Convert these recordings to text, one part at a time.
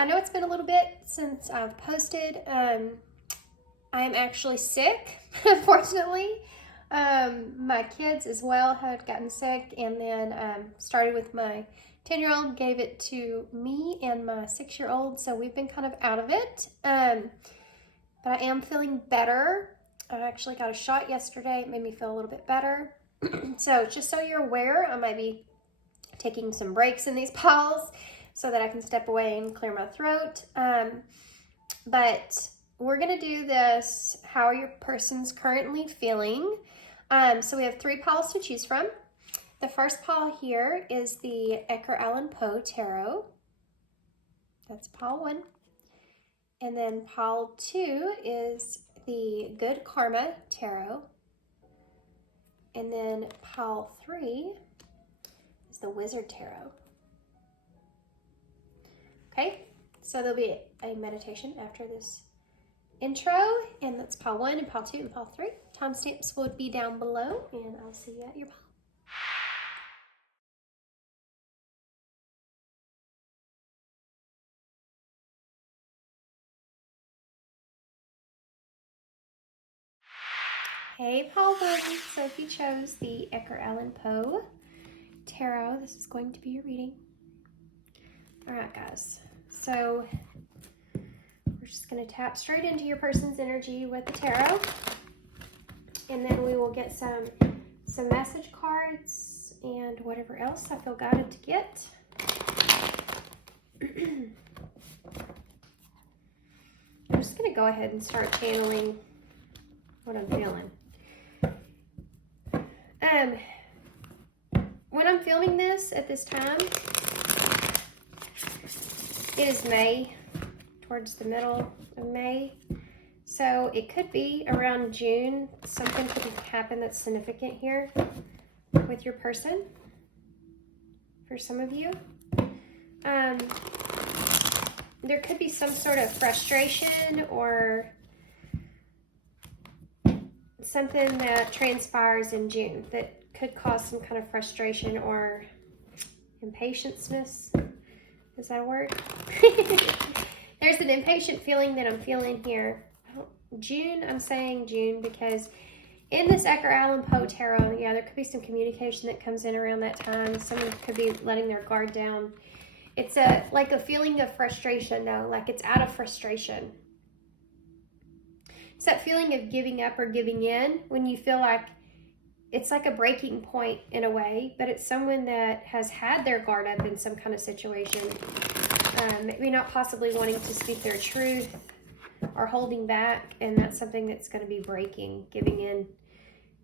I know it's been a little bit since I've posted. I am actually sick, unfortunately. My kids as well had gotten sick, and then started with my 10-year-old, gave it to me and my 6-year-old, so we've been kind of out of it. But I am feeling better. I actually got a shot yesterday. It made me feel a little bit better. So just so you're aware, I might be taking some breaks in these piles so that I can step away and clear my throat. But we're gonna do this, how are your person's currently feeling? So we have 3 piles to choose from. The first pile here is the Edgar Allan Poe Tarot. That's pile 1. And then pile 2 is the Good Karma Tarot. And then pile 3 is the Wizard Tarot. Okay, so there'll be a meditation after this intro, and that's pile 1 and pile 2 and pile 3. Timestamps would be down below, and I'll see you at your pile. Hey, pile 1. So if you chose the Edgar Allan Poe Tarot, this is going to be your reading. All right, guys. So we're just going to tap straight into your person's energy with the tarot, and then we will get some message cards and whatever else I feel guided to get. I'm just going to go ahead and start channeling what I'm feeling. When I'm filming this at this time, it is May, towards the middle of May. So it could be around June. Something could happen that's significant here with your person, for some of you. There could be some sort of frustration or something that transpires in June that could cause some kind of frustration or impatience-ness. Is that a word? There's an impatient feeling that I'm feeling here. June, I'm saying June because in this Edgar Allan Poe Tarot, yeah, there could be some communication that comes in around that time. Someone could be letting their guard down. It's like a feeling of frustration, though, like it's out of frustration. It's that feeling of giving up or giving in when you feel like it's like a breaking point in a way, but it's someone that has had their guard up in some kind of situation. Maybe not possibly wanting to speak their truth or holding back, and that's something that's going to be breaking, giving in.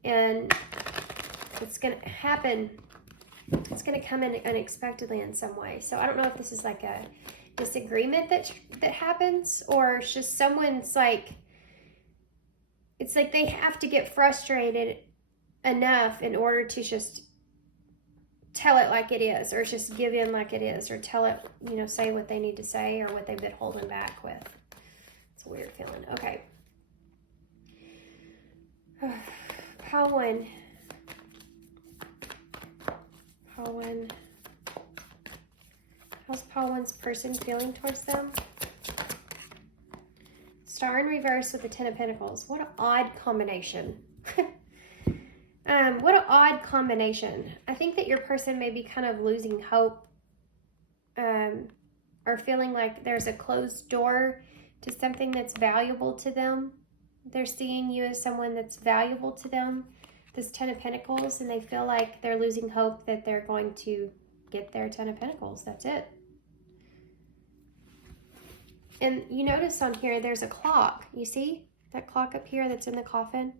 And it's going to happen. It's going to come in unexpectedly in some way. So I don't know if this is like a disagreement that happens, or it's just someone's like, it's like they have to get frustrated enough in order to just tell it like it is, or just give in like it is, or tell it, you know, say what they need to say or what they've been holding back with. It's a weird feeling. Okay. Pile 1. Pile 1. How's pile 1's person feeling towards them? Star in reverse with the 10 of Pentacles. What an odd combination. What an odd combination. I think that your person may be kind of losing hope, or feeling like there's a closed door to something that's valuable to them. They're seeing you as someone that's valuable to them, this 10 of Pentacles, and they feel like they're losing hope that they're going to get their 10 of Pentacles. That's it. And you notice on here, there's a clock. You see that clock up here that's in the coffin?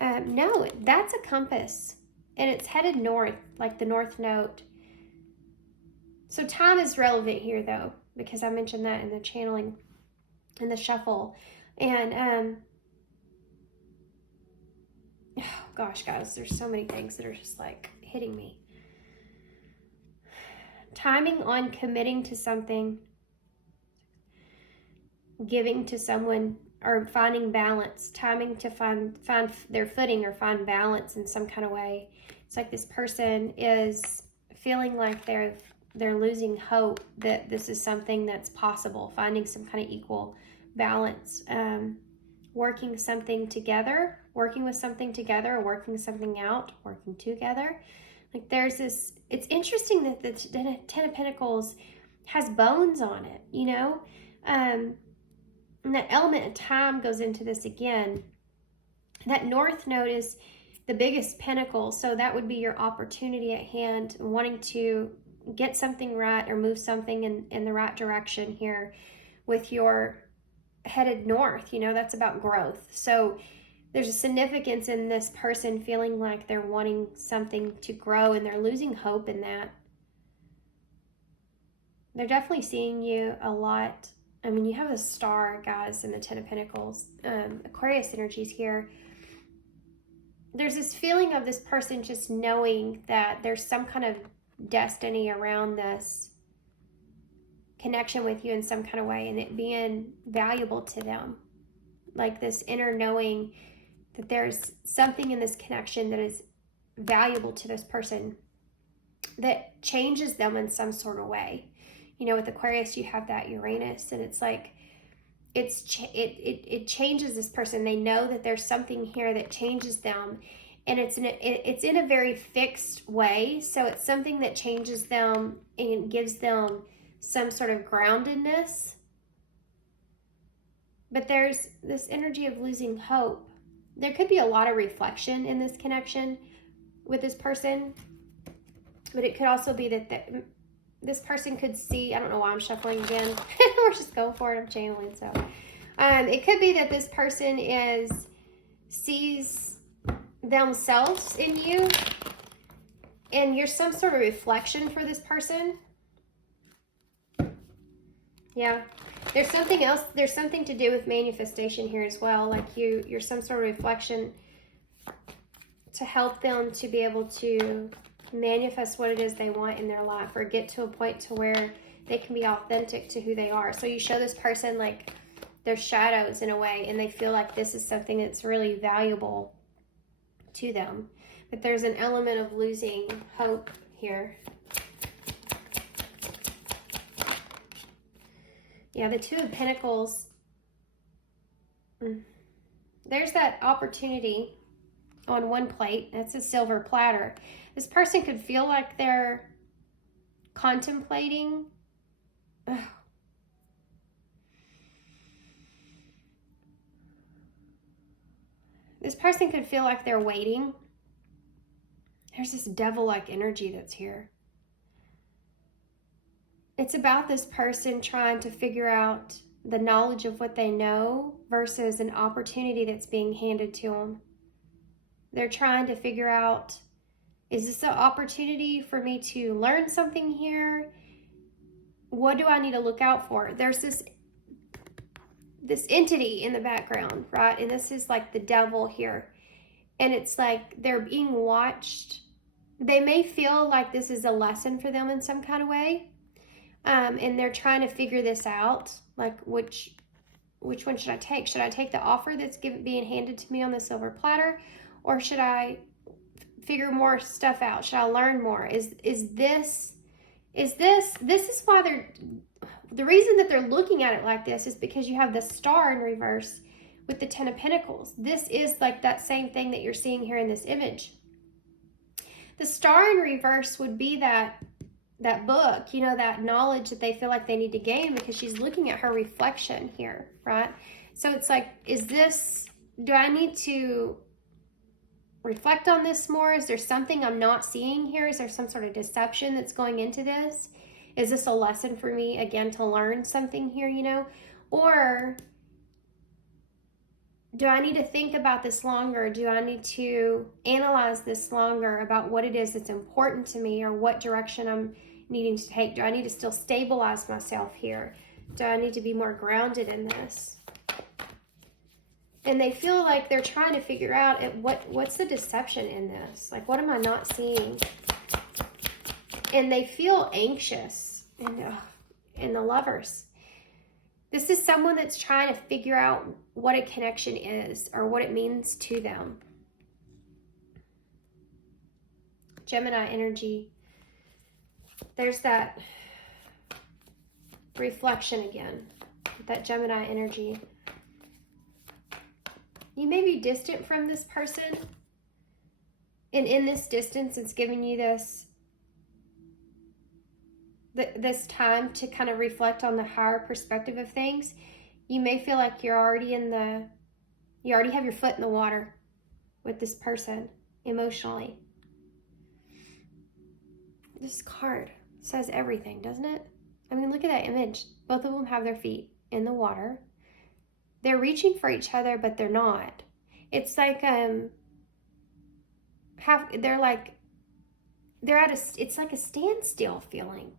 No, that's a compass. And it's headed north, like the north node. So time is relevant here, though, because I mentioned that in the channeling, in the shuffle. And, oh gosh, guys, there's so many things that are just like hitting me. Timing on committing to something, giving to someone, or finding balance, timing to find their footing or find balance in some kind of way. It's like this person is feeling like they're losing hope that this is something that's possible, finding some kind of equal balance, working something together, working with something together, or working something out, working together. Like there's this, it's interesting that the Ten of Pentacles has bones on it, you know? And that element of time goes into this again. That North Node is the biggest pentacle, so that would be your opportunity at hand, wanting to get something right or move something in the right direction here with your headed north. You know, that's about growth. So there's a significance in this person feeling like they're wanting something to grow and they're losing hope in that. They're definitely seeing you a lot. I mean, you have a star, guys, in the Ten of Pentacles. Aquarius energies here. There's this feeling of this person just knowing that there's some kind of destiny around this connection with you in some kind of way, and it being valuable to them. Like this inner knowing that there's something in this connection that is valuable to this person that changes them in some sort of way. You know, with Aquarius, you have that Uranus, and it's like it changes this person. They know that there's something here that changes them, and it's in a very fixed way. So it's something that changes them and gives them some sort of groundedness. But there's this energy of losing hope. There could be a lot of reflection in this connection with this person, but it could also be that this person could see, I don't know why I'm shuffling again. We're just going for it. I'm channeling. So it could be that this person sees themselves in you, and you're some sort of reflection for this person. Yeah. There's something else. There's something to do with manifestation here as well. Like you're some sort of reflection to help them to be able to manifest what it is they want in their life, or get to a point to where they can be authentic to who they are. So you show this person like their shadows in a way, and they feel like this is something that's really valuable to them. But there's an element of losing hope here. Yeah, the Two of Pentacles. There's that opportunity on one plate. That's a silver platter. This person could feel like they're contemplating. This person could feel like they're waiting. There's this devil-like energy that's here. It's about this person trying to figure out the knowledge of what they know versus an opportunity that's being handed to them. They're trying to figure out, is this an opportunity for me to learn something here? What do I need to look out for? There's this entity in the background, right? And this is like the devil here. And it's like they're being watched. They may feel like this is a lesson for them in some kind of way. And they're trying to figure this out. Like, which one should I take? Should I take the offer that's being handed to me on the silver platter? Or should I figure more stuff out? Should I learn more? This is why the reason that they're looking at it like this is because you have the star in reverse with the Ten of Pentacles. This is like that same thing that you're seeing here in this image. The star in reverse would be that book, you know, that knowledge that they feel like they need to gain, because she's looking at her reflection here, right? So it's like, do I need to reflect on this more? Is there something I'm not seeing here? Is there some sort of deception that's going into this? Is this a lesson for me, again, to learn something here, you know? Or do I need to think about this longer? Do I need to analyze this longer about what it is that's important to me, or what direction I'm needing to take? Do I need to still stabilize myself here? Do I need to be more grounded in this? And they feel like they're trying to figure out what's the deception in this? Like, what am I not seeing? And they feel anxious. And the Lovers. This is someone that's trying to figure out what a connection is, or what it means to them. Gemini energy. There's that reflection again, that Gemini energy. You may be distant from this person, and in this distance, it's giving you this time to kind of reflect on the higher perspective of things. You may feel like you already have your foot in the water with this person emotionally. This card says everything, doesn't it? I mean, look at that image. Both of them have their feet in the water. They're reaching for each other, but they're not. It's like it's like a standstill feeling.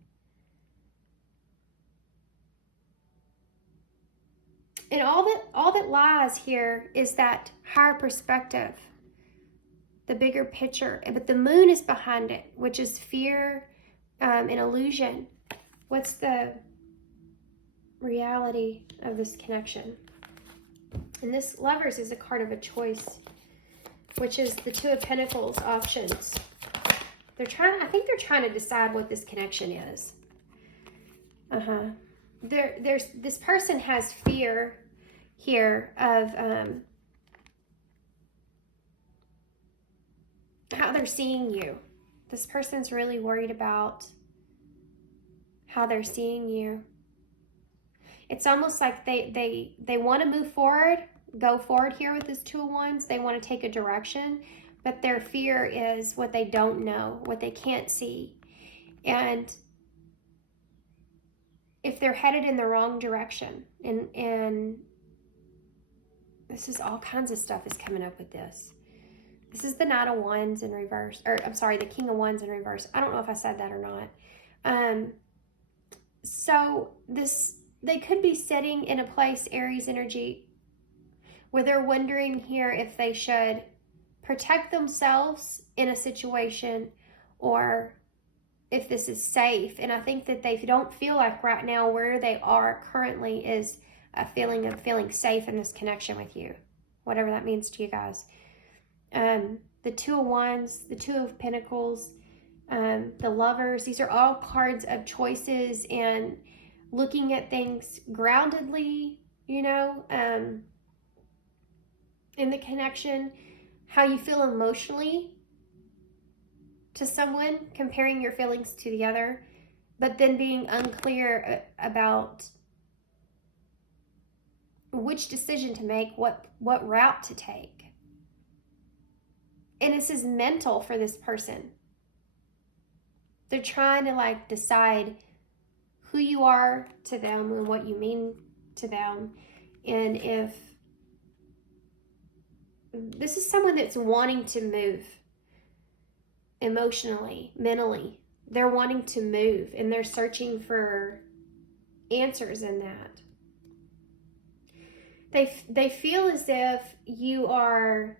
And all that lies here is that higher perspective, the bigger picture. But the moon is behind it, which is fear and illusion. What's the reality of this connection? And this Lovers is a card of a choice, which is the Two of Pentacles options. I think they're trying to decide what this connection is. This person has fear here of how they're seeing you. This person's really worried about how they're seeing you. It's almost like they want to move forward, go forward here with this Two of Wands. They want to take a direction, but their fear is what they don't know, what they can't see. And if they're headed in the wrong direction, and this is all kinds of stuff is coming up with this. This is the Knight of Wands in reverse, or I'm sorry, the King of Wands in reverse. I don't know if I said that or not. So they could be sitting in a place, Aries energy, where they're wondering here if they should protect themselves in a situation or if this is safe. And I think that they don't feel like right now where they are currently is a feeling of feeling safe in this connection with you, whatever that means to you guys. The Two of Wands, the Two of Pentacles, the Lovers, these are all cards of choices and looking at things groundedly, you know, in the connection, how you feel emotionally to someone, comparing your feelings to the other, but then being unclear about which decision to make, what route to take. And this is mental for this person. They're trying to like decide who you are to them and what you mean to them. And if this is someone that's wanting to move emotionally, mentally, they're wanting to move and they're searching for answers in that. They feel as if you are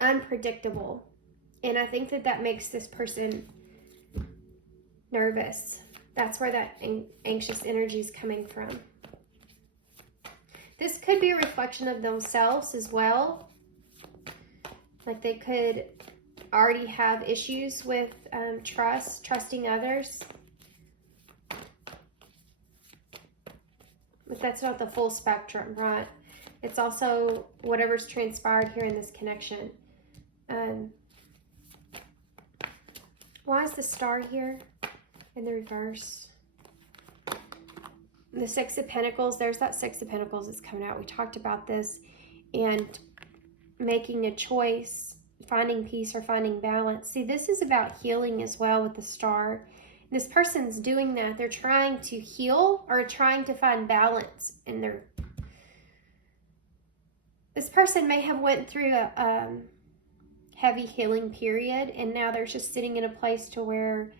unpredictable. And I think that makes this person nervous. That's where that anxious energy is coming from. This could be a reflection of themselves as well. Like they could already have issues with trusting others. But that's not the full spectrum, right? It's also whatever's transpired here in this connection. Why is the Star here in the reverse? The Six of Pentacles, there's that Six of Pentacles that's coming out. We talked about this, and making a choice, finding peace or finding balance. See, this is about healing as well with the Star. This person's doing that. They're trying to heal or trying to find balance in their... This person may have went through a heavy healing period, and now they're just sitting in a place to where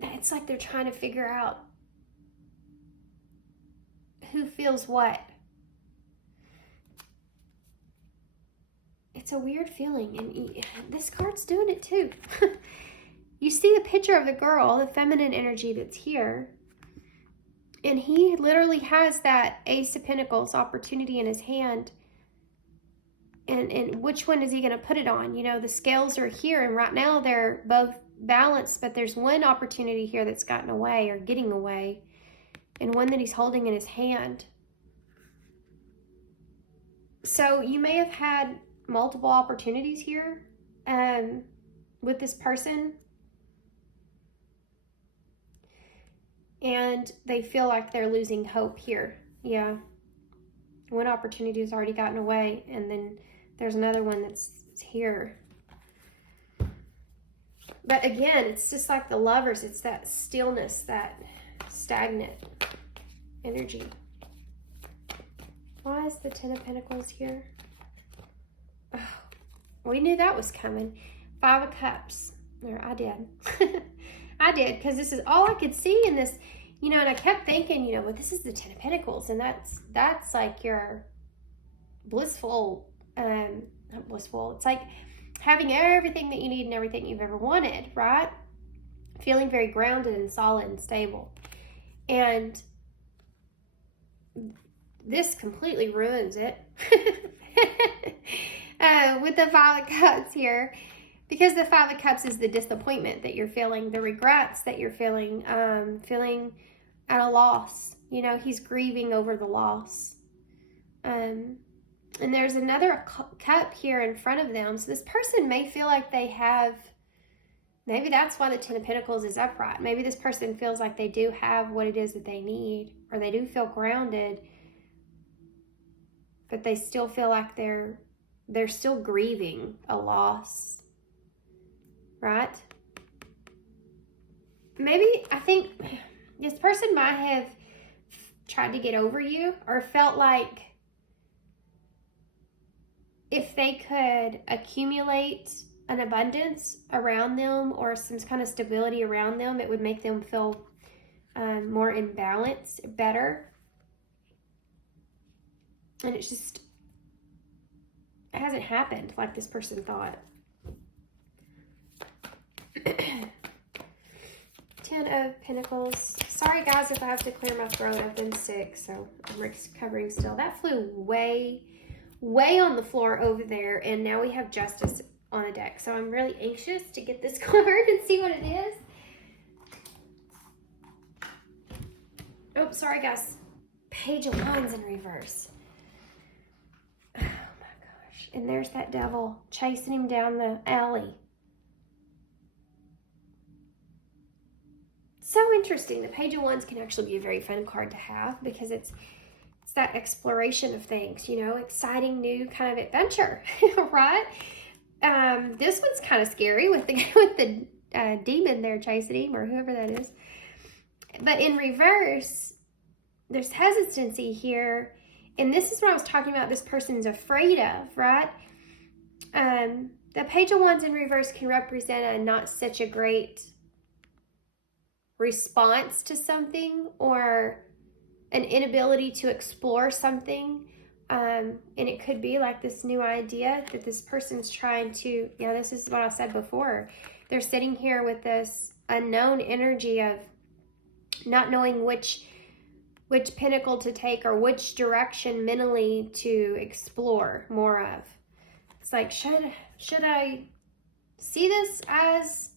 it's like they're trying to figure out who feels what. It's a weird feeling, and this card's doing it too. You see the picture of the girl, the feminine energy that's here, and he literally has that Ace of Pentacles opportunity in his hand. And which one is he going to put it on? You know, the scales are here, and right now they're both balanced, but there's one opportunity here that's gotten away or getting away, and one that he's holding in his hand. So you may have had multiple opportunities here with this person, and they feel like they're losing hope here. Yeah. One opportunity has already gotten away, and then there's another one that's here. But again, it's just like the Lovers. It's that stillness, that stagnant energy. Why is the Ten of Pentacles here? Oh, we knew that was coming. Five of Cups. Or I did. I did, because this is all I could see in this. You know, and I kept thinking, you know, well, this is the Ten of Pentacles, and that's like your blissful, not blissful, it's like having everything that you need and everything you've ever wanted, right? Feeling very grounded and solid and stable. And this completely ruins it with the Five of Cups here. Because the Five of Cups is the disappointment that you're feeling, the regrets that you're feeling, feeling at a loss. You know, he's grieving over the loss. And there's another cup here in front of them. So this person may feel like they have, maybe that's why the Ten of Pentacles is upright. Maybe this person feels like they do have what it is that they need, or they do feel grounded, but they still feel like they're still grieving a loss. Right? Maybe, I think this person might have tried to get over you, or felt like if they could accumulate an abundance around them or some kind of stability around them, it would make them feel more in balance, better. And it hasn't happened like this person thought. Ten of Pentacles. Sorry guys if I have to clear my throat. I've been sick, so I'm recovering still. That flew way on the floor over there, and now we have Justice on the deck. So I'm really anxious to get this card and see what it is. Oh, sorry guys. Page of Wands in reverse. Oh my gosh. And there's that devil chasing him down the alley. So interesting. The Page of Wands can actually be a very fun card to have, because it's that exploration of things, you know, exciting new kind of adventure, right? This one's kind of scary with the demon there chasing him, or whoever that is. But in reverse, there's hesitancy here, and this is what I was talking about. This person's afraid of, right? The Page of Wands in reverse can represent a not such a great response to something, or an inability to explore something, and it could be like this new idea that this person's trying to, you know, this is what I said before. They're sitting here with this unknown energy of not knowing which pinnacle to take, or which direction mentally to explore more of. It's like, should I see this as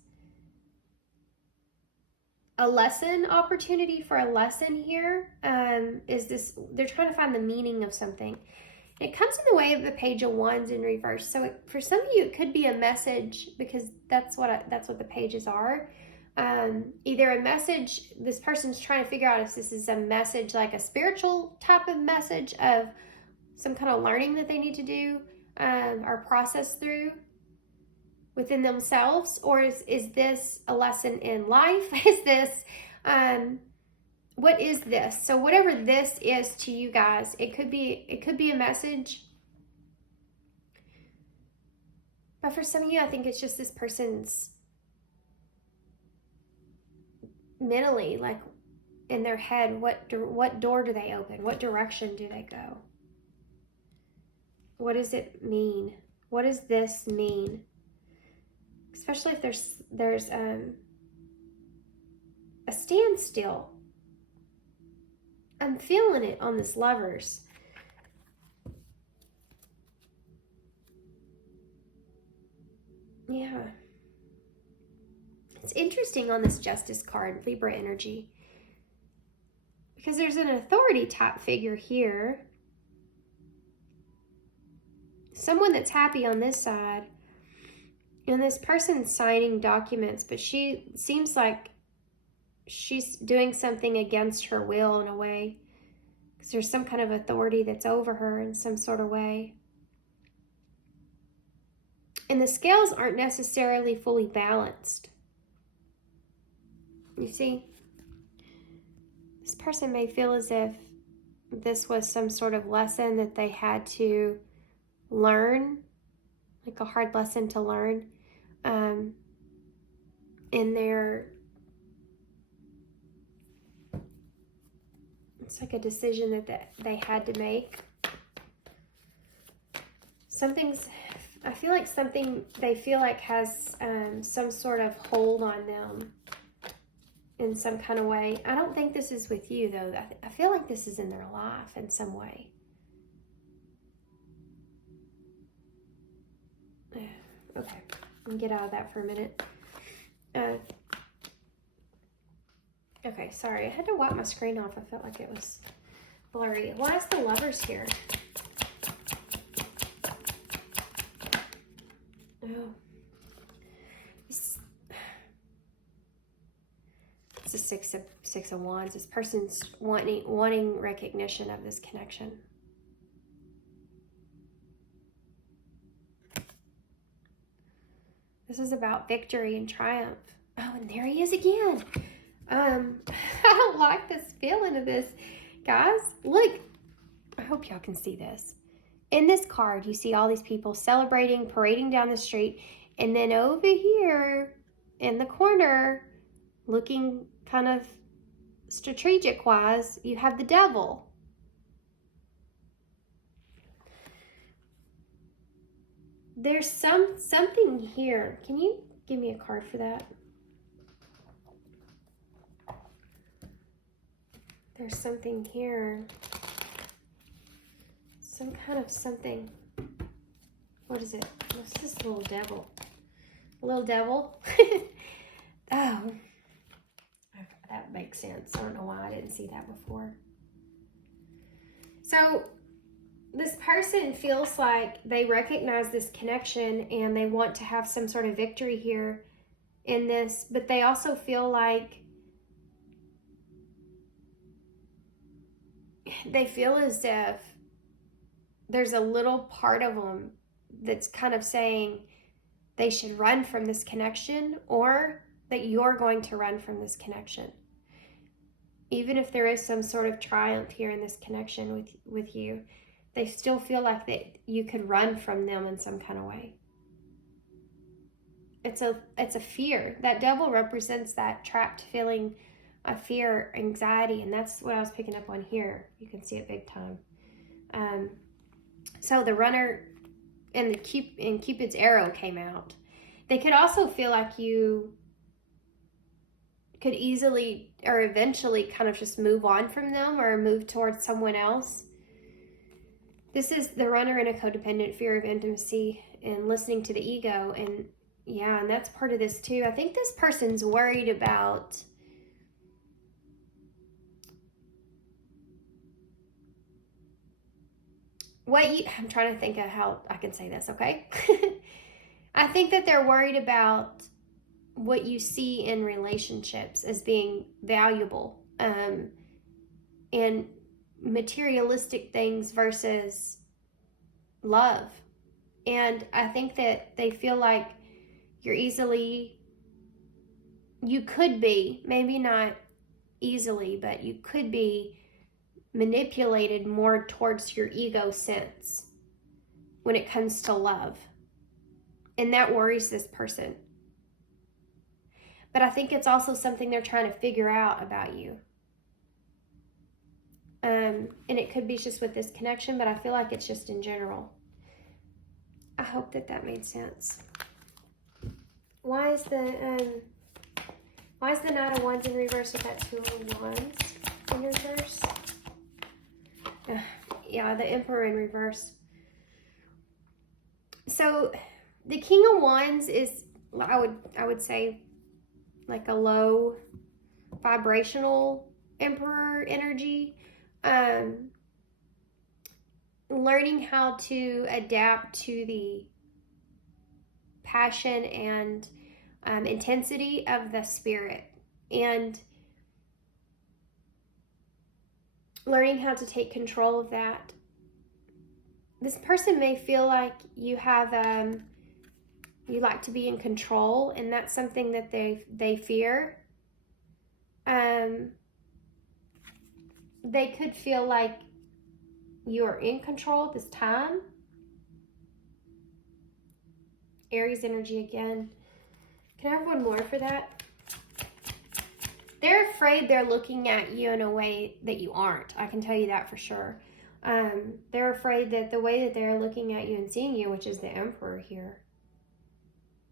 a lesson opportunity for a lesson here? Is this, they're trying to find the meaning of something. It comes in the way of the Page of Wands in reverse. So for some of you, it could be a message, because that's what the pages are. Either a message, this person's trying to figure out if this is a message, like a spiritual type of message of some kind of learning that they need to do, or process through within themselves, or is this a lesson in life? Is this, what is this? So whatever this is to you guys, it could be a message. But for some of you, I think it's just this person's mentally, like in their head, what door do they open? What direction do they go? What does it mean? What does this mean? Especially if there's a standstill. I'm feeling it on this Lovers. Yeah. It's interesting on this Justice card, Libra energy, because there's an authority type figure here. Someone that's happy on this side. And this person's signing documents, but she seems like she's doing something against her will in a way. Because there's some kind of authority that's over her in some sort of way. And the scales aren't necessarily fully balanced. You see? This person may feel as if this was some sort of lesson that they had to learn, like a hard lesson to learn, in their, it's like a decision that they had to make. I feel like something they feel like has some sort of hold on them in some kind of way. I don't think this is with you, though. I feel like this is in their life in some way. Okay, I'll get out of that for a minute. Okay, sorry. I had to wipe my screen off. I felt like it was blurry. Why is the Lovers here? Oh. It's a six of wands. This person's wanting recognition of this connection. This is about victory and triumph. Oh, and there he is again. I don't like this feeling of this. Guys, look. I hope y'all can see this. In this card, you see all these people celebrating, parading down the street. And then over here in the corner, looking kind of strategic-wise, you have the devil. There's something here. Can you give me a card for that? There's something here. Some kind of something. What is it? What's this little devil? A little devil? Oh. That makes sense. I don't know why I didn't see that before. So this person feels like they recognize this connection and they want to have some sort of victory here in this, but they also feel like they feel as if there's a little part of them that's kind of saying they should run from this connection, or that you're going to run from this connection. Even if there is some sort of triumph here in this connection with you, they still feel like that you could run from them in some kind of way. It's a fear. That devil represents that trapped feeling of fear, anxiety, and that's what I was picking up on here. You can see it big time. So the runner and Cupid's arrow came out. They could also feel like you could easily or eventually kind of just move on from them or move towards someone else. This is the runner in a codependent fear of intimacy and listening to the ego. And yeah, and that's part of this too. I think this person's worried about I'm trying to think of how I can say this, okay? I think that they're worried about what you see in relationships as being valuable, and materialistic things versus love. And I think that they feel like you could be, maybe not easily, but you could be manipulated more towards your ego sense when it comes to love. And that worries this person. But I think it's also something they're trying to figure out about you. And it could be just with this connection, but I feel like it's just in general. I hope that made sense. Why is the Knight of Wands in reverse with that Two of Wands in reverse? Yeah, the Emperor in reverse. So The King of Wands is, I would say, like a low vibrational Emperor energy. Learning how to adapt to the passion and intensity of the spirit, and learning how to take control of that. This person may feel like you have you like to be in control, and that's something that they fear. They could feel like you are in control at this time. Aries energy again. Can I have one more for that? They're afraid they're looking at you in a way that you aren't. I can tell you that for sure. They're afraid that the way that they're looking at you and seeing you, which is the Emperor here.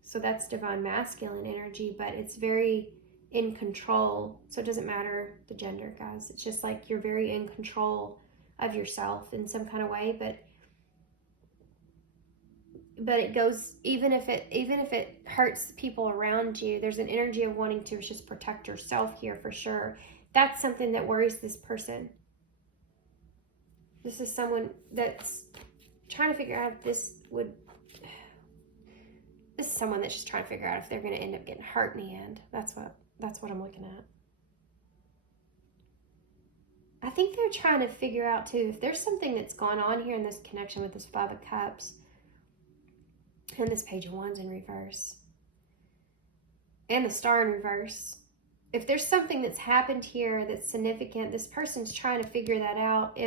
So that's divine masculine energy, but it's very in control. So it doesn't matter the gender, guys. It's just like you're very in control of yourself in some kind of way, but it goes, even if it hurts people around you, there's an energy of wanting to just protect yourself here for sure. That's something that worries this person. This is someone that's trying to figure out if this is someone that's just trying to figure out if they're going to end up getting hurt in the end. That's what I'm looking at. I think they're trying to figure out too, if there's something that's gone on here in this connection with this Five of Cups and this Page of Wands in reverse and the Star in reverse. If there's something that's happened here that's significant, this person's trying to figure that out.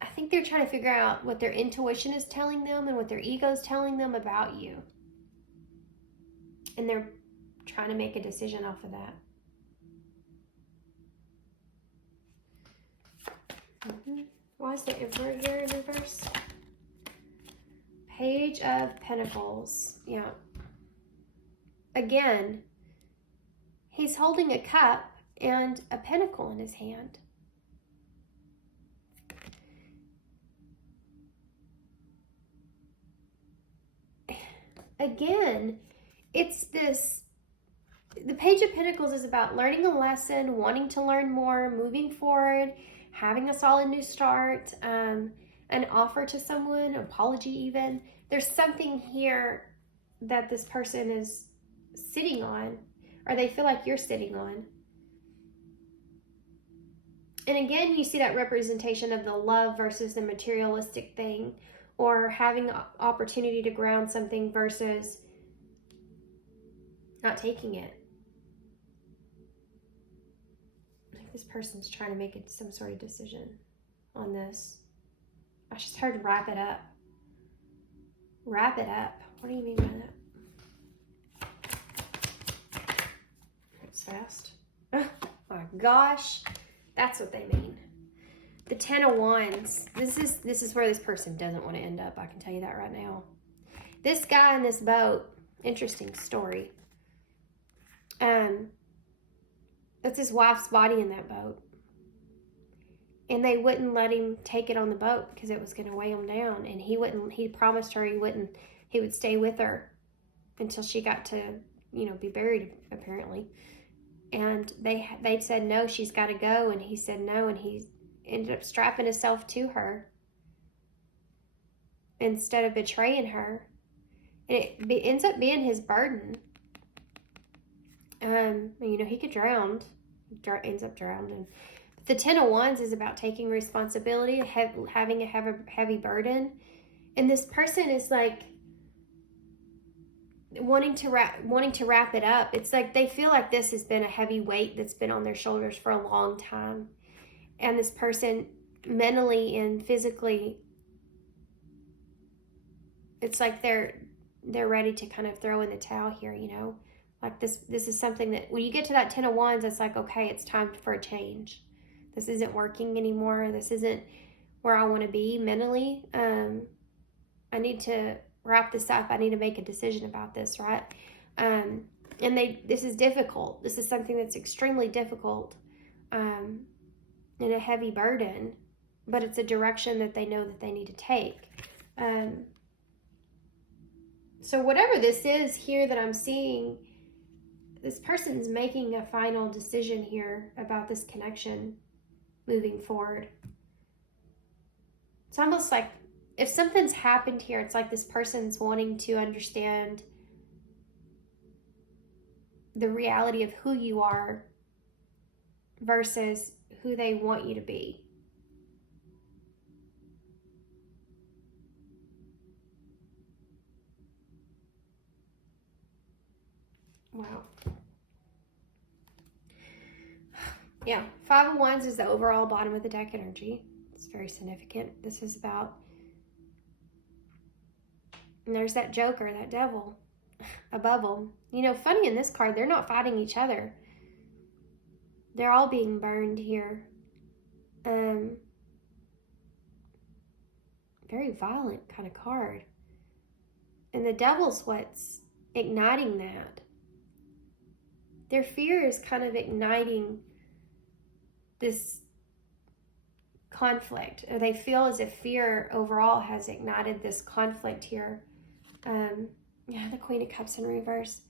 I think they're trying to figure out what their intuition is telling them and what their ego is telling them about you. And they're trying to make a decision off of that. Why is the Emperor here in reverse? Page of Pentacles. Yeah. Again, he's holding a cup and a pentacle in his hand. Again, it's this, the Page of Pentacles is about learning a lesson, wanting to learn more, moving forward, having a solid new start, an offer to someone, apology even. There's something here that this person is sitting on, or they feel like you're sitting on. And again, you see that representation of the love versus the materialistic thing, or having opportunity to ground something versus not taking it. I think this person's trying to make some sort of decision on this. I just heard wrap it up. Wrap it up. What do you mean by that? It's fast. Oh my gosh. That's what they mean. The Ten of Wands. This is where this person doesn't want to end up. I can tell you that right now. This guy in this boat, interesting story. That's his wife's body in that boat. And they wouldn't let him take it on the boat because it was going to weigh him down. And he promised her he would stay with her until she got to, be buried, apparently. And they said, no, she's got to go. And he said no, and he ended up strapping himself to her instead of betraying her. And it ends up being his burden. He could drown. Ends up drowning. The Ten of Wands is about taking responsibility, having a heavy burden. And this person is like wanting to wrap it up. It's like they feel like this has been a heavy weight that's been on their shoulders for a long time. And this person mentally and physically, it's like they're ready to kind of throw in the towel here, Like this is something that when you get to that Ten of Wands, it's like, okay, it's time for a change. This isn't working anymore. This isn't where I want to be mentally. I need to wrap this up. I need to make a decision about this, right? And this is difficult. This is something that's extremely difficult. And a heavy burden, but it's a direction that they know that they need to take. So whatever this is here that I'm seeing, this person's making a final decision here about this connection moving forward. It's almost like if something's happened here, it's like this person's wanting to understand the reality of who you are versus who they want you to be. Wow. Yeah, Five of Wands is the overall bottom of the deck energy. It's very significant. This is about, and there's that Joker, that devil above them. You know, funny in this card, they're not fighting each other. They're all being burned here. Very violent kind of card. And the devil's what's igniting that. Their fear is kind of igniting this conflict. Or they feel as if fear overall has ignited this conflict here. Yeah, the Queen of Cups in reverse.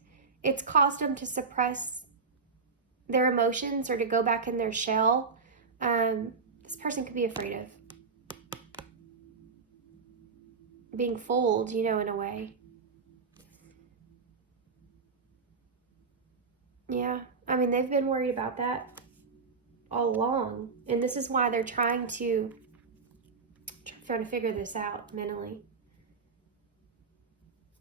It's caused them to suppress their emotions or to go back in their shell. This person could be afraid of being fooled, you know, in a way. Yeah, I mean, they've been worried about that all along. And this is why they're trying to figure this out mentally.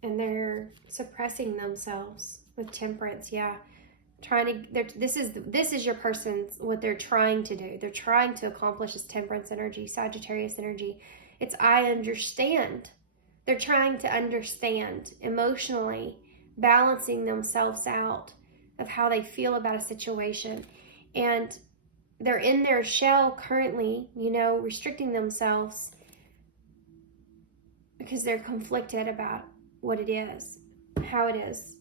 And they're suppressing themselves with temperance, yeah. This is your person's, what they're trying to do. They're trying to accomplish this temperance energy, Sagittarius energy. It's I understand. They're trying to understand emotionally, balancing themselves out of how they feel about a situation. And they're in their shell currently, you know, restricting themselves because they're conflicted about what it is, how it is,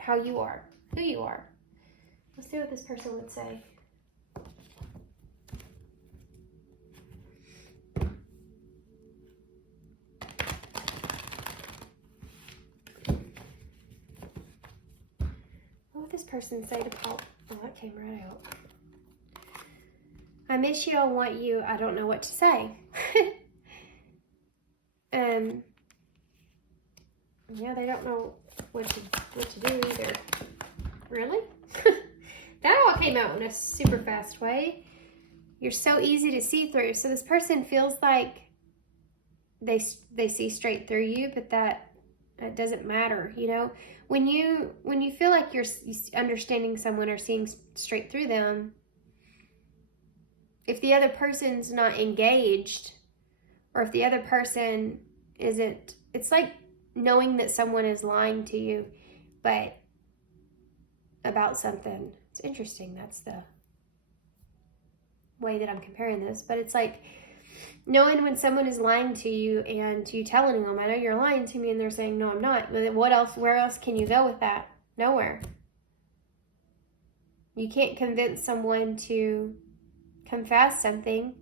how you are, who you are. Let's see what this person would say. What would this person say to Paul? Oh, that came right out. I miss you, I want you, I don't know what to say. Yeah, they don't know what to do either. Really? That all came out in a super fast way. You're so easy to see through. So this person feels like they see straight through you, but that doesn't matter, you know? When you feel like you're understanding someone or seeing straight through them, if the other person's not engaged, or if the other person isn't, it's like knowing that someone is lying to you, but about something. It's interesting. That's the way that I'm comparing this, but it's like knowing when someone is lying to you and you telling them, I know you're lying to me, and they're saying, no, I'm not. What else, where else can you go with that? Nowhere. You can't convince someone to confess something,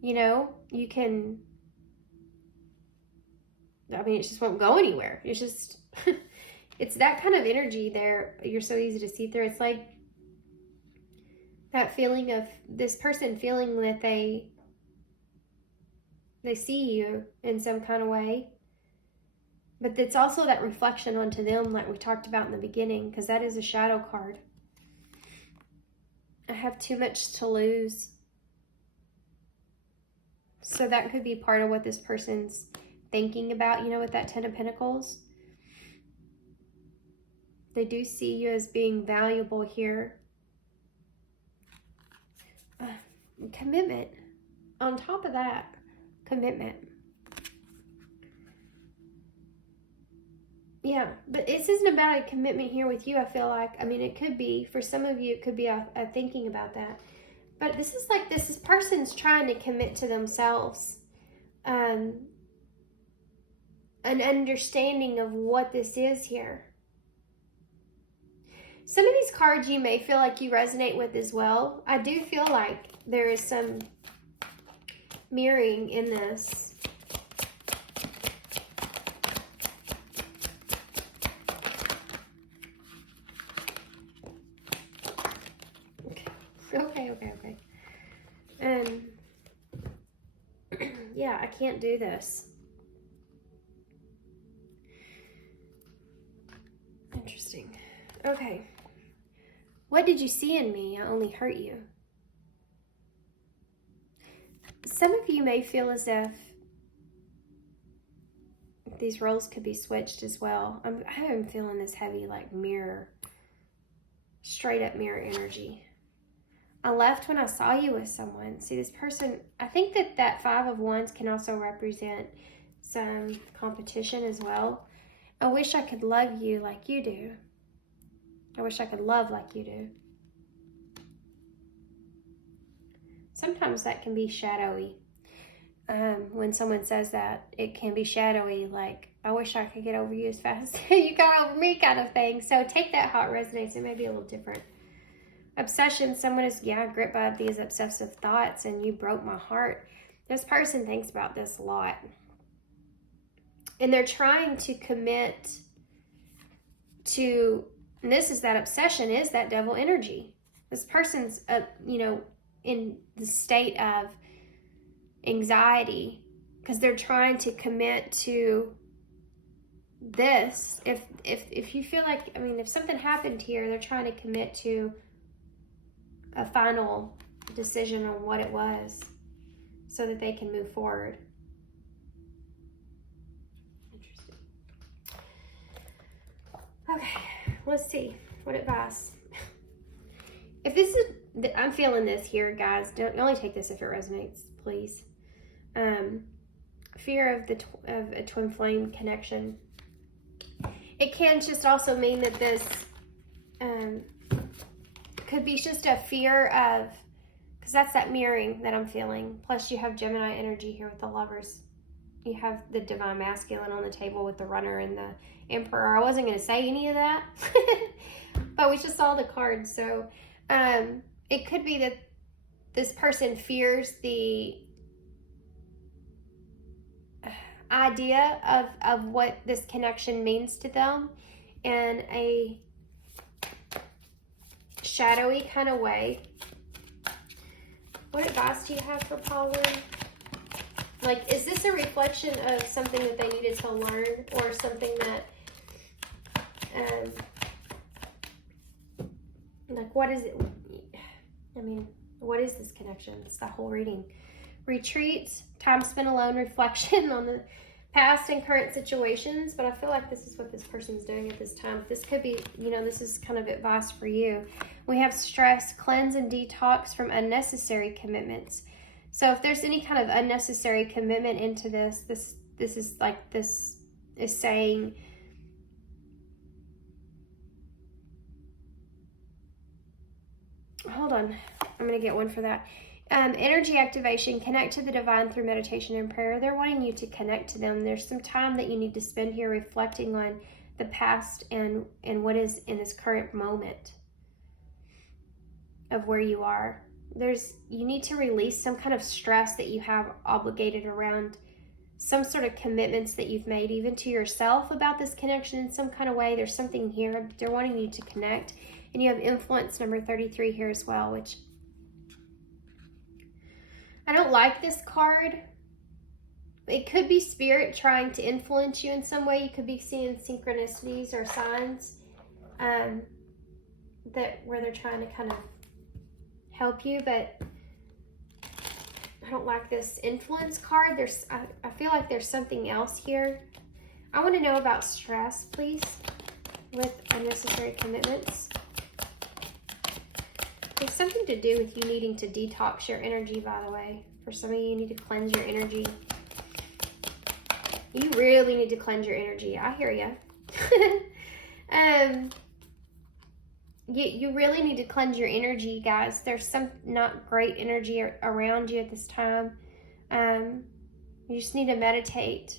you know, you can, I mean, it just won't go anywhere. It's just, it's that kind of energy there. You're so easy to see through. It's like that feeling of this person feeling that they see you in some kind of way. But it's also that reflection onto them like we talked about in the beginning, because that is a shadow card. I have too much to lose. So that could be part of what this person's thinking about, you know, with that Ten of Pentacles. They do see you as being valuable here. Commitment. On top of that, commitment. Yeah, but this isn't about a commitment here with you, I feel like. I mean, it could be, for some of you, it could be a thinking about that. But this is like, this person's trying to commit to themselves. An understanding of what this is here. Some of these cards you may feel like you resonate with as well. I do feel like there is some mirroring in this. Okay. Yeah, I can't do this. Interesting. Okay. What did you see in me? I only hurt you. Some of you may feel as if these roles could be switched as well. I am feeling this heavy, like mirror, straight up mirror energy. I left when I saw you with someone. See, this person, I think that 5 of Wands can also represent some competition as well. I wish I could love you like you do. I wish I could love like you do. Sometimes that can be shadowy. When someone says that, it can be shadowy, like, I wish I could get over you as fast as you got over me kind of thing. So take that how it resonates. It may be a little different. Obsession, someone is, gripped by these obsessive thoughts and you broke my heart. This person thinks about this a lot. And they're trying to commit to, and this is that obsession, is that devil energy. This person's, in the state of anxiety because they're trying to commit to this. If you feel like, if something happened here, they're trying to commit to a final decision on what it was so that they can move forward. Interesting. Okay, let's see. What advice? If this is, I'm feeling this here, guys. Don't only take this if it resonates, please. Fear of a twin flame connection. It can just also mean that this could be just a fear of, because that's that mirroring that I'm feeling. Plus you have Gemini energy here with the Lovers. You have the divine masculine on the table with the Runner and the Emperor. I wasn't going to say any of that, but we just saw the cards. So it could be that this person fears the idea of what this connection means to them in a shadowy kind of way. What advice do you have for Paula? Like, is this a reflection of something that they needed to learn, or something that, like, what is it? What is this connection? It's the whole reading. Retreat, time spent alone, reflection on the past and current situations. But I feel like this is what this person's doing at this time. This could be, this is kind of advice for you. We have stress, cleanse and detox from unnecessary commitments. So if there's any kind of unnecessary commitment into this is saying, hold on, I'm going to get one for that. Energy activation, connect to the divine through meditation and prayer. They're wanting you to connect to them. There's some time that you need to spend here reflecting on the past and what is in this current moment of where you are. You need to release some kind of stress that you have obligated around some sort of commitments that you've made, even to yourself, about this connection in some kind of way. There's something here. They're wanting you to connect. And you have influence number 33 here as well, which I don't like this card. It could be spirit trying to influence you in some way. You could be seeing synchronicities or signs where they're trying to kind of help you, but I don't like this influence card. I feel like there's something else here. I want to know about stress, please, with unnecessary commitments. There's something to do with you needing to detox your energy, by the way. For some of you, you need to cleanse your energy. You really need to cleanse your energy. I hear you. You really need to cleanse your energy, guys. There's some not great energy around you at this time. You just need to meditate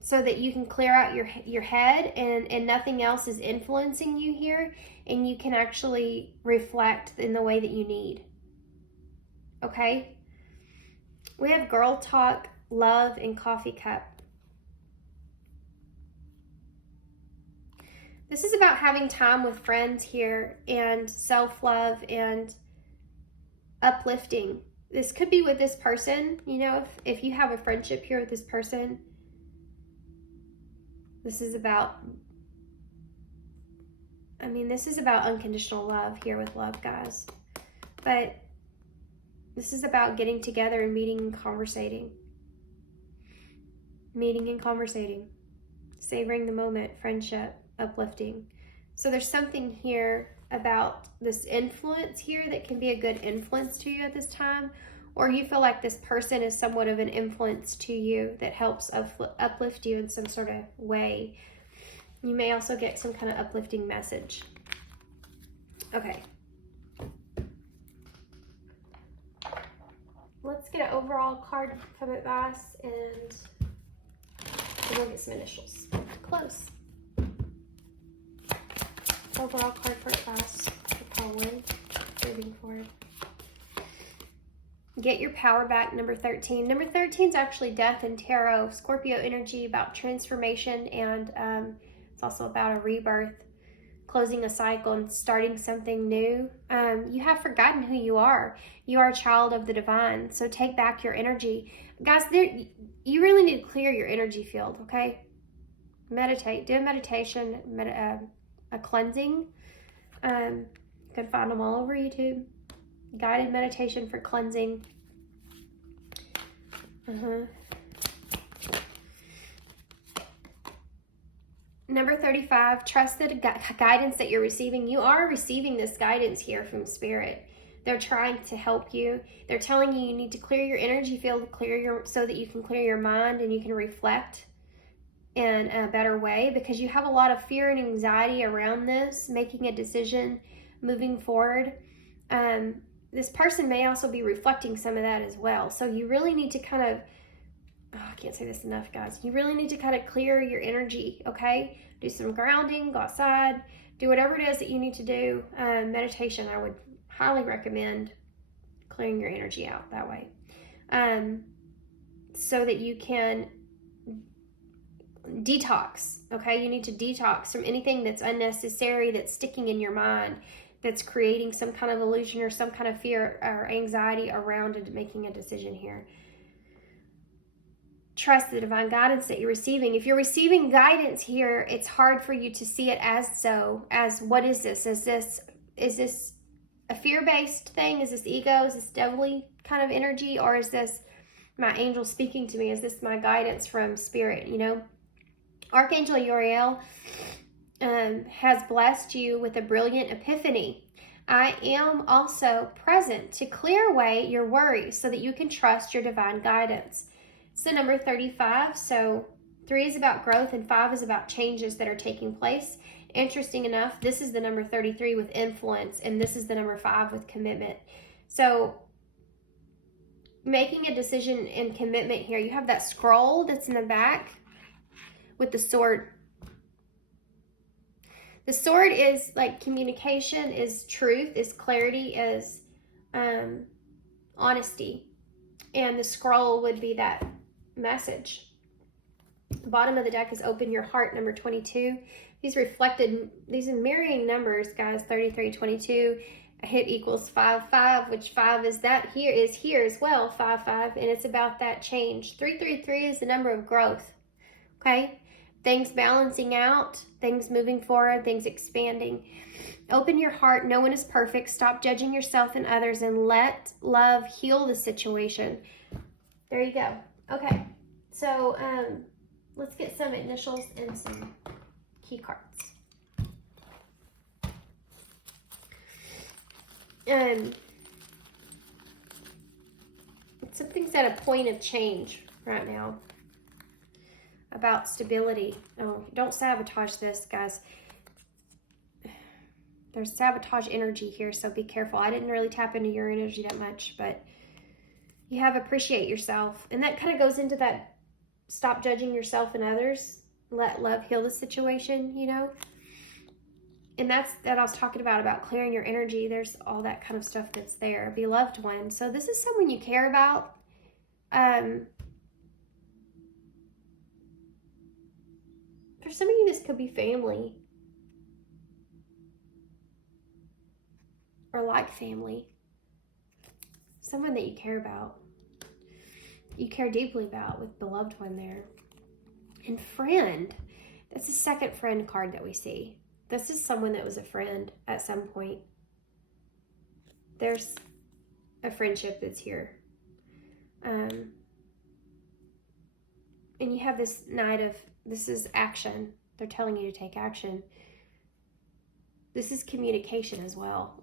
so that you can clear out your head and nothing else is influencing you here, and you can actually reflect in the way that you need. Okay? We have girl talk, love, and coffee cup. This is about having time with friends here and self-love and uplifting. This could be with this person, you know, if you have a friendship here with this person. This is about, I mean, this is about unconditional love here with love, guys. But this is about getting together and meeting and conversating. Meeting and conversating. Savoring the moment, friendship, uplifting. So there's something here about this influence here that can be a good influence to you at this time, or you feel like this person is somewhat of an influence to you that helps uplift you in some sort of way. You may also get some kind of uplifting message. Okay. Let's get an overall card from advice, and we'll get some initials. Close. Overall card for advice for Poland, moving forward. Get your power back, number 13. Number 13 is actually death and tarot, Scorpio energy, about transformation, and it's also about a rebirth, closing a cycle and starting something new. You have forgotten who you are. You are a child of the divine, so take back your energy. Guys, you really need to clear your energy field, okay? Meditate. Do a meditation, a cleansing. You can find them all over YouTube. Guided meditation for cleansing. Number 35, trust the guidance that you're receiving. You are receiving this guidance here from Spirit. They're trying to help you. They're telling you need to clear your energy field, so that you can clear your mind and you can reflect in a better way, because you have a lot of fear and anxiety around this, making a decision, moving forward. This person may also be reflecting some of that as well. So you really need to kind of, I can't say this enough, guys. You really need to kind of clear your energy, okay? Do some grounding, go outside, do whatever it is that you need to do. Meditation, I would highly recommend clearing your energy out that way. So that you can detox, okay? You need to detox from anything that's unnecessary, that's sticking in your mind, that's creating some kind of illusion or some kind of fear or anxiety around making a decision here. Trust the divine guidance that you're receiving. If you're receiving guidance here, it's hard for you to see it as what is this? Is this a fear-based thing? Is this ego? Is this devilly kind of energy? Or is this my angel speaking to me? Is this my guidance from Spirit, you know? Archangel Uriel has blessed you with a brilliant epiphany. I am also present to clear away your worries so that you can trust your divine guidance. So number 35, so 3 is about growth and 5 is about changes that are taking place. Interesting enough, this is the number 33 with influence, and this is the number 5 with commitment. So making a decision and commitment here, you have that scroll that's in the back with the sword. The sword is like communication, is truth, is clarity, is honesty. And the scroll would be that message. The bottom of the deck is open your heart, number 22. These are mirroring numbers, guys, 33, 22. A hit equals 5, 5, which 5 is here as well, 5, 5, and it's about that change. 333 is the number of growth, okay? Things balancing out, things moving forward, things expanding. Open your heart. No one is perfect. Stop judging yourself and others and let love heal the situation. There you go. Okay, so let's get some initials and some key cards. Something's at a point of change right now about stability. Oh, don't sabotage this, guys. There's sabotage energy here, so be careful. I didn't really tap into your energy that much, but you have appreciate yourself. And that kind of goes into that stop judging yourself and others. Let love heal the situation, you know? And that's that I was talking about clearing your energy. There's all that kind of stuff that's there. Beloved one. So this is someone you care about. For some of you, this could be family. or like family. Someone that you care about. You care deeply about with beloved one there. And friend. That's the second friend card that we see. This is someone that was a friend at some point. There's a friendship that's here. And you have this Knight of, this is action. They're telling you to take action. This is communication as well.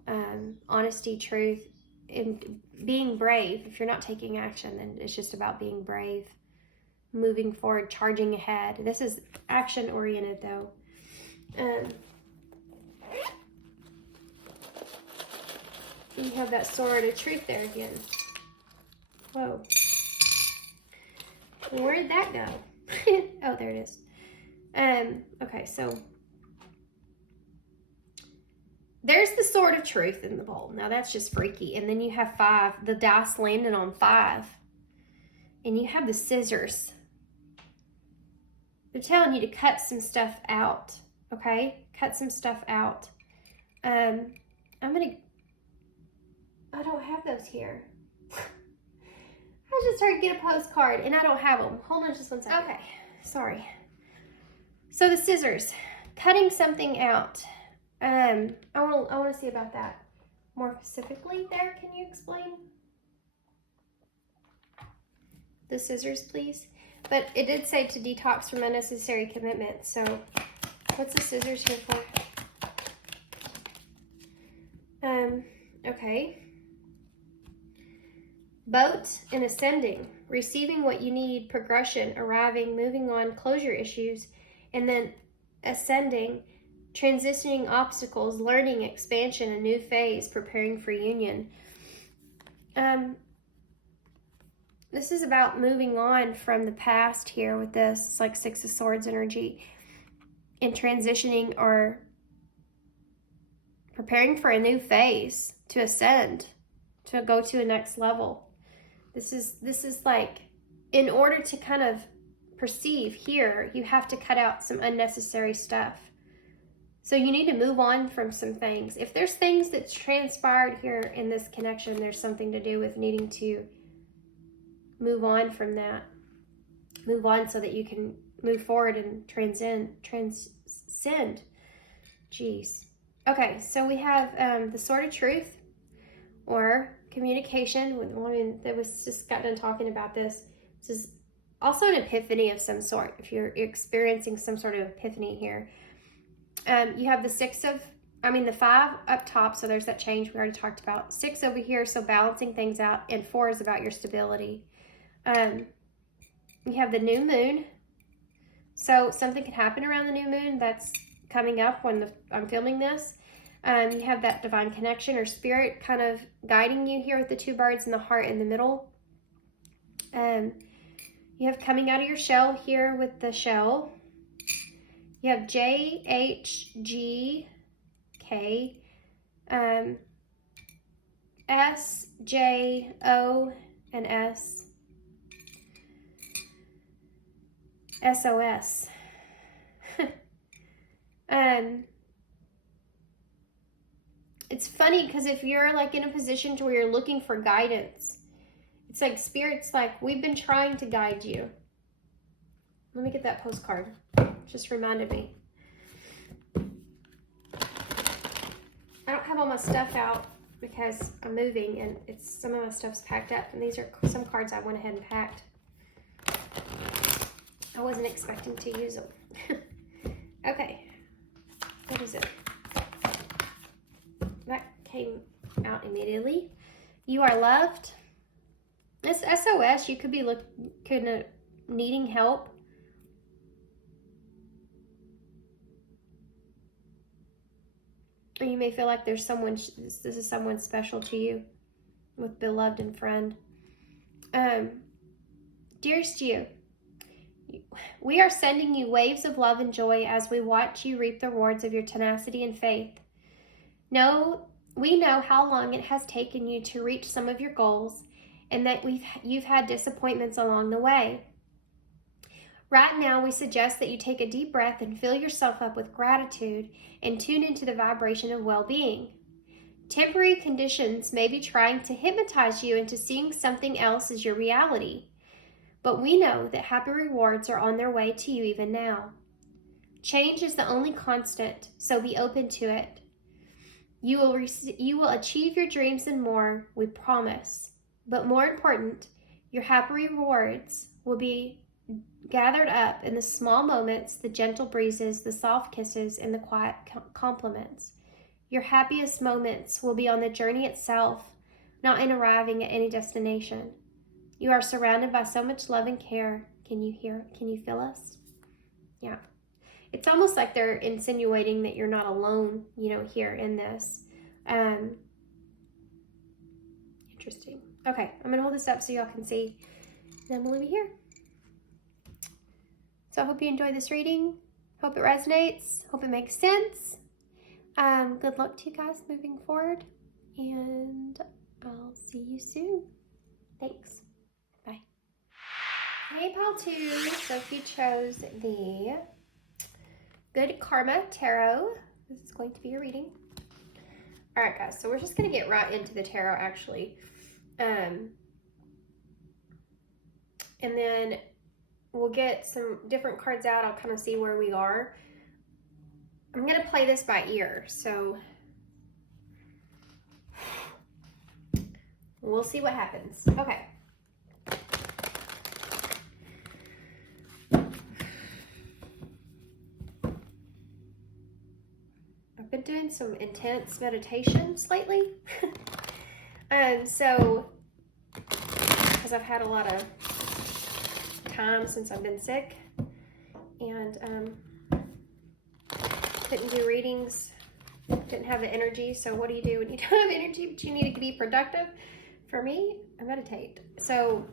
Honesty, truth, and being brave. If you're not taking action, then it's just about being brave. Moving forward, charging ahead. This is action oriented though. You have that sword of truth there again. Whoa. Where did that go? Oh, there it is. Okay, so there's the sword of truth in the bowl. Now that's just freaky. And then you have 5. The dice landed on 5. And you have the scissors. They're telling you to cut some stuff out. Okay? Cut some stuff out. I don't have those here. I just tried to get a postcard and I don't have them. Hold on just one second. Okay, sorry. So the scissors, cutting something out. I want to see about that more specifically there. Can you explain? The scissors, please. But it did say to detox from unnecessary commitment. So what's the scissors here for? Okay. Boat and ascending, receiving what you need, progression, arriving, moving on, closure issues, and then ascending, transitioning obstacles, learning, expansion, a new phase, preparing for union. This is about moving on from the past here with this. It's like 6 of Swords energy, and transitioning or preparing for a new phase, to ascend, to go to a next level. This is like, in order to kind of perceive here, you have to cut out some unnecessary stuff. So you need to move on from some things. If there's things that's transpired here in this connection, there's something to do with needing to move on from that. Move on so that you can move forward and transcend. Jeez. Okay, so we have the Sword of Truth, or communication with the woman that was just got done talking about this. This is also an epiphany of some sort, if you're experiencing some sort of epiphany here. You have the 5 up top, so there's that change we already talked about. 6 over here, so balancing things out, and 4 is about your stability. You have the new moon, so something could happen around the new moon. That's coming up when I'm filming this. You have that divine connection or spirit kind of guiding you here with the 2 birds and the heart in the middle. You have coming out of your shell here with the shell. You have J, H, G, K, S, J, O, and S. SOS. It's funny because if you're like in a position to where you're looking for guidance, it's like Spirit's like, we've been trying to guide you. Let me get that postcard. Just reminded me. I don't have all my stuff out because I'm moving and some of my stuff's packed up, and these are some cards I went ahead and packed. I wasn't expecting to use them. Okay. What is it? That came out immediately. You are loved. This SOS, you could be needing help. Or you may feel like there's someone, this is someone special to you, with beloved and friend. Dearest you, we are sending you waves of love and joy as we watch you reap the rewards of your tenacity and faith. We know how long it has taken you to reach some of your goals, and that you've had disappointments along the way. Right now, we suggest that you take a deep breath and fill yourself up with gratitude and tune into the vibration of well-being. Temporary conditions may be trying to hypnotize you into seeing something else as your reality. But we know that happy rewards are on their way to you even now. Change is the only constant, so be open to it. You will achieve your dreams and more, we promise. But more important, your happy rewards will be gathered up in the small moments, the gentle breezes, the soft kisses, and the quiet compliments. Your happiest moments will be on the journey itself, not in arriving at any destination. You are surrounded by so much love and care. Can you feel us? Yeah. It's almost like they're insinuating that you're not alone, here in this. Interesting. Okay, I'm going to hold this up so y'all can see. Then we'll leave it here. So I hope you enjoyed this reading. Hope it resonates. Hope it makes sense. Good luck to you guys moving forward. And I'll see you soon. Thanks. Bye. Hey, Pile 2. So if you chose the Good Karma Tarot, this is going to be your reading. All right, guys. So we're just going to get right into the tarot, actually. And then we'll get some different cards out. I'll kind of see where we are. I'm going to play this by ear, so we'll see what happens. Okay. I've been doing some intense meditations lately. So, because I've had a lot of time since I've been sick, and couldn't do readings, didn't have the energy. So what do you do when you don't have energy but you need to be productive? For me, I meditate. So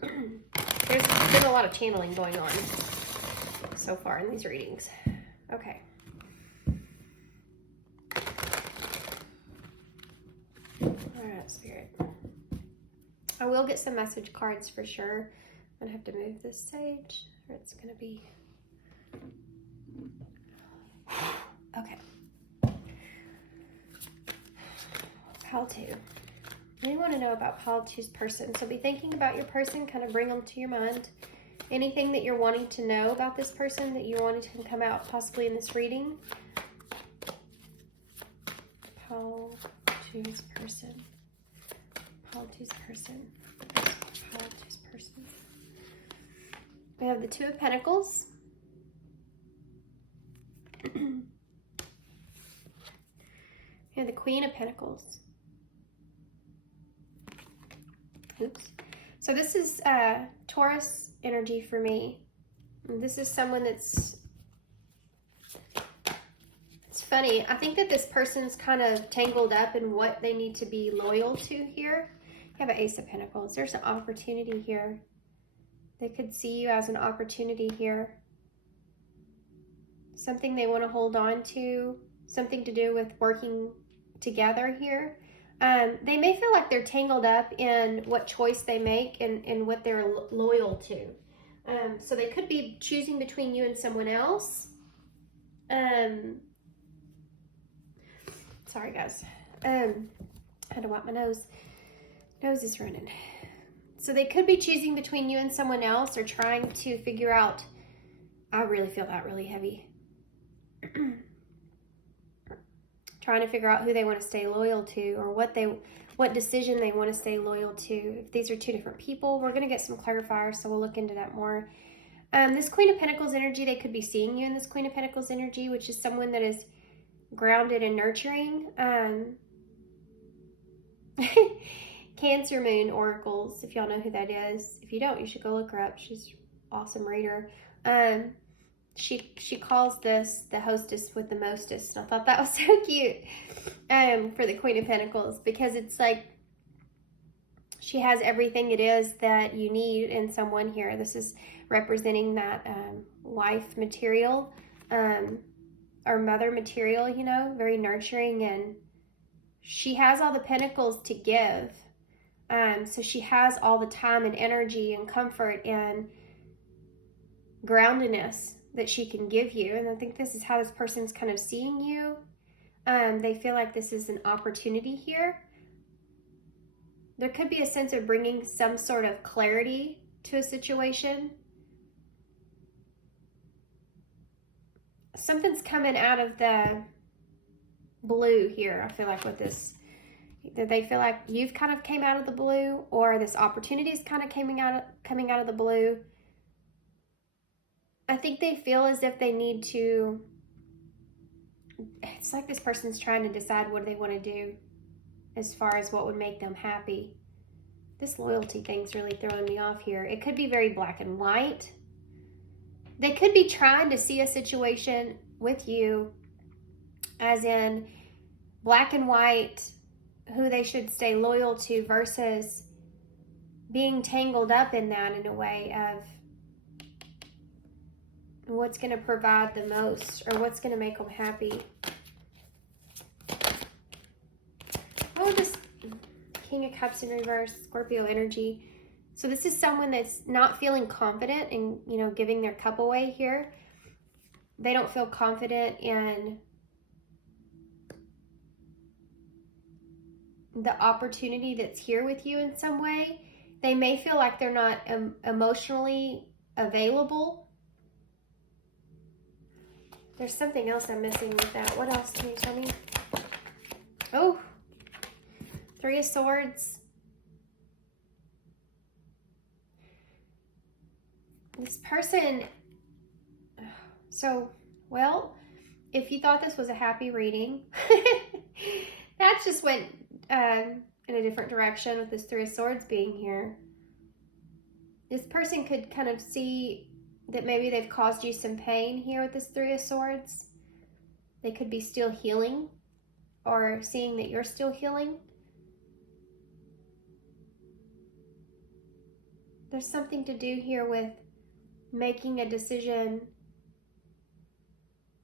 there's been a lot of channeling going on so far in these readings. Okay. Alright, Spirit. I will get some message cards for sure. I'm gonna have to move this sage or it's gonna be okay. Pile 2. You want to know about Pile 2's person. So be thinking about your person, kind of bring them to your mind. Anything that you're wanting to know about this person that you wanted to come out possibly in this reading. Pile 2's person. Pile 2's person. Pile 2's person. We have the Two of Pentacles. And the Queen of Pentacles. Oops. So this is Taurus energy for me. And this is someone that's, it's funny. I think that this person's kind of tangled up in what they need to be loyal to here. You have an Ace of Pentacles. There's an opportunity here. They could see you as an opportunity here. Something they want to hold on to. Something to do with working together here. They may feel like they're tangled up in what choice they make and what they're loyal to. So they could be choosing between you and someone else. Sorry, guys. I had to wipe my nose. Nose is running. So they could be choosing between you and someone else or trying to figure out, I really feel that really heavy. Trying to figure out who they want to stay loyal to or what decision they want to stay loyal to. If these are two different people, we're going to get some clarifiers, so we'll look into that more. This Queen of Pentacles energy, they could be seeing you in this Queen of Pentacles energy, which is someone that is grounded and nurturing. Cancer Moon Oracles, if y'all know who that is. If you don't, you should go look her up. She's an awesome reader. She calls this the hostess with the mostest. And I thought that was so cute for the Queen of Pentacles, because it's like she has everything it is that you need in someone here. This is representing that wife material or mother material, you know, very nurturing, and she has all the pentacles to give. So she has all the time and energy and comfort and groundedness that she can give you. And I think this is how this person's kind of seeing you. They feel like this is an opportunity here. There could be a sense of bringing some sort of clarity to a situation. Something's coming out of the blue here, I feel like, with this. That they feel like you've kind of came out of the blue, or this opportunity is kind of coming out of the blue. I think they feel as if they need to, it's like this person's trying to decide what they want to do as far as what would make them happy. This loyalty thing's really throwing me off here. It could be very black and white. They could be trying to see a situation with you as in black and white, who they should stay loyal to, versus being tangled up in that in a way of what's going to provide the most or what's going to make them happy. Oh, this King of Cups in reverse, Scorpio energy. So this is someone that's not feeling confident in, giving their cup away here. They don't feel confident in the opportunity that's here with you in some way. They may feel like they're not emotionally available. There's something else I'm missing with that. What else can you tell me? Oh, Three of Swords. This person, well, if you thought this was a happy reading, that just went in a different direction with this Three of Swords being here. This person could kind of see that maybe they've caused you some pain here with this Three of Swords. They could be still healing, or seeing that you're still healing. There's something to do here with making a decision,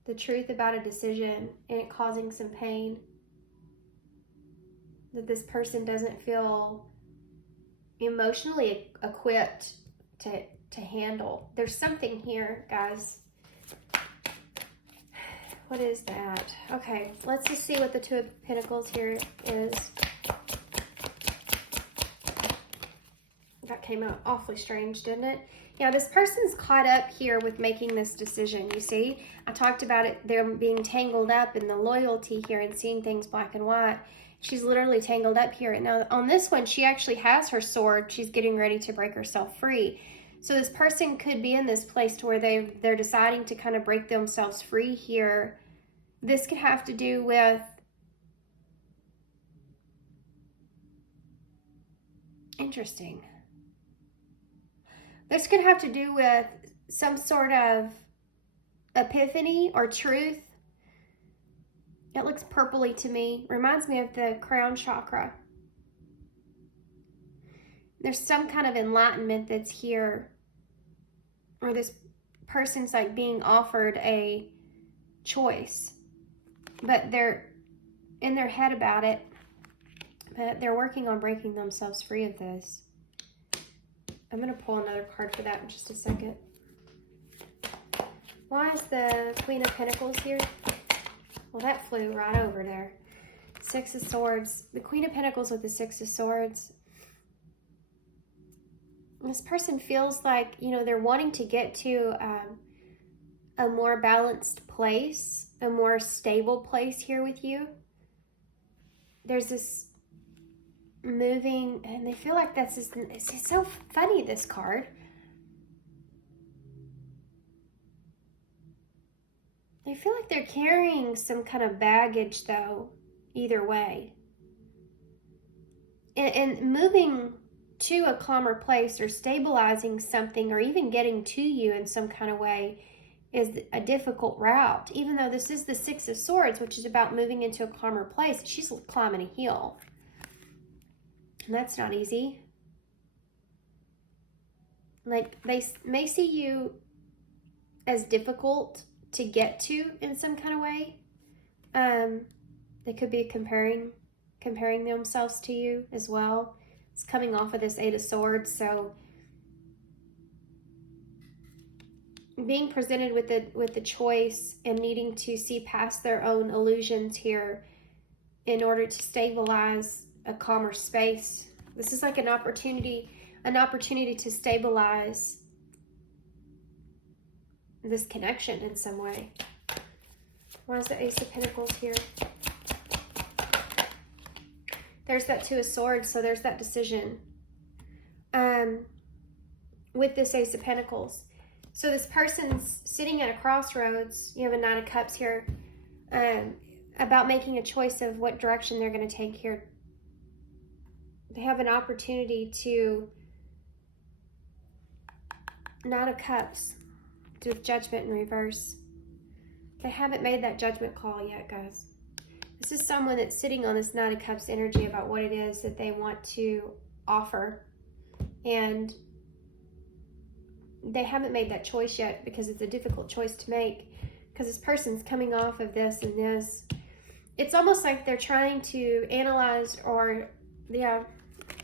the truth about a decision, and it causing some pain that this person doesn't feel emotionally equipped to handle. There's something here, guys. What is that? Okay, let's just see what the Two of Pentacles here is. That came out awfully strange, didn't it? Yeah, this person's caught up here with making this decision, you see? I talked about it, they're being tangled up in the loyalty here and seeing things black and white. She's literally tangled up here. And now on this one, she actually has her sword. She's getting ready to break herself free. So this person could be in this place to where they're deciding to kind of break themselves free here. This could have to do with interesting. This could have to do with some sort of epiphany or truth. It looks purpley to me. Reminds me of the crown chakra. There's some kind of enlightenment that's here. Or this person's like being offered a choice. But they're in their head about it. But they're working on breaking themselves free of this. I'm going to pull another card for that in just a second. Why is the Queen of Pentacles here? Well, that flew right over there. Six of Swords. The Queen of Pentacles with the Six of Swords. This person feels like, they're wanting to get to a more balanced place, a more stable place here with you. There's this moving, and they feel like that's just, it's so funny, this card. They feel like they're carrying some kind of baggage, though, either way. And moving to a calmer place or stabilizing something or even getting to you in some kind of way is a difficult route. Even though this is the Six of Swords, which is about moving into a calmer place, she's climbing a hill. And that's not easy. Like, they may see you as difficult to get to in some kind of way. They could be comparing themselves to you as well. It's coming off of this Eight of Swords, so being presented with the choice and needing to see past their own illusions here in order to stabilize a calmer space. This is like an opportunity to stabilize this connection in some way. Why is the Ace of Pentacles here? There's that Two of Swords, so there's that decision. With this Ace of Pentacles. So this person's sitting at a crossroads. You have a Nine of Cups here. About making a choice of what direction they're going to take here. They have an opportunity to... Nine of Cups. With Judgment in reverse. They haven't made that judgment call yet, guys. This is someone that's sitting on this Nine of Cups energy about what it is that they want to offer. And they haven't made that choice yet because it's a difficult choice to make. Because this person's coming off of this and this. It's almost like they're trying to analyze, or, yeah,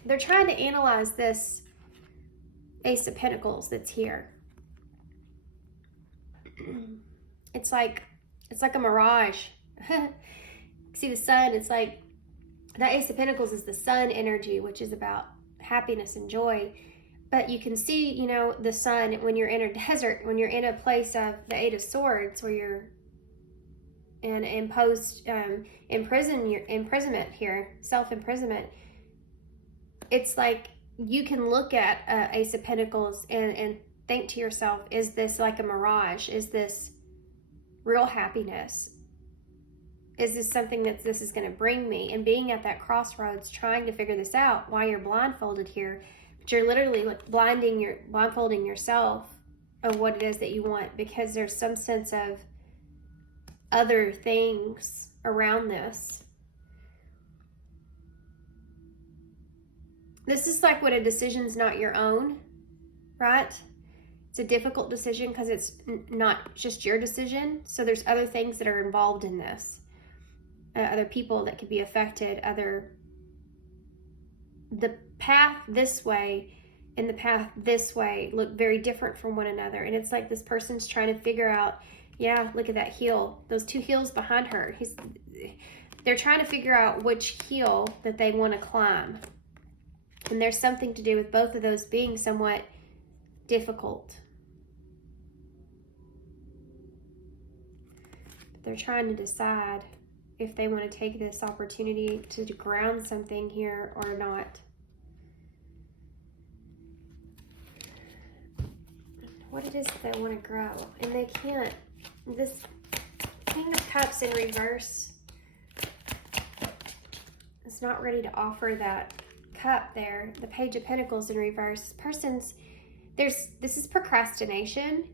they're trying to analyze this Ace of Pentacles that's here. It's like a mirage. See the sun, it's like that Ace of Pentacles is the sun energy, which is about happiness and joy. But you can see, you know, the sun when you're in a desert, when you're in a place of the Eight of Swords, where you're in imposed imprisonment here, self-imprisonment. It's like you can look at Ace of Pentacles and think to yourself, is this like a mirage? Is this real happiness? Is this something that this is going to bring me? And being at that crossroads, trying to figure this out while you're blindfolded here, but you're literally like blindfolding yourself of what it is that you want, because there's some sense of other things around this. This is like when a decision's not your own, right? It's a difficult decision because it's not just your decision. So there's other things that are involved in this. Other people that could be affected, the path this way and the path this way look very different from one another. And it's like this person's trying to figure out, yeah, look at that heel, those two heels behind her. They're trying to figure out which heel that they want to climb. And there's something to do with both of those being somewhat difficult. They're trying to decide if they want to take this opportunity to ground something here or not. What it is that they want to grow, and they can't. This King of Cups in reverse is not ready to offer that cup there. The Page of Pentacles in reverse. This is procrastination,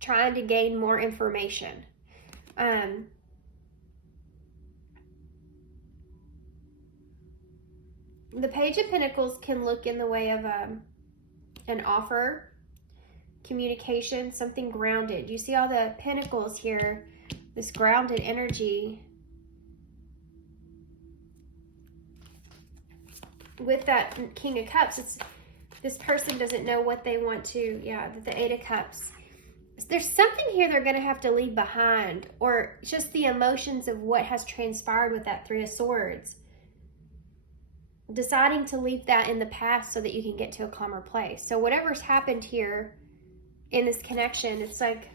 trying to gain more information. The Page of Pentacles can look in the way of an offer, communication, something grounded. You see all the pentacles here, this grounded energy. With that King of Cups, this person doesn't know what they want to, the Eight of Cups. There's something here they're going to have to leave behind, or just the emotions of what has transpired with that Three of Swords. Deciding to leave that in the past so that you can get to a calmer place. So whatever's happened here in this connection, it's like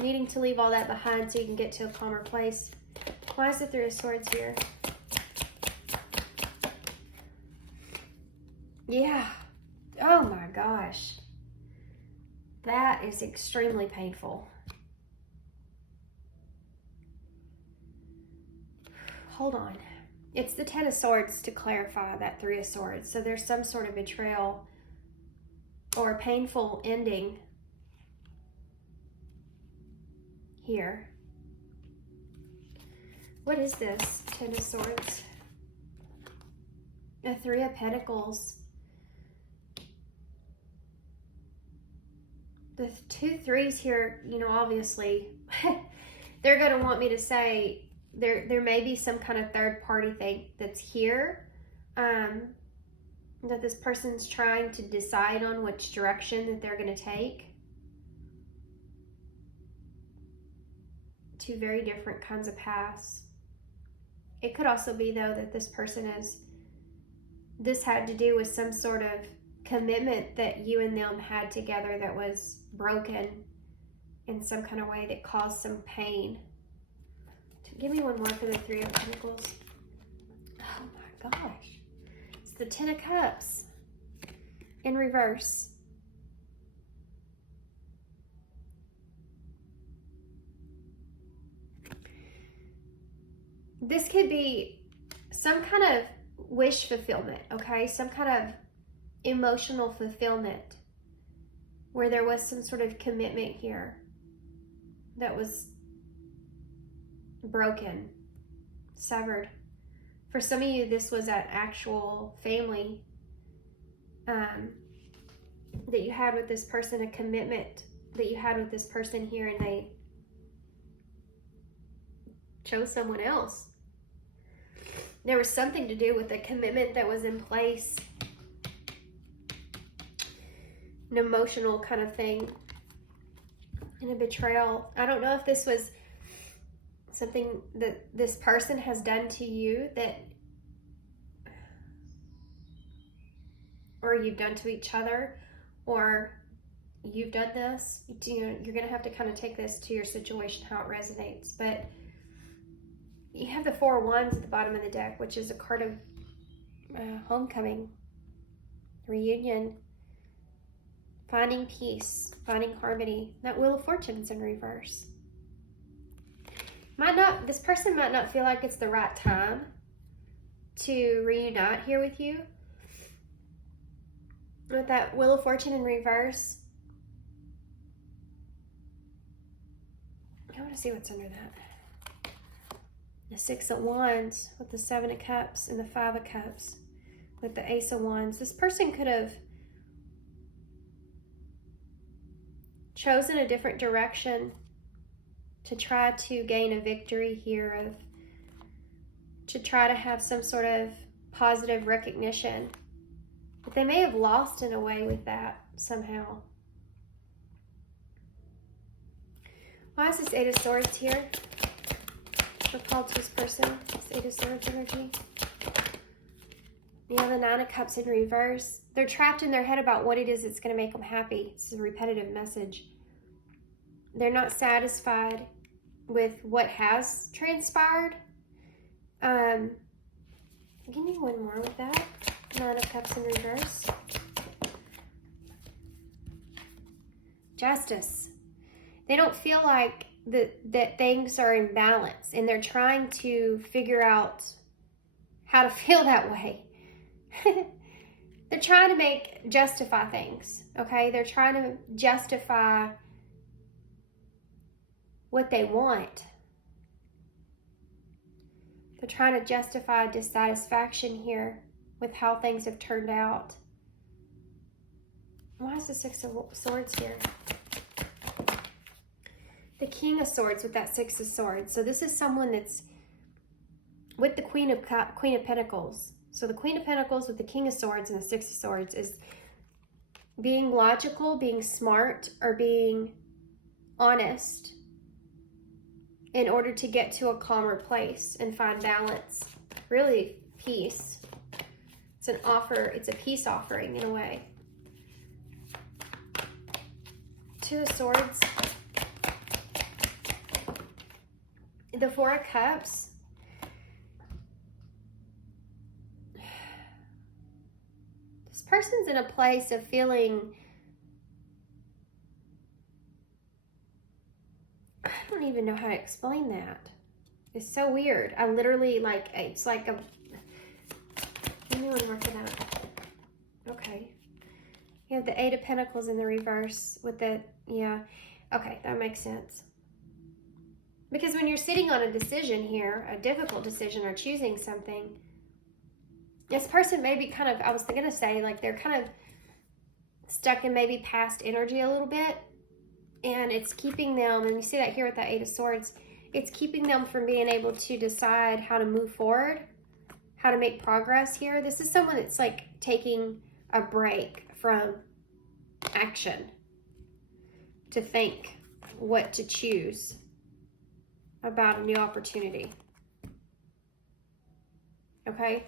needing to leave all that behind so you can get to a calmer place. Why is the Three of Swords here? Yeah. Oh my gosh. That is extremely painful. Hold on. It's the Ten of Swords to clarify that Three of Swords. So there's some sort of betrayal or a painful ending here. What is this Ten of Swords? A Three of Pentacles. The two threes here, obviously, they're going to want me to say there may be some kind of third party thing that's here, that this person's trying to decide on which direction that they're going to take. two very different kinds of paths. It could also be, though, that this had to do with some sort of commitment that you and them had together that was broken in some kind of way that caused some pain. Give me one more for the Three of Pentacles. Oh my gosh. It's the Ten of Cups in reverse. This could be some kind of wish fulfillment, okay? Some kind of emotional fulfillment where there was some sort of commitment here that was broken, severed. For some of you, this was an actual family that you had with this person, a commitment that you had with this person here, and they chose someone else. There was something to do with the commitment that was in place, an emotional kind of thing, and a betrayal. I don't know if this was something that this person has done to you that, or you've done to each other, or you've done this. You know, you're going to have to kind of take this to your situation, how it resonates. But you have the Four of Wands at the bottom of the deck, which is a card of homecoming, reunion, finding peace, finding harmony. That Wheel of Fortune's in reverse. This person might not feel like it's the right time to reunite here with you. With that Wheel of Fortune in reverse, I want to see what's under that. The Six of Wands with the Seven of Cups and the Five of Cups with the Ace of Wands. This person could have chosen a different direction to try to gain a victory here, to try to have some sort of positive recognition. But they may have lost in a way with that somehow. Why is this Eight of Swords here? For called to this person, this Eight of Swords energy. You have the Nine of Cups in reverse. They're trapped in their head about what it is that's going to make them happy. It's a repetitive message. They're not satisfied with what has transpired. Give me one more with that. Nine of Cups in reverse. Justice. They don't feel like that things are in balance, and they're trying to figure out how to feel that way. They're trying to justify things, okay? They're trying to justify what they want. They're trying to justify dissatisfaction here with how things have turned out. Why is the Six of Swords here? The King of Swords with that Six of Swords. So this is someone that's with the Queen of Pentacles. So the Queen of Pentacles with the King of Swords and the Six of Swords is being logical, being smart, or being honest in order to get to a calmer place and find balance. Really, peace. It's an offer, it's a peace offering in a way. Two of Swords. The Four of Cups. This person's in a place of feeling, I don't even know how to explain that. It's so weird. I literally, it's like a, give me one more for that. Okay. You have the Eight of Pentacles in the reverse with the, yeah. Okay, that makes sense. Because when you're sitting on a decision here, a difficult decision or choosing something, this person may be kind of, I was going to say, like they're kind of stuck in maybe past energy a little bit. And it's keeping them, and you see that here with that Eight of Swords, it's keeping them from being able to decide how to move forward, how to make progress here. This is someone that's like taking a break from action to think what to choose. about a new opportunity. Okay?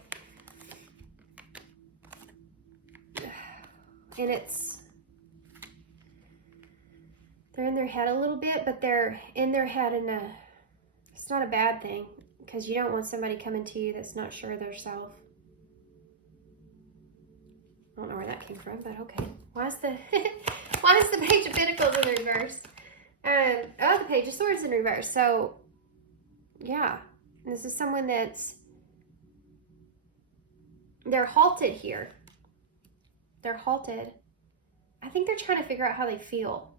And they're in their head a little bit, but they're in their head it's not a bad thing, because you don't want somebody coming to you that's not sure of their self. I don't know where that came from, but okay. Why is the Page of Pentacles in reverse? Oh, the Page of Swords in reverse. So, yeah, this is someone they're halted here. They're halted. I think they're trying to figure out how they feel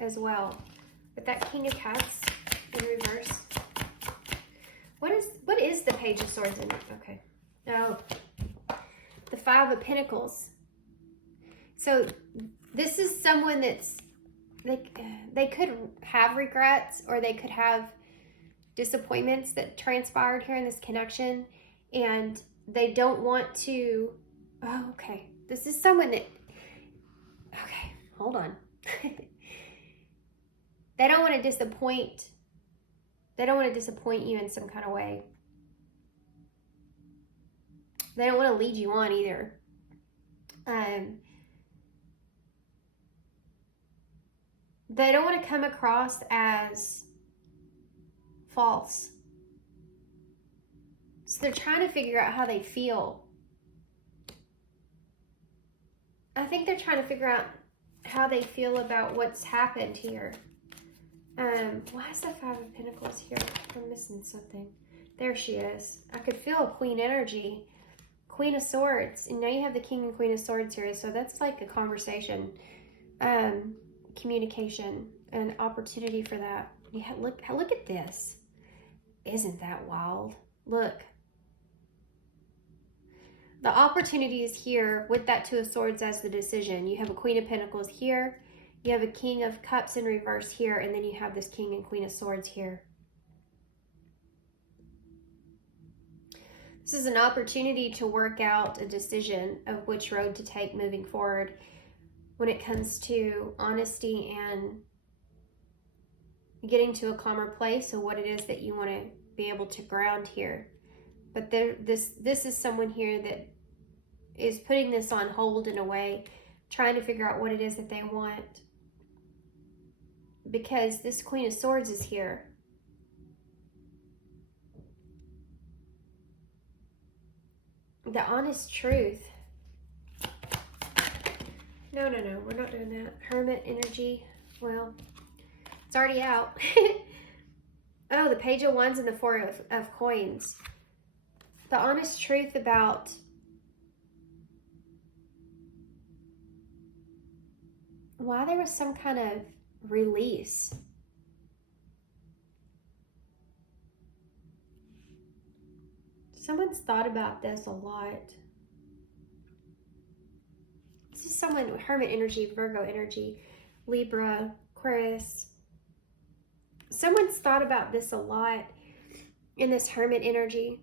as well. With that King of Cups in reverse. What is the Page of Swords in? Okay. Oh, the Five of Pentacles. So this is someone that's they could have regrets, or they could have disappointments that transpired here in this connection, and they don't want to. Oh, okay. This is someone that. Okay, hold on. They don't want to disappoint. They don't want to disappoint you in some kind of way. They don't want to lead you on either. They don't want to come across as false. So they're trying to figure out how they feel. I think they're trying to figure out how they feel about what's happened here. Why is the Five of Pentacles here? I'm missing something. There she is. I could feel a Queen energy. Queen of Swords. And now you have the King and Queen of Swords here. So that's like a conversation. Communication. An opportunity for that. Yeah, look at this. Isn't that wild? Look. The opportunity is here with that Two of Swords as the decision. You have a Queen of Pentacles here. You have a King of Cups in reverse here, and then you have this King and Queen of Swords here. This is an opportunity to work out a decision of which road to take moving forward when it comes to honesty and getting to a calmer place of what it is that you want to be able to ground here. But this is someone here that is putting this on hold in a way, trying to figure out what it is that they want. Because this Queen of Swords is here. The honest truth. No, we're not doing that. Hermit energy. Well, it's already out. Oh, the Page of Wands and the Four of Coins. The honest truth about why there was some kind of release. Someone's thought about this a lot. This is someone with Hermit energy, Virgo energy, Libra, Aquarius. Someone's thought about this a lot in this Hermit energy.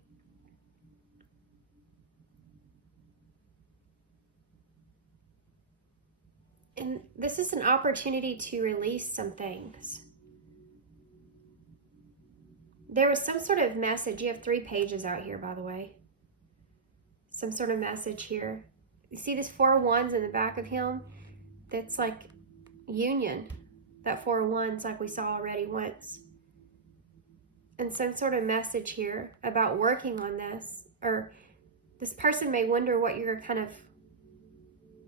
And this is an opportunity to release some things. There was some sort of message. You have 3 pages out here, by the way. Some sort of message here. You see this 4 of Wands in the back of him? That's like union. That 4 of Wands like we saw already once. And some sort of message here about working on this. Or this person may wonder what you're kind of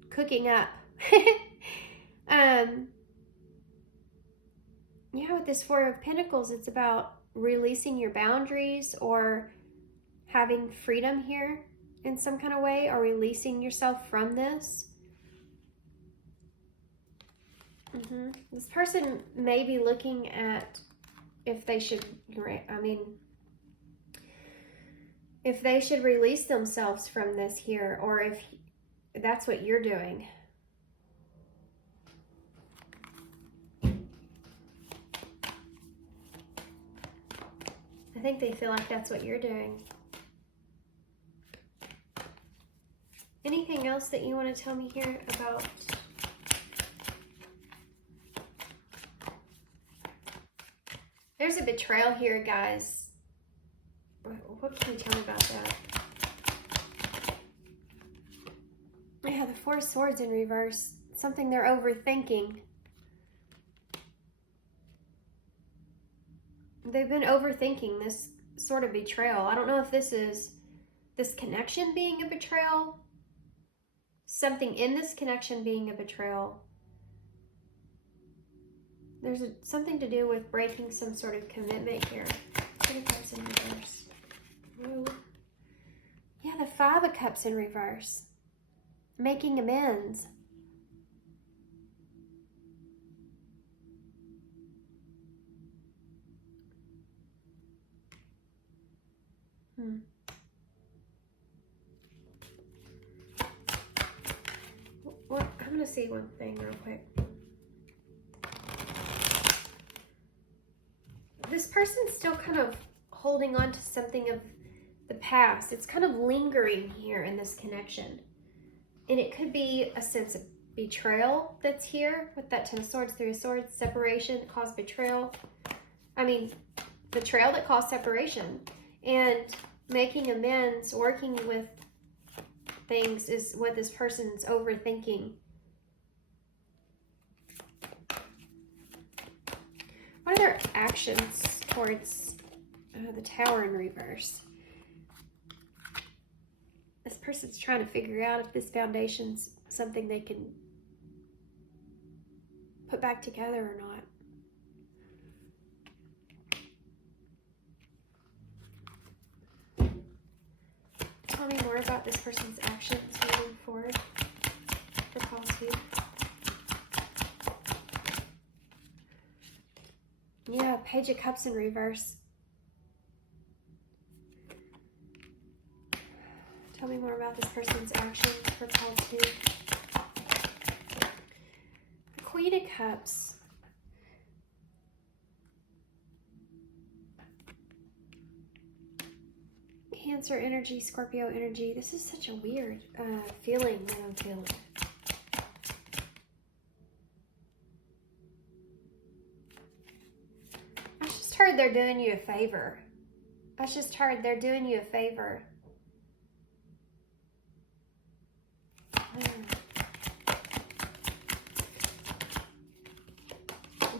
cooking up. Yeah, with this Four of Pentacles, it's about releasing your boundaries or having freedom here in some kind of way, or releasing yourself from this. This person may be looking at if they should, if they should release themselves from this here, or if that's what you're doing. I think they feel like that's what you're doing. Anything else that you want to tell me here about? There's a betrayal here, guys. What can you tell me about that? Yeah, the Four of Swords in reverse. Something they're overthinking. They've been overthinking this sort of betrayal. I don't know if this is this connection being a betrayal. Something in this connection being a betrayal. There's something to do with breaking some sort of commitment here. Three of Cups in reverse. Ooh. Yeah, the Five of Cups in reverse. Making amends. Well, I'm going to see one thing real quick. This person's still kind of holding on to something of the past. It's kind of lingering here in this connection. And it could be a sense of betrayal that's here with that Ten of Swords, Three of Swords, separation that caused betrayal. I mean, betrayal that caused separation. And making amends, working with things is what this person's overthinking. What are their actions towards the Tower in reverse? This person's trying to figure out if this foundation's something they can put back together or not. Tell me more about this person's actions moving forward for policy. Yeah, Page of Cups in reverse. Tell me more about this person's actions for policy. The Queen of Cups. Cancer energy, Scorpio energy. This is such a weird feeling that I'm feeling. I just heard they're doing you a favor. I just heard they're doing you a favor.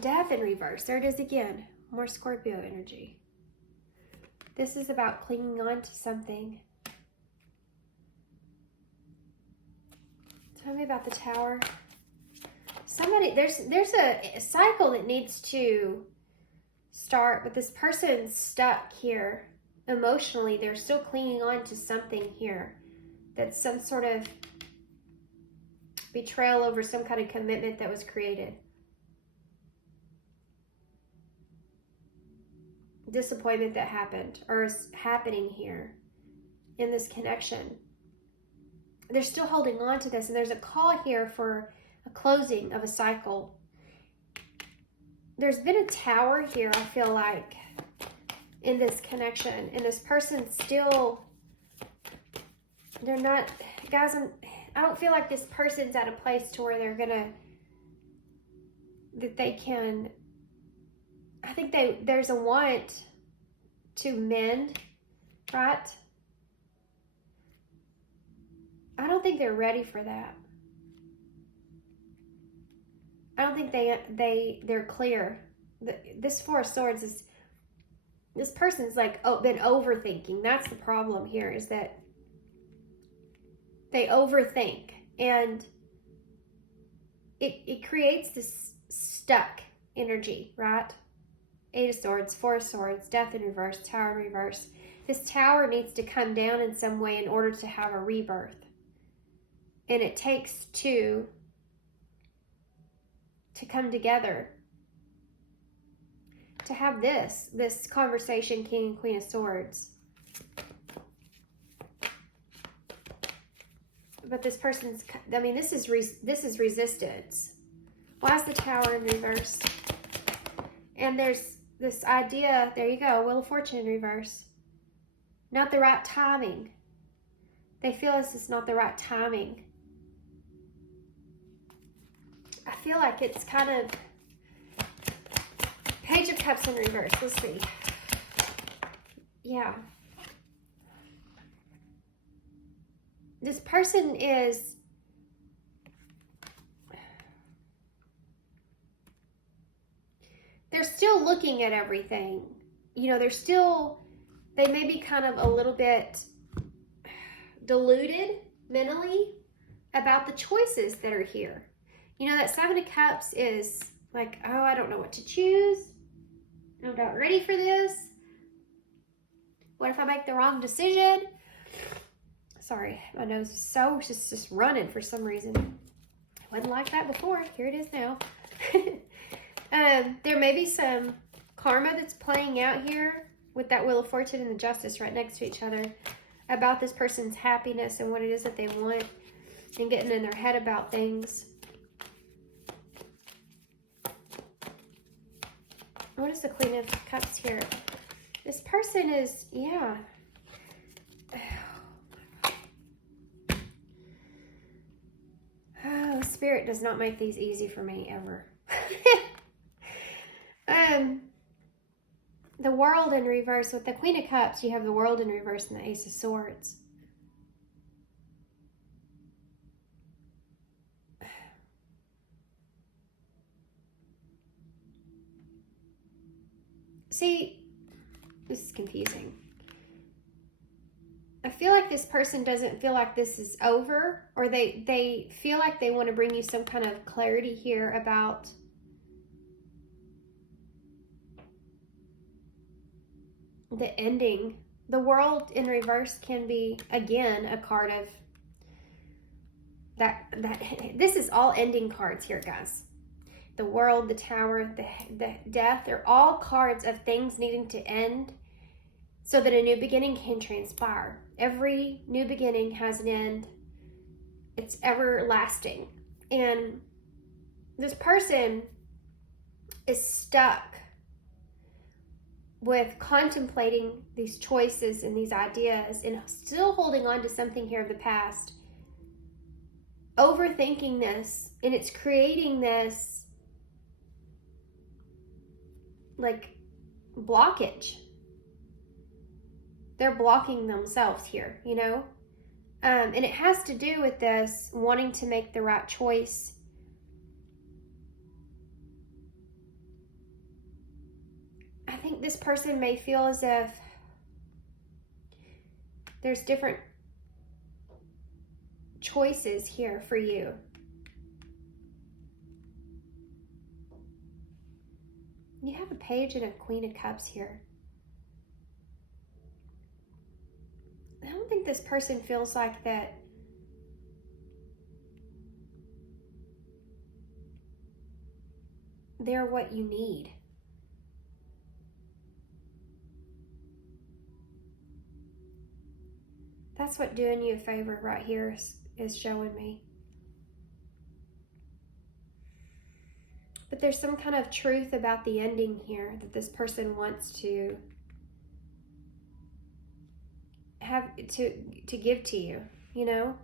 Death in reverse. There it is again. More Scorpio energy. This is about clinging on to something. Tell me about the Tower. Somebody, there's a cycle that needs to start, but this person's stuck here emotionally. They're still clinging on to something here. That's some sort of betrayal over some kind of commitment that was created. Disappointment that happened or is happening here in this connection. They're still holding on to this, and there's a call here for a closing of a cycle. There's been a Tower here, I feel like, in this connection, and this person's still, they're not, guys, I don't feel like this person's at a place to where they're gonna, that they can, I think there's a want to mend, right? I don't think they're ready for that. I don't think they're clear. This Four of Swords is, this person's like been overthinking. That's the problem here, is that they overthink, and it creates this stuck energy, right? Eight of Swords, Four of Swords, Death in reverse, Tower in reverse. This Tower needs to come down in some way in order to have a rebirth. And it takes two to come together to have this conversation, King and Queen of Swords. But this person's, I mean, this is resistance. Why is the Tower in reverse? And there's this idea, there you go, Wheel of Fortune in reverse. Not the right timing. They feel this is not the right timing. I feel like it's kind of Page of Cups in reverse. Let's see. Yeah. This person is... they're still looking at everything. You know, they may be kind of a little bit deluded mentally about the choices that are here. You know, that Seven of Cups is like, oh, I don't know what to choose. I'm not ready for this. What if I make the wrong decision? Sorry, my nose is so just running for some reason. It wasn't like that before. Here it is now. There may be some karma that's playing out here with that Wheel of Fortune and the Justice right next to each other about this person's happiness and what it is that they want and getting in their head about things. What is the Queen of Cups here? This person is, yeah. Oh, Spirit does not make these easy for me ever. The World in reverse. With the Queen of Cups, you have the World in reverse and the Ace of Swords. See, this is confusing. I feel like this person doesn't feel like this is over, or they feel like they want to bring you some kind of clarity here about the ending. The World in reverse can be, again, a card of that this is all ending cards here, guys. The World, the Tower, the Death, they're all cards of things needing to end so that a new beginning can transpire. Every new beginning has an end. It's everlasting. And this person is stuck with contemplating these choices and these ideas and still holding on to something here of the past, overthinking this, and it's creating this like blockage. They're blocking themselves here, you know? And it has to do with this wanting to make the right choice. I think this person may feel as if there's different choices here for you. You have a Page and a Queen of Cups here. I don't think this person feels like that they're what you need. That's what doing you a favor right here is showing me. But there's some kind of truth about the ending here that this person wants to have to give to you, you know?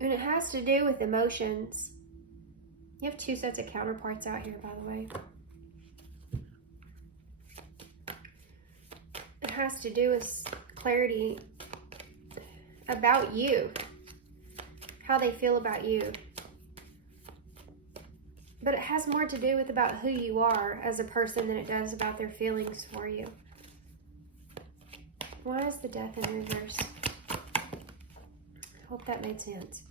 And it has to do with emotions. You have two sets of counterparts out here, by the way. It has to do with clarity about you, how they feel about you. But it has more to do with about who you are as a person than it does about their feelings for you. Why is the Death in reverse? I hope that made sense.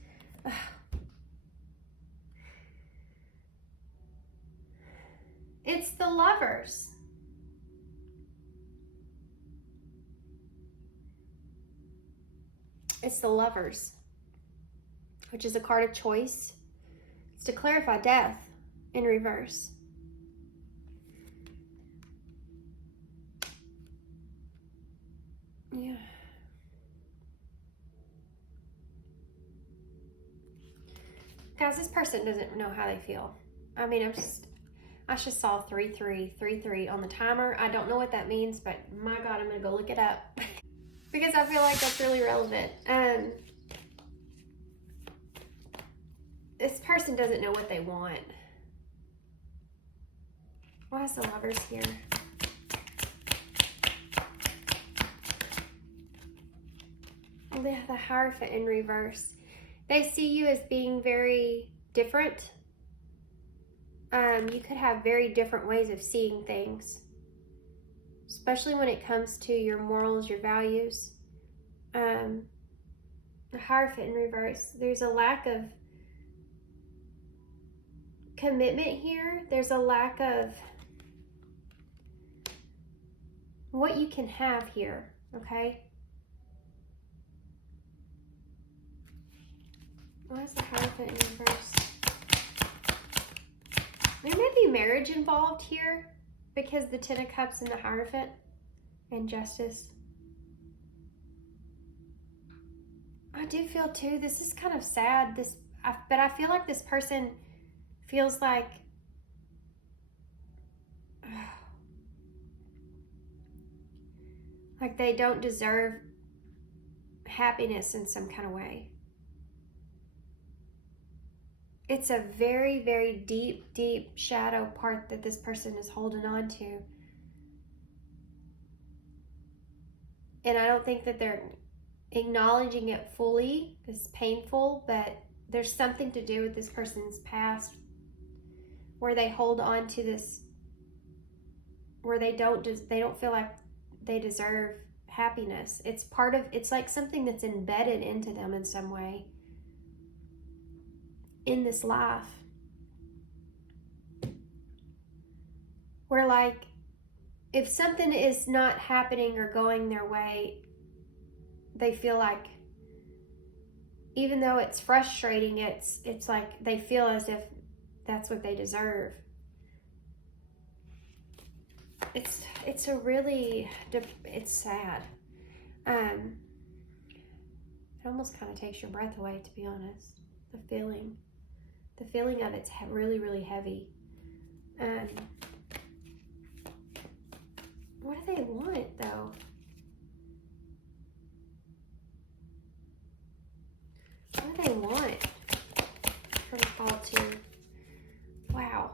It's the Lovers. It's the Lovers, which is a card of choice. It's to clarify death in reverse. Yeah. Guys, this person doesn't know how they feel. I mean, I just saw 3333 on the timer. I don't know what that means, but my God, I'm gonna go look it up because I feel like that's really relevant. This person doesn't know what they want. Why is the Lovers here? The Hierophant in reverse. They see you as being very different. You could have very different ways of seeing things, especially when it comes to your morals, your values. The Hierophant in reverse. There's a lack of commitment here. There's a lack of what you can have here, okay? Why is the Hierophant in reverse? There may be marriage involved here because the Ten of Cups and the Hierophant and Justice. I do feel too, this is kind of sad, but I feel like this person feels like they don't deserve happiness in some kind of way. It's a very, very deep, deep shadow part that this person is holding on to. And I don't think that they're acknowledging it fully. It's painful, but there's something to do with this person's past where they hold on to this, where they don't feel like they deserve happiness. It's like something that's embedded into them in some way in this life, where like if something is not happening or going their way, they feel like even though it's frustrating, it's like they feel as if that's what they deserve. It's sad. It almost kind of takes your breath away, to be honest. The feeling of it's really, really heavy. What do they want, though? What do they want from call to? Wow.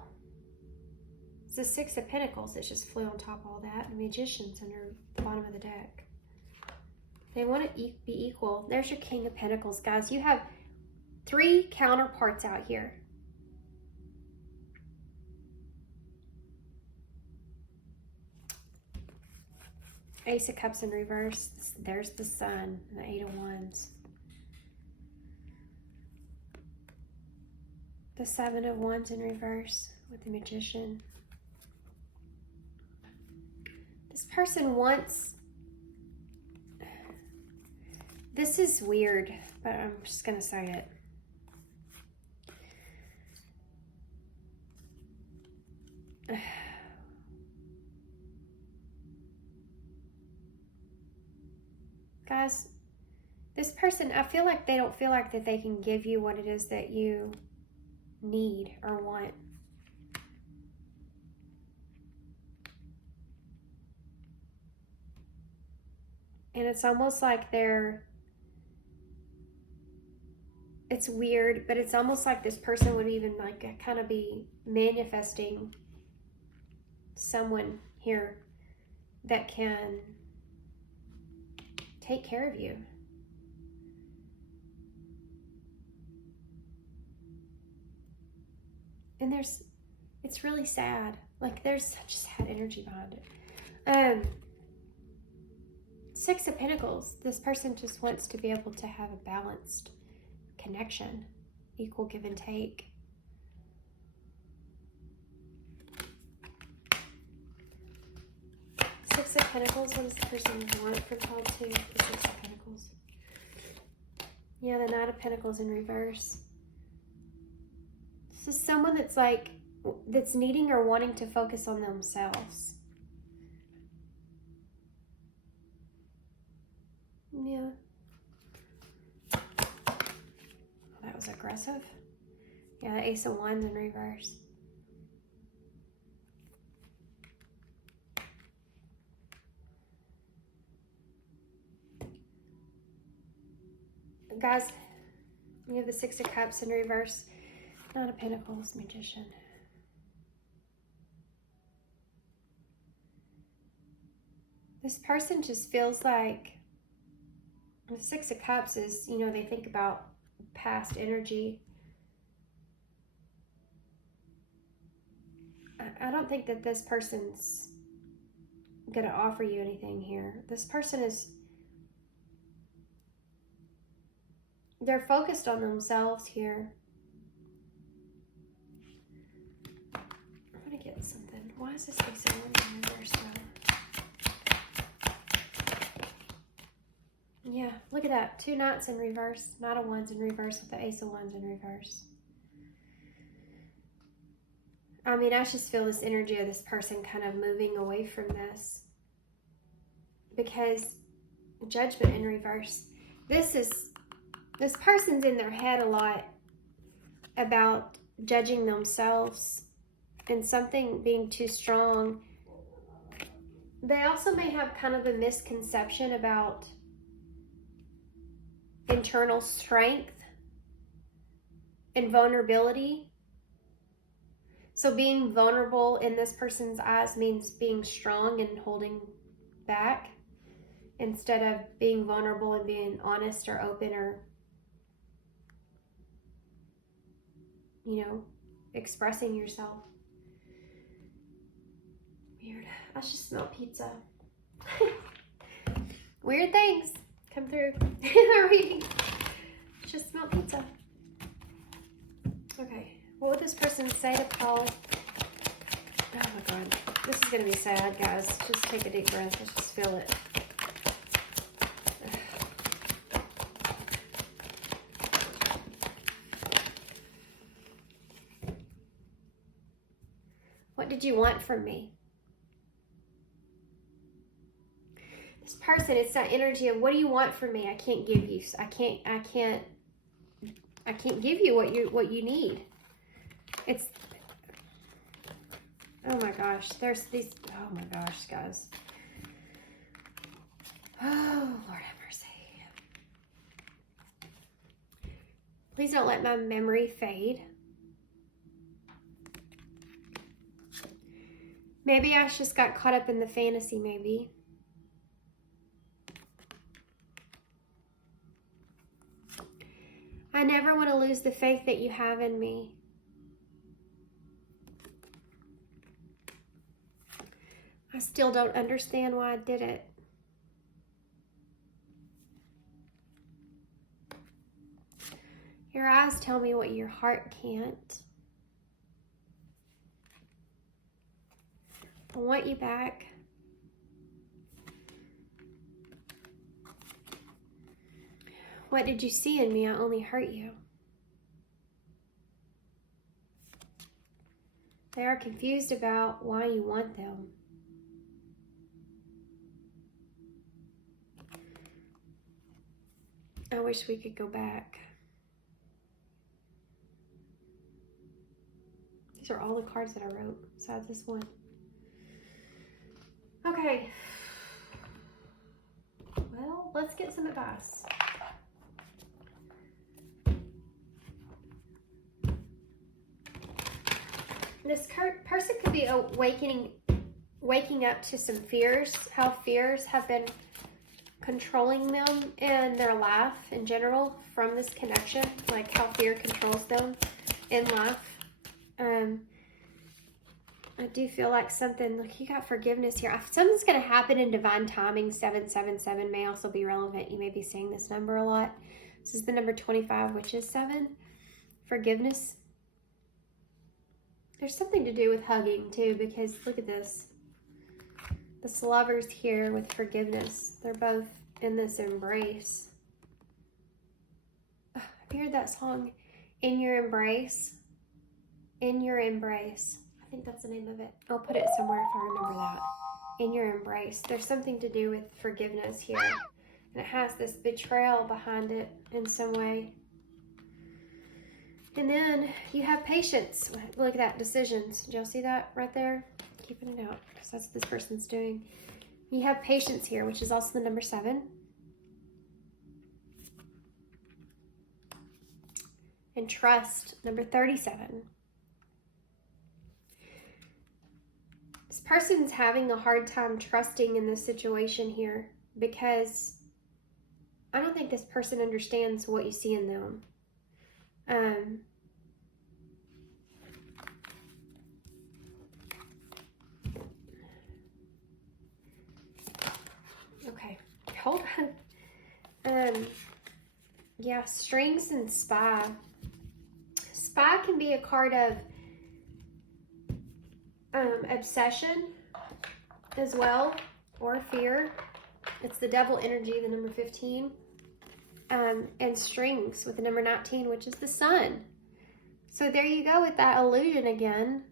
It's the Six of Pentacles that just flew on top of all that. The Magician's under the bottom of the deck. They want to be equal. There's your King of Pentacles, guys. You have 3 counterparts out here. Ace of Cups in reverse. There's the Sun and the Eight of Wands. The Seven of Wands in reverse with the Magician. This person wants... This is weird, but I'm just going to say it. Guys, this person, I feel like they don't feel like that they can give you what it is that you need or want. And it's almost like it's weird, but it's almost like this person would even like kind of be manifesting someone here that can take care of you. And it's really sad. Like there's such sad energy behind it. Six of Pentacles. This person just wants to be able to have a balanced connection, equal give and take. Six of Pentacles. What does the person want from call to? The Six of Pentacles. Yeah, the Knight of Pentacles in reverse. This is someone that's needing or wanting to focus on themselves. Yeah. That was aggressive. Yeah, the Ace of Wands in reverse. Guys, you have the Six of Cups in reverse. Knight of Pentacles, Magician. This person just feels like the Six of Cups is, you know, they think about past energy. I don't think that this person's going to offer you anything here. This person is, they're focused on themselves here. I'm going to get something. Why is this facing in reverse though? Yeah, look at that. 2 Knights in reverse, Knight of Wands in reverse with the Ace of Wands in reverse. I mean, I just feel this energy of this person kind of moving away from this. Because Judgment in reverse. This person's in their head a lot about judging themselves and something being too strong. They also may have kind of a misconception about internal strength and vulnerability. So being vulnerable in this person's eyes means being strong and holding back instead of being vulnerable and being honest or open or, you know, expressing yourself. Weird. I should smell pizza. Weird things come through in our reading. Just smell pizza. Okay. What would this person say to Paul? Oh my God. This is going to be sad, guys. Just take a deep breath. Let's just feel it. What did you want from me? This person, it's that energy of, what do you want from me? I can't give you. I can't give you what you need. It's, oh my gosh, there's these, oh my gosh, guys. Oh, Lord have mercy. Please don't let my memory fade. Maybe I just got caught up in the fantasy, maybe. I never want to lose the faith that you have in me. I still don't understand why I did it. Your eyes tell me what your heart can't. I want you back. What did you see in me? I only hurt you. They are confused about why you want them. I wish we could go back. These are all the cards that I wrote, besides this one. Okay. Well, let's get some advice. This person could be waking up to some fears, how fears have been controlling them in their life in general from this connection, like how fear controls them in life. I do feel like something, look, you got forgiveness here. Something's going to happen in divine timing. 777 may also be relevant. You may be seeing this number a lot. This is the number 25, which is 7. Forgiveness. There's something to do with hugging too, because look at this. This lover's here with forgiveness. They're both in this embrace. Have you heard that song, In Your Embrace? In Your Embrace. I think that's the name of it. I'll put it somewhere if I remember that. In Your Embrace. There's something to do with forgiveness here. And it has this betrayal behind it in some way. And then you have patience. Look at that, decisions. Did y'all see that right there? Keeping it out, because that's what this person's doing. You have patience here, which is also the number 7. And trust, number 37. This This person's having a hard time trusting in this situation here because I don't think this person understands what you see in them. Okay, hold on. Yeah, strings and spy. Spy can be a card of obsession as well, or fear. It's the devil energy, the number 15. And strings with the number 19, which is the sun. So there you go with that illusion again.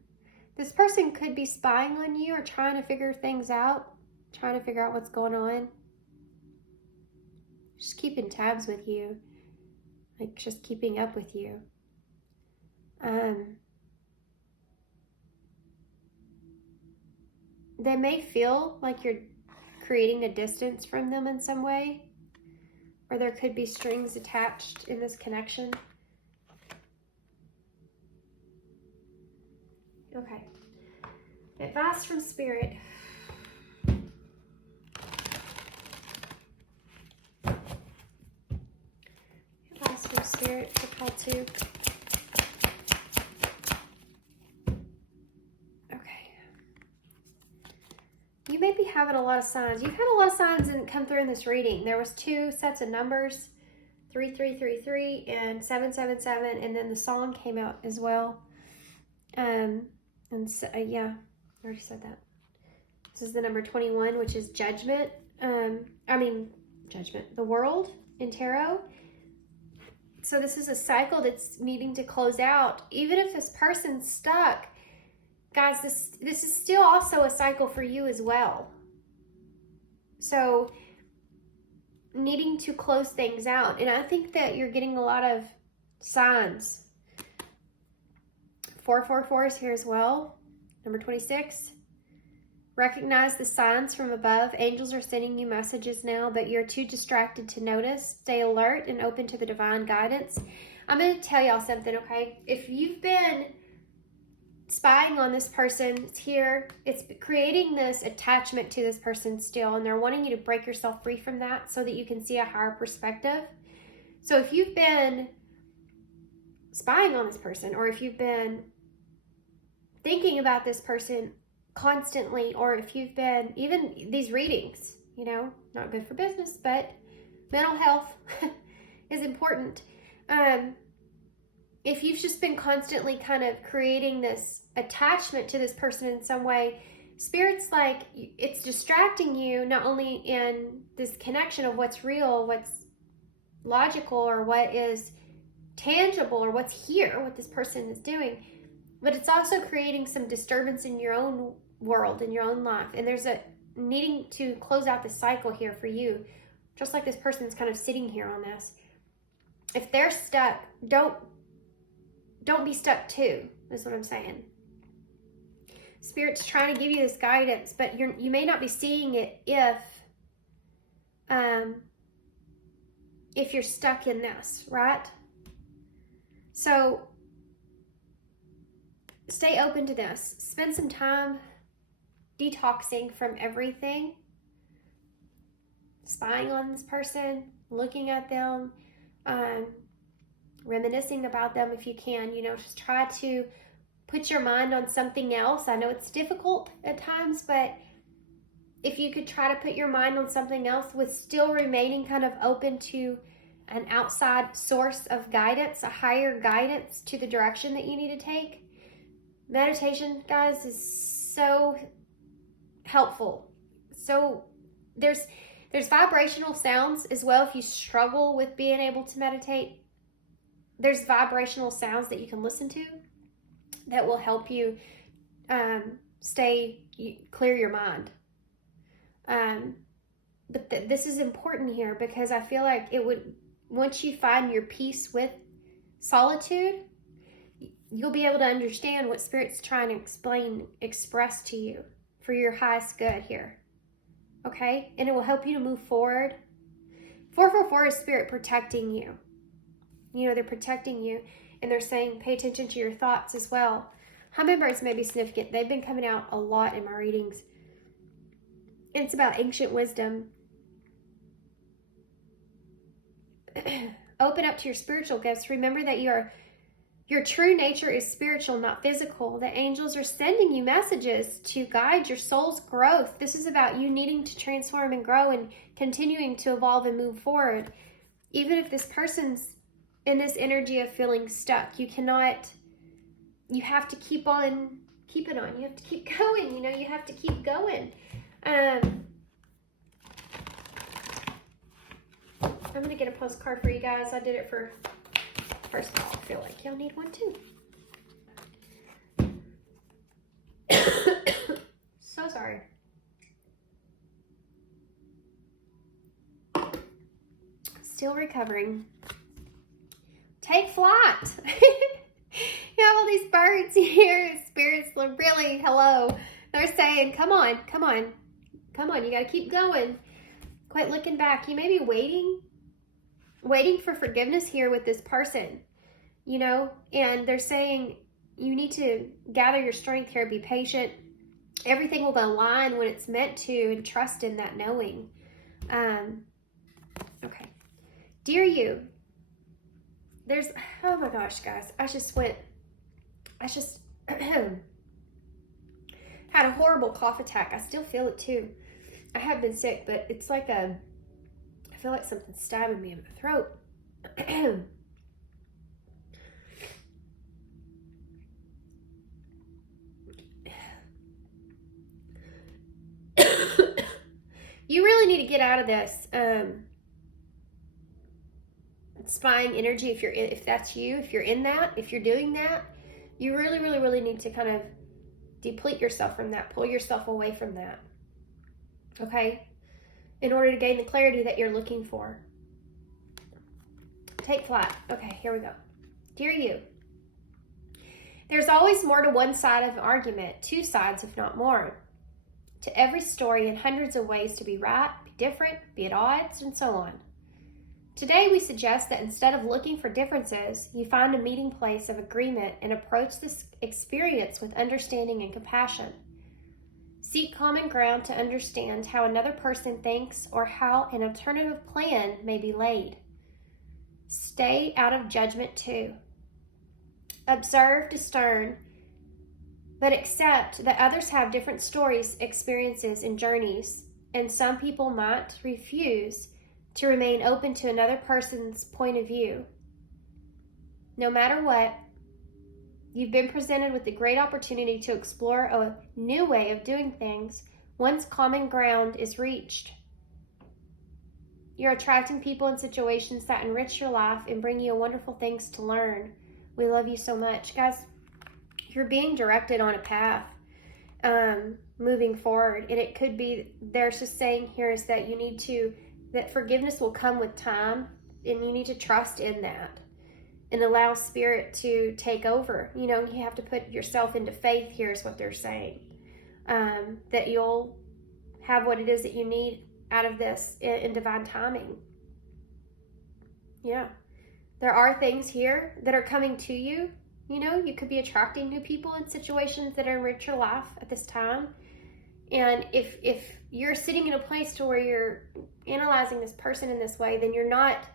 This person could be spying on you or trying to figure things out, trying to figure out what's going on. Just keeping tabs with you, like just keeping up with you. They may feel like you're creating a distance from them in some way, or there could be strings attached in this connection. Okay. Advice from Spirit. Advice from Spirit for call 2. You may be having a lot of signs. You've had a lot of signs that come through in this reading. There was 2 sets of numbers, 3333 and 777, and then the song came out as well. And so, yeah, I already said that. This is the number 21, which is judgment. Judgment. The world in tarot. So this is a cycle that's needing to close out. Even if this person's stuck, guys, this is still also a cycle for you as well. So needing to close things out. And I think that you're getting a lot of signs. 444 is here as well. Number 26. Recognize the signs from above. Angels are sending you messages now, but you're too distracted to notice. Stay alert and open to the divine guidance. I'm going to tell y'all something, okay? If you've been spying on this person, it's here. It's creating this attachment to this person still, and they're wanting you to break yourself free from that so that you can see a higher perspective. So if you've been spying on this person, or if you've been thinking about this person constantly, or if you've been, even these readings, you know, not good for business, but mental health is important. If you've just been constantly kind of creating this attachment to this person in some way, Spirit's like, it's distracting you, not only in this connection of what's real, what's logical, or what is tangible, or what's here, what this person is doing, but it's also creating some disturbance in your own world, in your own life. And there's a needing to close out the cycle here for you, just like this person's kind of sitting here on this. If they're stuck, don't be stuck too, is what I'm saying. Spirit's trying to give you this guidance, but you may not be seeing it if you're stuck in this, right? So stay open to this. Spend some time detoxing from everything. Spying on this person, looking at them, reminiscing about them if you can. You know, just try to put your mind on something else. I know it's difficult at times, but if you could try to put your mind on something else with still remaining kind of open to an outside source of guidance, a higher guidance to the direction that you need to take. Meditation, guys, is so helpful. So there's vibrational sounds as well. If you struggle with being able to meditate, there's vibrational sounds that you can listen to that will help you clear your mind. But this is important here, because I feel like it would, once you find your peace with solitude, you'll be able to understand what Spirit's trying to express to you for your highest good here. Okay? And it will help you to move forward. 444 is Spirit protecting you. You know, they're protecting you, and they're saying pay attention to your thoughts as well. Hummingbirds may be significant. They've been coming out a lot in my readings. It's about ancient wisdom. Open up to your spiritual gifts. Remember that your true nature is spiritual, not physical. The angels are sending you messages to guide your soul's growth. This is about you needing to transform and grow and continuing to evolve and move forward. Even if this person's in this energy of feeling stuck, you have to keep on keeping on. You have to keep going. You know, you have to keep going. I'm going to get a postcard for you guys. I did it for first call. I feel like y'all need one too. So sorry. Still recovering. Take flight. You have all these birds here. Spirits are really, hello. They're saying, come on, come on, come on. You got to keep going. Quit looking back. You may be waiting for forgiveness here with this person, you know, and they're saying you need to gather your strength here, be patient. Everything will align when it's meant to, and trust in that knowing. Okay. Dear you, oh my gosh, guys, I just had a horrible cough attack. I still feel it too. I have been sick, but it's like I feel like something's stabbing me in my throat. You really need to get out of this spying energy. If that's you, if you're in that, if you're doing that, you really, really, really need to kind of deplete yourself from that, pull yourself away from that. Okay? In order to gain the clarity that you're looking for. Take flight. Okay, here we go. Dear you, there's always more to one side of an argument, two sides, if not more. To every story and hundreds of ways to be right, be different, be at odds, and so on. Today we suggest that instead of looking for differences, you find a meeting place of agreement and approach this experience with understanding and compassion. Seek common ground to understand how another person thinks or how an alternative plan may be laid. Stay out of judgment too. Observe, discern, but accept that others have different stories, experiences, and journeys, and some people might refuse to remain open to another person's point of view. No matter what, you've been presented with the great opportunity to explore a new way of doing things once common ground is reached. You're attracting people and situations that enrich your life and bring you wonderful things to learn. We love you so much. Guys, you're being directed on a path moving forward. And it could be, there's just saying here is that that forgiveness will come with time, and you need to trust in that and allow spirit to take over. You know, you have to put yourself into faith here is what they're saying. That you'll have what it is that you need out of this in divine timing. Yeah. There are things here that are coming to you. You know, you could be attracting new people in situations that enrich your life at this time. And if you're sitting in a place to where you're analyzing this person in this way, then you're not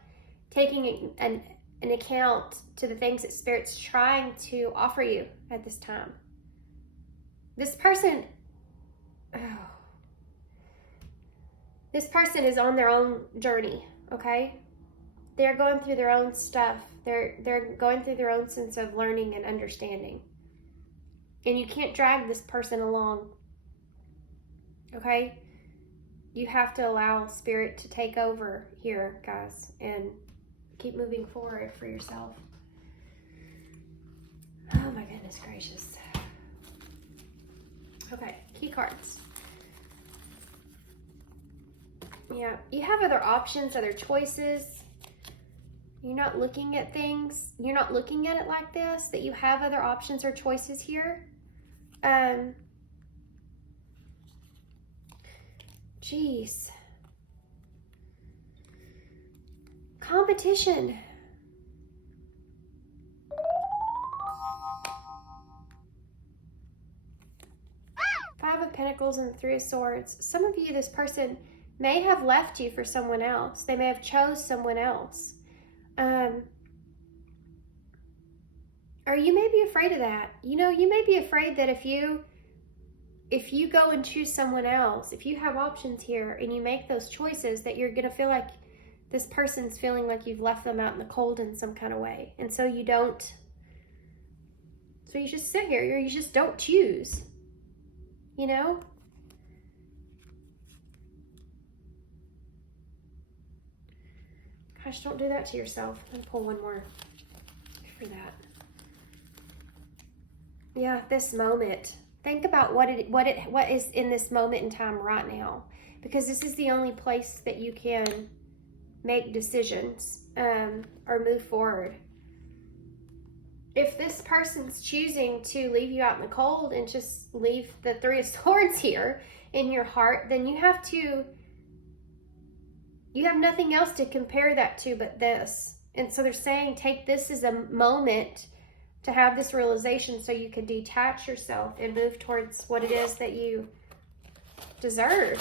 taking an account to the things that Spirit's trying to offer you at this time. This person is on their own journey, okay? They're going through their own stuff. They're going through their own sense of learning and understanding. And you can't drag this person along, okay? You have to allow Spirit to take over here, guys, and keep moving forward for yourself. Oh my goodness gracious. Okay, key cards. Yeah, you have other options, other choices. You're not looking at things. You're not looking at it like this, that you have other options or choices here. Jeez. Competition. Oracles and the Three of Swords. Some of you, this person may have left you for someone else. They may have chose someone else. Or you may be afraid of that. You know, you may be afraid that if you go and choose someone else, if you have options here and you make those choices, that you're going to feel like this person's feeling like you've left them out in the cold in some kind of way. And so you don't, so you just sit here, you just don't choose, you know? Gosh, don't do that to yourself. I'm gonna pull one more for that. Yeah, this moment. Think about what is in this moment in time right now, because this is the only place that you can make decisions or move forward. If this person's choosing to leave you out in the cold and just leave the Three of Swords here in your heart, then you have nothing else to compare that to but this. And so they're saying, take this as a moment to have this realization so you can detach yourself and move towards what it is that you deserve.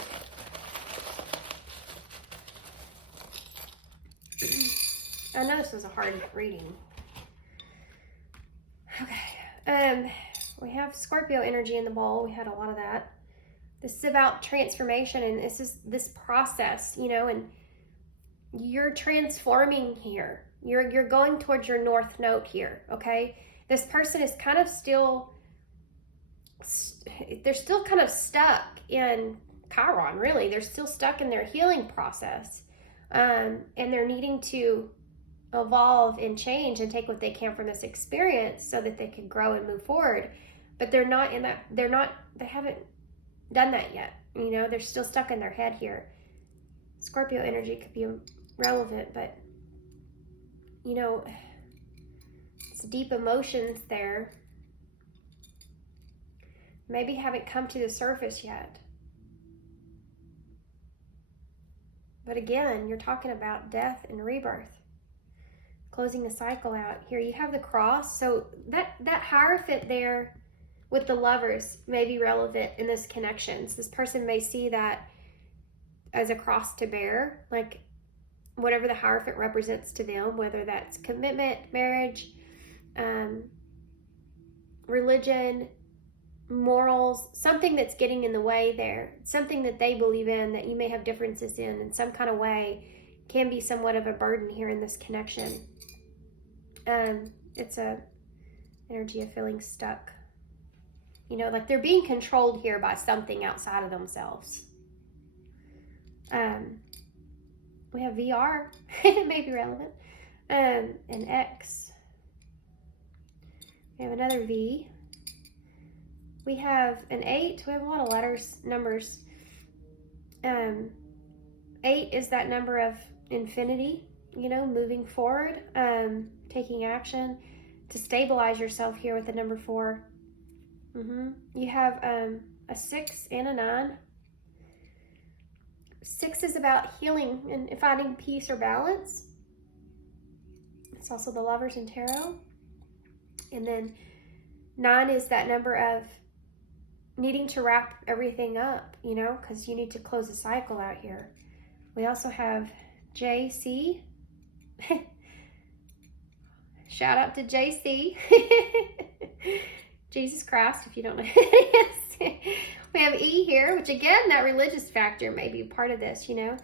I know this was a hard reading. Okay. We have Scorpio energy in the bowl. We had a lot of that. This is about transformation, and this is this process, you know, and you're transforming here. You're going towards your north node here, okay? This person is kind of they're still kind of stuck in Chiron, really. They're still stuck in their healing process. And they're needing to evolve and change and take what they can from this experience so that they can grow and move forward. But they're not in that, they haven't done that yet. You know, they're still stuck in their head here. Scorpio energy could be relevant, but, you know, it's deep emotions there. Maybe haven't come to the surface yet. But again, you're talking about death and rebirth. Closing a cycle out. Here you have the cross. So that Hierophant there with the Lovers may be relevant in this connections. This person may see that as a cross to bear, like whatever the Hierophant represents to them, whether that's commitment, marriage, religion, morals, something that's getting in the way there, something that they believe in that you may have differences in some kind of way, can be somewhat of a burden here in this connection. It's a energy of feeling stuck. You know, like they're being controlled here by something outside of themselves. We have VR. It may be relevant. An X. We have another V. We have an 8. We have a lot of letters, numbers. 8 is that number of infinity, you know, moving forward, taking action to stabilize yourself here with the number 4. You have a 6 and a 9. 6 is about healing and finding peace or balance. It's also the Lovers in Tarot. And then 9 is that number of needing to wrap everything up, you know, because you need to close the cycle out here. We also have JC. Shout out to JC. Jesus Christ, if you don't know who it is. We have E here, which again, that religious factor may be part of this, you know.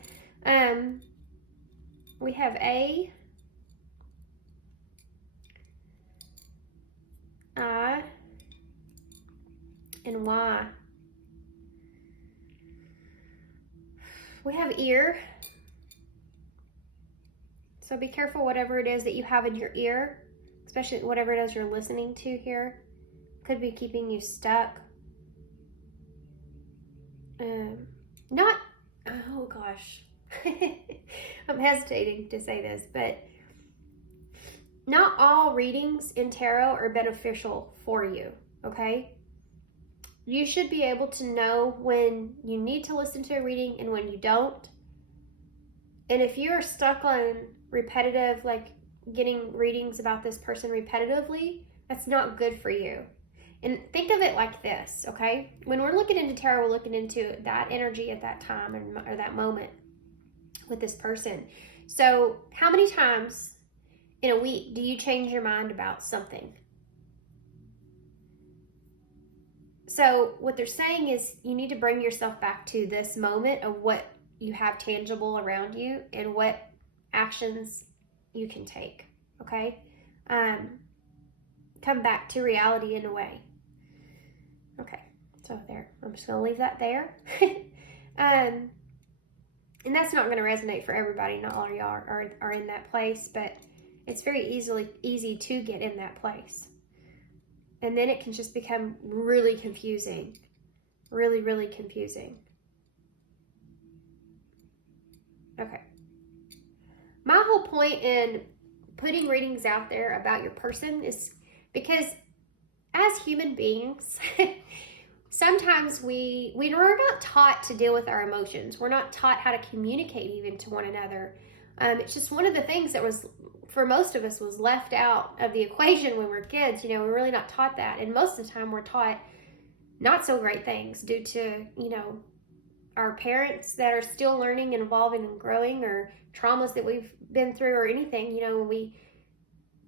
We have A. I. And Y. We have ear. So be careful whatever it is that you have in your ear, especially whatever it is you're listening to here. Could be keeping you stuck. Oh gosh. I'm hesitating to say this, but not all readings in tarot are beneficial for you, okay? You should be able to know when you need to listen to a reading and when you don't. And if you're stuck on repetitive, like getting readings about this person repetitively, that's not good for you. And think of it like this, okay? When we're looking into tarot, we're looking into that energy at that time or that moment with this person. So how many times in a week do you change your mind about something? So what they're saying is you need to bring yourself back to this moment of what you have tangible around you and what actions you can take, okay? Come back to reality in a way. Okay, so there. I'm just going to leave that there. And that's not going to resonate for everybody. Not all of y'all are in that place, but it's very easy to get in that place. And then it can just become really confusing. Really, really confusing. Okay. My whole point in putting readings out there about your person is because as human beings, sometimes we're not taught to deal with our emotions. We're not taught how to communicate even to one another. It's just one of the things that was, for most of us, was left out of the equation when we're kids. You know, we're really not taught that. And most of the time we're taught not so great things due to, you know, our parents that are still learning and evolving and growing, or traumas that we've been through, or anything. You know, we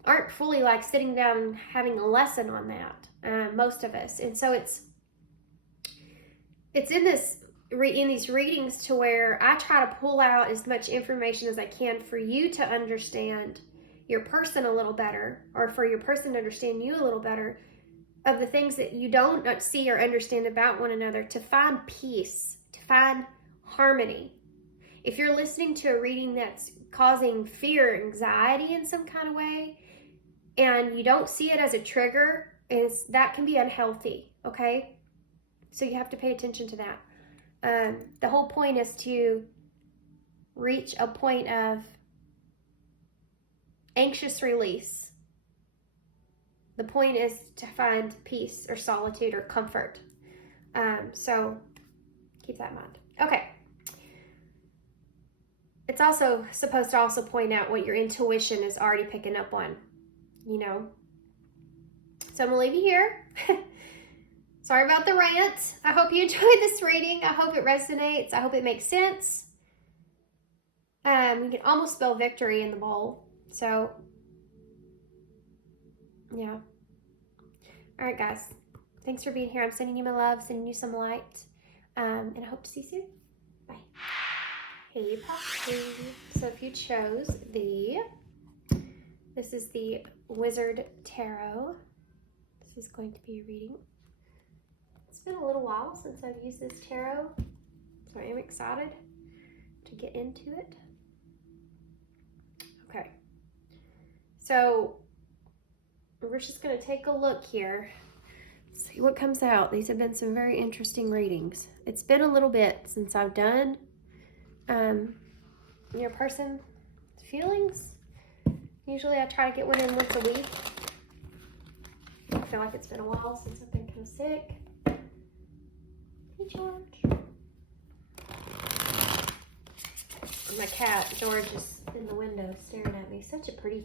aren't fully like sitting down and having a lesson on that, most of us. And so it's in these readings to where I try to pull out as much information as I can for you to understand your person a little better, or for your person to understand you a little better, of the things that you don't see or understand about one another, to find peace, to find harmony. If you're listening to a reading that's causing fear or anxiety in some kind of way, and you don't see it as a trigger, that can be unhealthy, okay? So you have to pay attention to that. The whole point is to reach a point of anxious release. The point is to find peace or solitude or comfort. So keep that in mind. Okay. It's also supposed to also point out what your intuition is already picking up on, you know. So I'm going to leave you here. Sorry about the rant. I hope you enjoyed this reading. I hope it resonates. I hope it makes sense. You can almost spell victory in the bowl. So, yeah. All right, guys. Thanks for being here. I'm sending you my love, sending you some light. And I hope to see you soon. Bye. Hey, Poppy. So if you chose this is the Wizard Tarot. This is going to be a reading. It's been a little while since I've used this tarot, so I am excited to get into it. Okay, so we're just going to take a look here, see what comes out. These have been some very interesting readings. It's been a little bit since I've done your person's feelings. Usually I try to get one in once a week. I feel like it's been a while since I've been kind of sick. Hey, George. My cat, George, is in the window staring at me. Such a pretty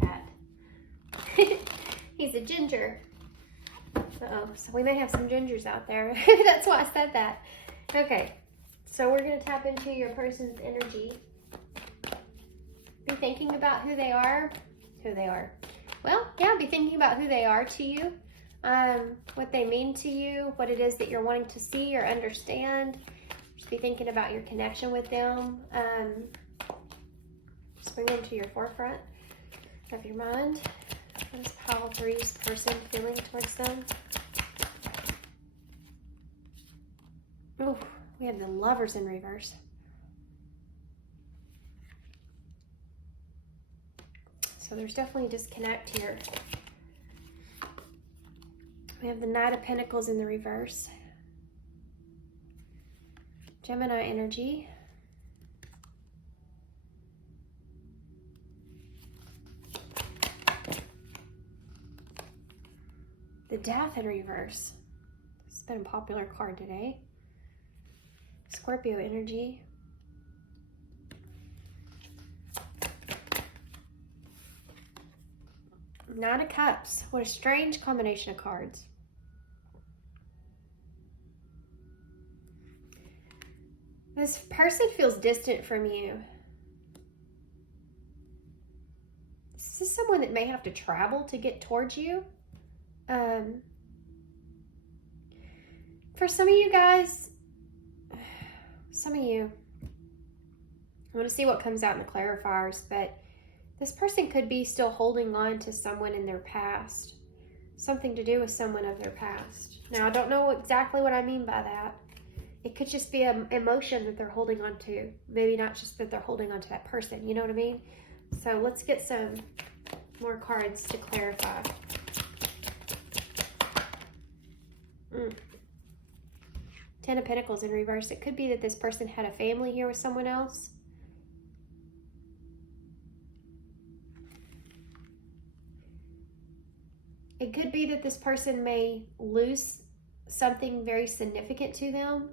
cat. He's a ginger. Uh-oh, so we may have some gingers out there. That's why I said that. Okay, so we're going to tap into your person's energy. Be thinking about who they are. Well, yeah, be thinking about who they are to you, what they mean to you, what it is that you're wanting to see or understand. Just be thinking about your connection with them. Just bring them to your forefront of your mind. What is pile 3's person feeling towards them? Oh, we have the Lovers in reverse. So there's definitely a disconnect here. We have the Knight of Pentacles in the reverse. Gemini energy. The Death in reverse. This has been a popular card today. Scorpio energy. Nine of Cups. What a strange combination of cards. This person feels distant from you. This is someone that may have to travel to get towards you. For some of you guys, I'm going to see what comes out in the clarifiers, but this person could be still holding on to someone in their past. Something to do with someone of their past. Now, I don't know exactly what I mean by that. It could just be an emotion that they're holding on to. Maybe not just that they're holding on to that person. You know what I mean? So let's get some more cards to clarify. Ten of Pentacles in reverse. It could be that this person had a family here with someone else. It could be that this person may lose something very significant to them.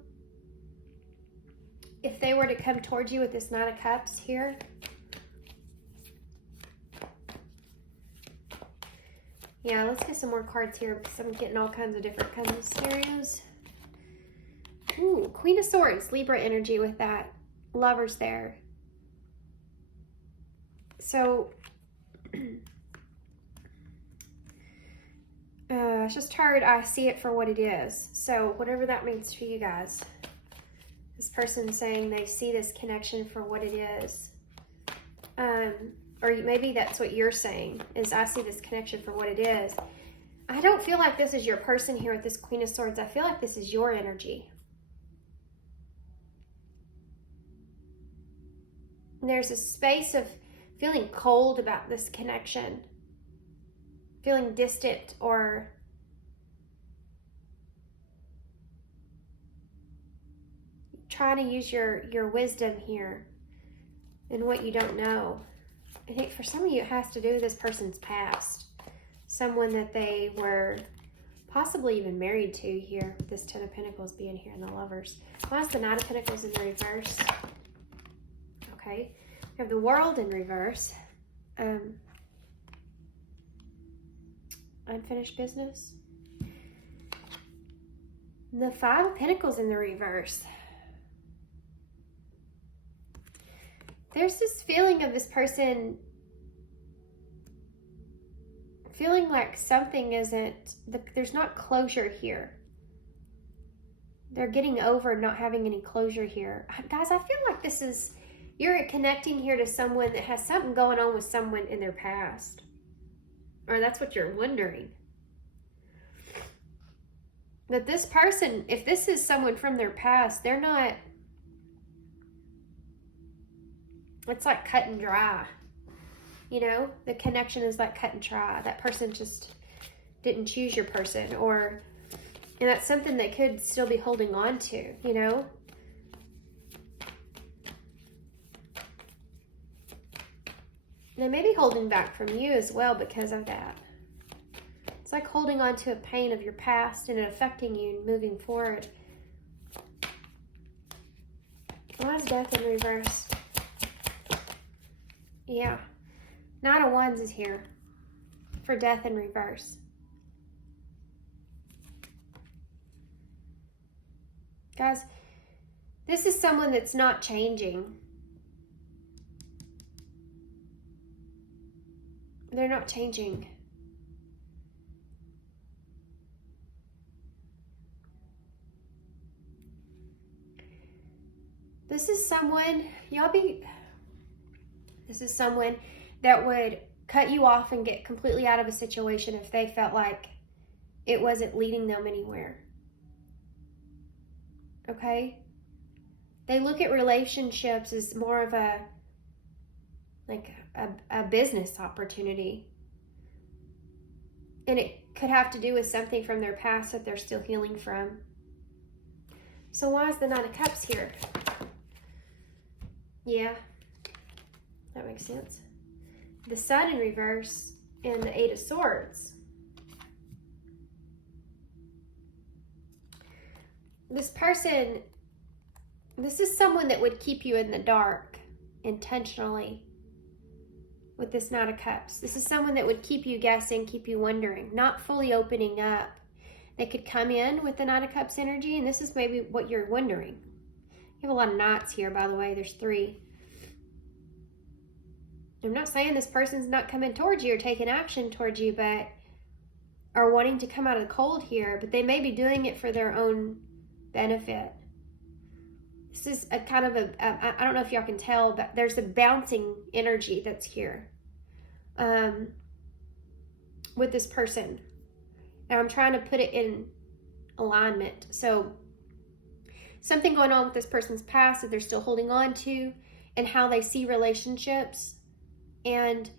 If they were to come towards you with this Knight of Cups here. Yeah, let's get some more cards here because I'm getting all kinds of different kinds of scenarios. Ooh, Queen of Swords, Libra energy with that. Lovers there. So, it's just hard. I see it for what it is. So, whatever that means for you guys. This person saying they see this connection for what it is. Or maybe that's what you're saying, is I see this connection for what it is. I don't feel like this is your person here with this Queen of Swords. I feel like this is your energy. And there's a space of feeling cold about this connection. Feeling distant or trying to use your wisdom here and what you don't know. I think for some of you it has to do with this person's past. Someone that they were possibly even married to here, with this Ten of Pentacles being here in the Lovers. Why is the Knight of Pentacles in the reverse? Okay. We have the World in reverse. Unfinished business. The Five of Pentacles in the reverse. There's this feeling of this person feeling like something isn't, there's not closure here. They're getting over not having any closure here. Guys, I feel like this is, you're connecting here to someone that has something going on with someone in their past. Or that's what you're wondering. That this person, if this is someone from their past, they're not, it's like cut and dry. You know, the connection is like cut and dry. That person just didn't choose your person, and that's something they could still be holding on to, you know? They may be holding back from you as well because of that. It's like holding on to a pain of your past and it affecting you moving forward. Why is Death in reverse? Yeah. Knight of Wands is here for Death in reverse. Guys, this is someone that's not changing. They're not changing. This is someone, this is someone that would cut you off and get completely out of a situation if they felt like it wasn't leading them anywhere. Okay? They look at relationships as more of a business opportunity. And it could have to do with something from their past that they're still healing from. So why is the Knight of Cups here? Yeah, that makes sense. The Sun in reverse and the Eight of Swords. This person, this is someone that would keep you in the dark intentionally with this Knight of Cups. This is someone that would keep you guessing, keep you wondering, not fully opening up. They could come in with the Knight of Cups energy, and this is maybe what you're wondering. You have a lot of knots here, by the way. There's 3. I'm not saying this person's not coming towards you or taking action towards you, but are wanting to come out of the cold here, but they may be doing it for their own benefit. This is a kind of I don't know if y'all can tell, but there's a bouncing energy that's here with this person. Now I'm trying to put it in alignment. So something going on with this person's past that they're still holding on to, and how they see relationships. And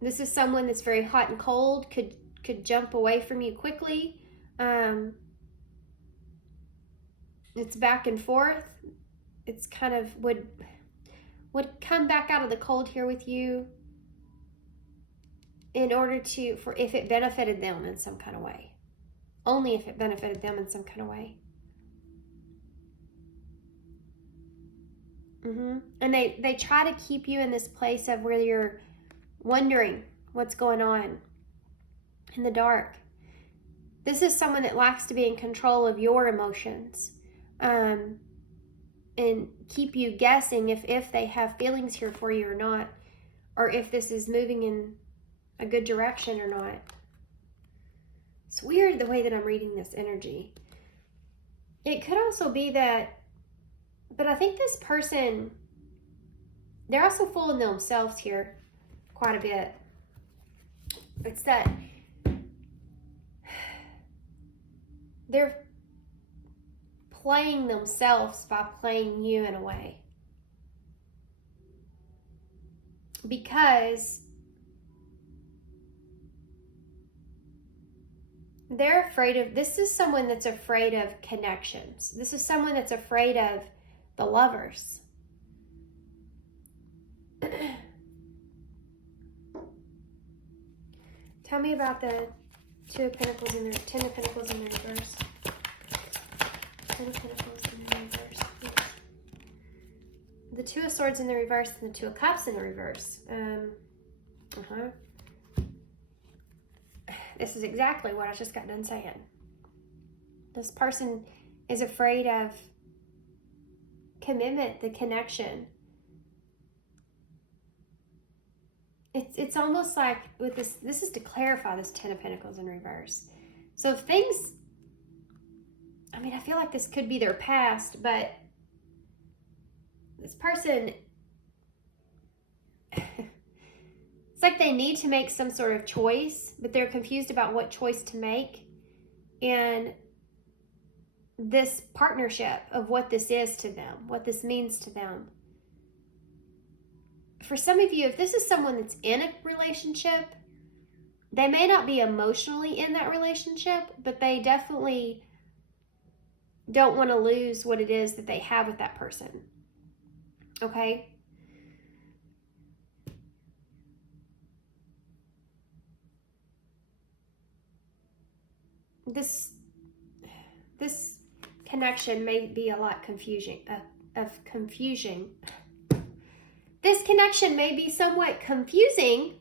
this is someone that's very hot and cold, could jump away from you quickly. It's back and forth. It's kind of would come back out of the cold here with you in order to, for if it benefited them in some kind of way. Only if it benefited them in some kind of way. And they try to keep you in this place of where you're wondering what's going on in the dark. This is someone that likes to be in control of your emotions, and keep you guessing if they have feelings here for you or not, or if this is moving in a good direction or not. It's weird the way that I'm reading this energy. It could also be that, but I think this person, they're also fooling themselves here quite a bit. It's that they're playing themselves by playing you in a way. Because they're afraid of, this is someone that's afraid of connections. This is someone that's afraid of the lovers. Tell me about the 2 of Pentacles in the 10 of Pentacles in the reverse. 10 of Pentacles in the reverse. The 2 of Swords in the reverse and the 2 of Cups in the reverse. This is exactly what I just got done saying. This person is afraid of commitment, the connection. It's almost like with this is to clarify this 10 of Pentacles in reverse. So if things, I mean, I feel like this could be their past, but this person, it's like they need to make some sort of choice, but they're confused about what choice to make. And this partnership of what this is to them, what this means to them. For some of you, if this is someone that's in a relationship, they may not be emotionally in that relationship, but they definitely don't want to lose what it is that they have with that person. Okay? This connection may be a lot confusion. This connection may be somewhat confusing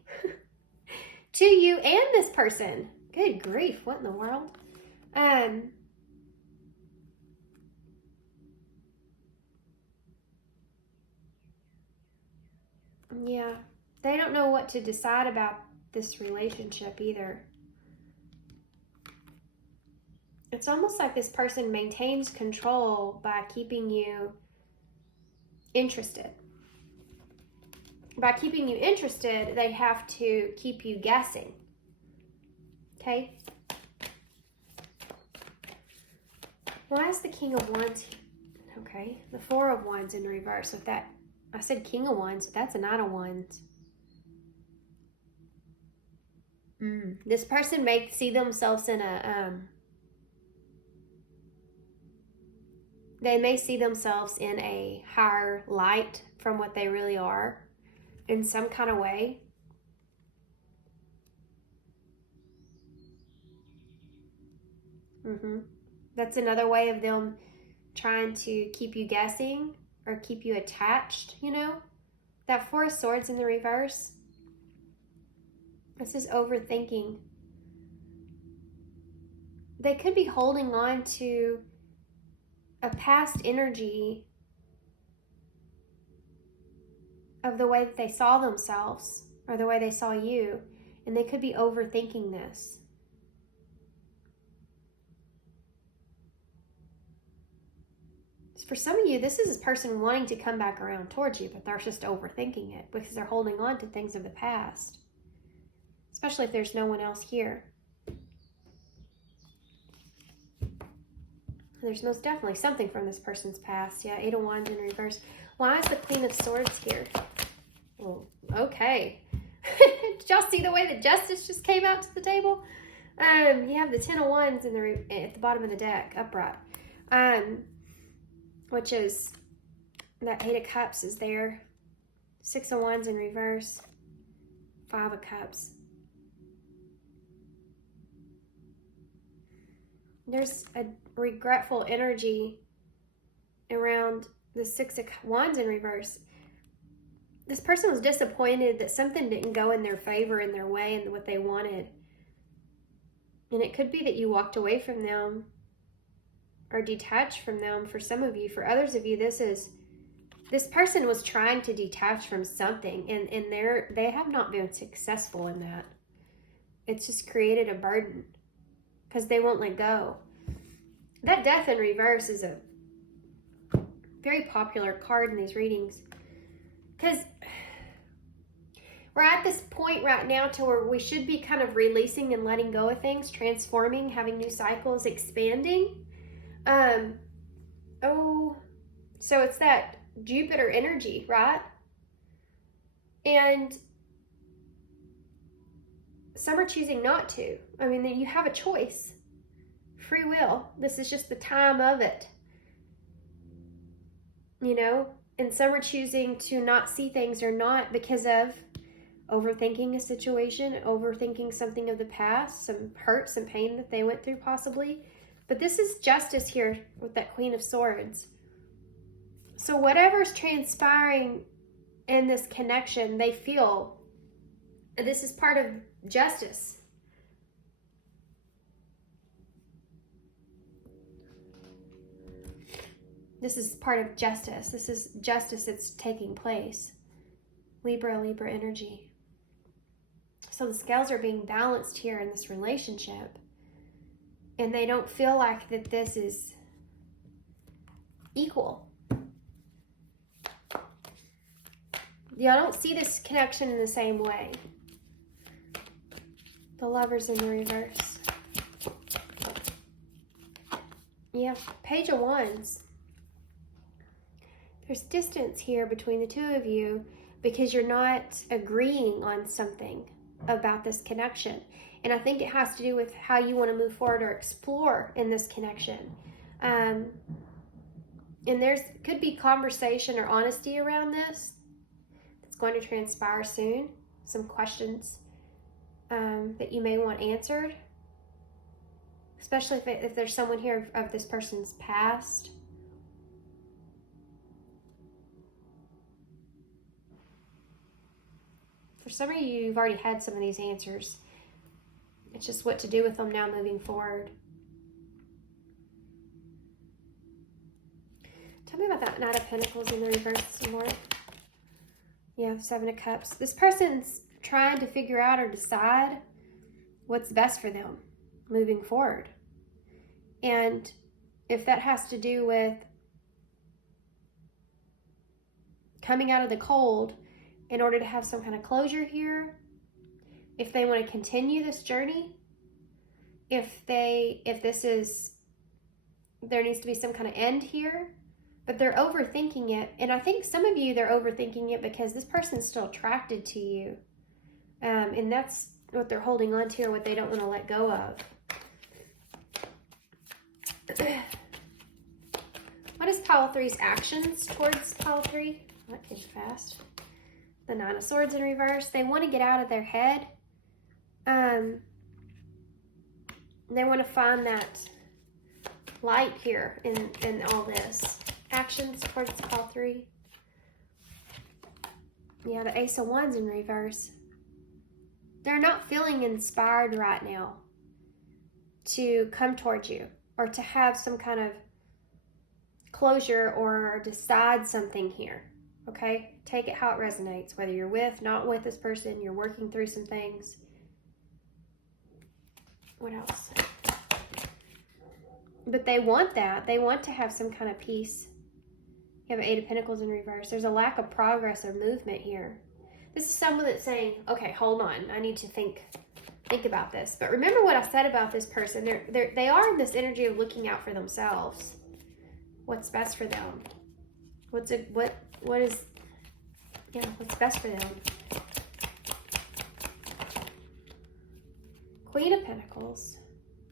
to you and this person. Good grief, what in the world? Yeah, they don't know what to decide about this relationship either. It's almost like this person maintains control by keeping you interested. By keeping you interested, they have to keep you guessing. Okay? Why is the King of Wands? Okay, the 4 of Wands in reverse. With that, I said King of Wands. That's a Knight of Wands. This person may see themselves in a they may see themselves in a higher light from what they really are in some kind of way. That's another way of them trying to keep you guessing or keep you attached, you know? That 4 of Swords in the reverse. This is overthinking. They could be holding on to a past energy of the way that they saw themselves or the way they saw you, and they could be overthinking this. For some of you, this is a person wanting to come back around towards you, but they're just overthinking it because they're holding on to things of the past, especially if there's no one else here. There's most definitely something from this person's past. Yeah, 8 of Wands in reverse. Why is the Queen of Swords here? Well, okay. Did y'all see the way that Justice just came out to the table? You have the 10 of Wands in at the bottom of the deck, upright. Which is, that 8 of Cups is there. 6 of Wands in reverse. 5 of Cups. There's a regretful energy around the 6 of Wands in reverse. This person was disappointed that something didn't go in their favor, in their way, and what they wanted. And it could be that you walked away from them or detached from them for some of you. For others of you, this person was trying to detach from something, and they have not been successful in that. It's just created a burden because they won't let go. That Death in reverse is a very popular card in these readings because we're at this point right now to where we should be kind of releasing and letting go of things, transforming, having new cycles, expanding. So it's that Jupiter energy, right? And some are choosing not to. I mean, you have a choice. Free will. This is just the time of it. You know? And some are choosing to not see things or not because of overthinking a situation, overthinking something of the past, some hurt, some pain that they went through possibly. But this is Justice here with that Queen of Swords. So whatever's transpiring in this connection, they feel this is part of justice. This is part of justice. This is justice that's taking place. Libra energy. So the scales are being balanced here in this relationship. And they don't feel like that this is equal. Y'all don't see this connection in the same way. The Lovers in the reverse. Yeah, Page of Wands. There's distance here between the two of you because you're not agreeing on something about this connection. And I think it has to do with how you want to move forward or explore in this connection. And could be conversation or honesty around this. It's going to transpire soon. Some questions that you may want answered. Especially if there's someone here of this person's past. For some of you, you've already had some of these answers. It's just what to do with them now moving forward. Tell me about that Knight of Pentacles in the reverse some more. Yeah, 7 of Cups. This person's trying to figure out or decide what's best for them moving forward. And if that has to do with coming out of the cold in order to have some kind of closure here, if they want to continue this journey, if this is, there needs to be some kind of end here, but they're overthinking it. And I think some of you, they're overthinking it because this person's still attracted to you. And that's what they're holding on to or what they don't want to let go of. What is Pile 3's actions towards Pile 3? That came fast. The 9 of Swords in reverse. They want to get out of their head. They want to find that light here in all this. Actions towards Pile 3. Yeah, the Ace of Wands in reverse. They're not feeling inspired right now to come towards you or to have some kind of closure or decide something here. Okay? Take it how it resonates. Whether you're with, not with this person, you're working through some things. What else? But they want that. They want to have some kind of peace. You have 8 of Pentacles in reverse. There's a lack of progress or movement here. This is someone that's saying, okay, hold on. I need to think about this. But remember what I said about this person. They are in this energy of looking out for themselves. What's best for them? What's best for them? Queen of Pentacles.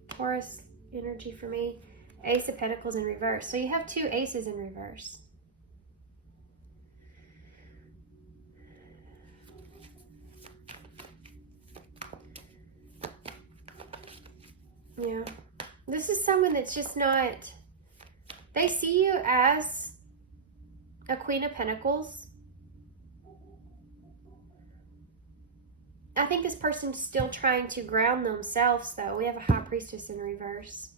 Taurus energy for me. Ace of Pentacles in reverse. So you have 2 aces in reverse. Yeah. This is someone that's just not... They see you as a Queen of Pentacles. I think this person's still trying to ground themselves, though. We have a High Priestess in reverse.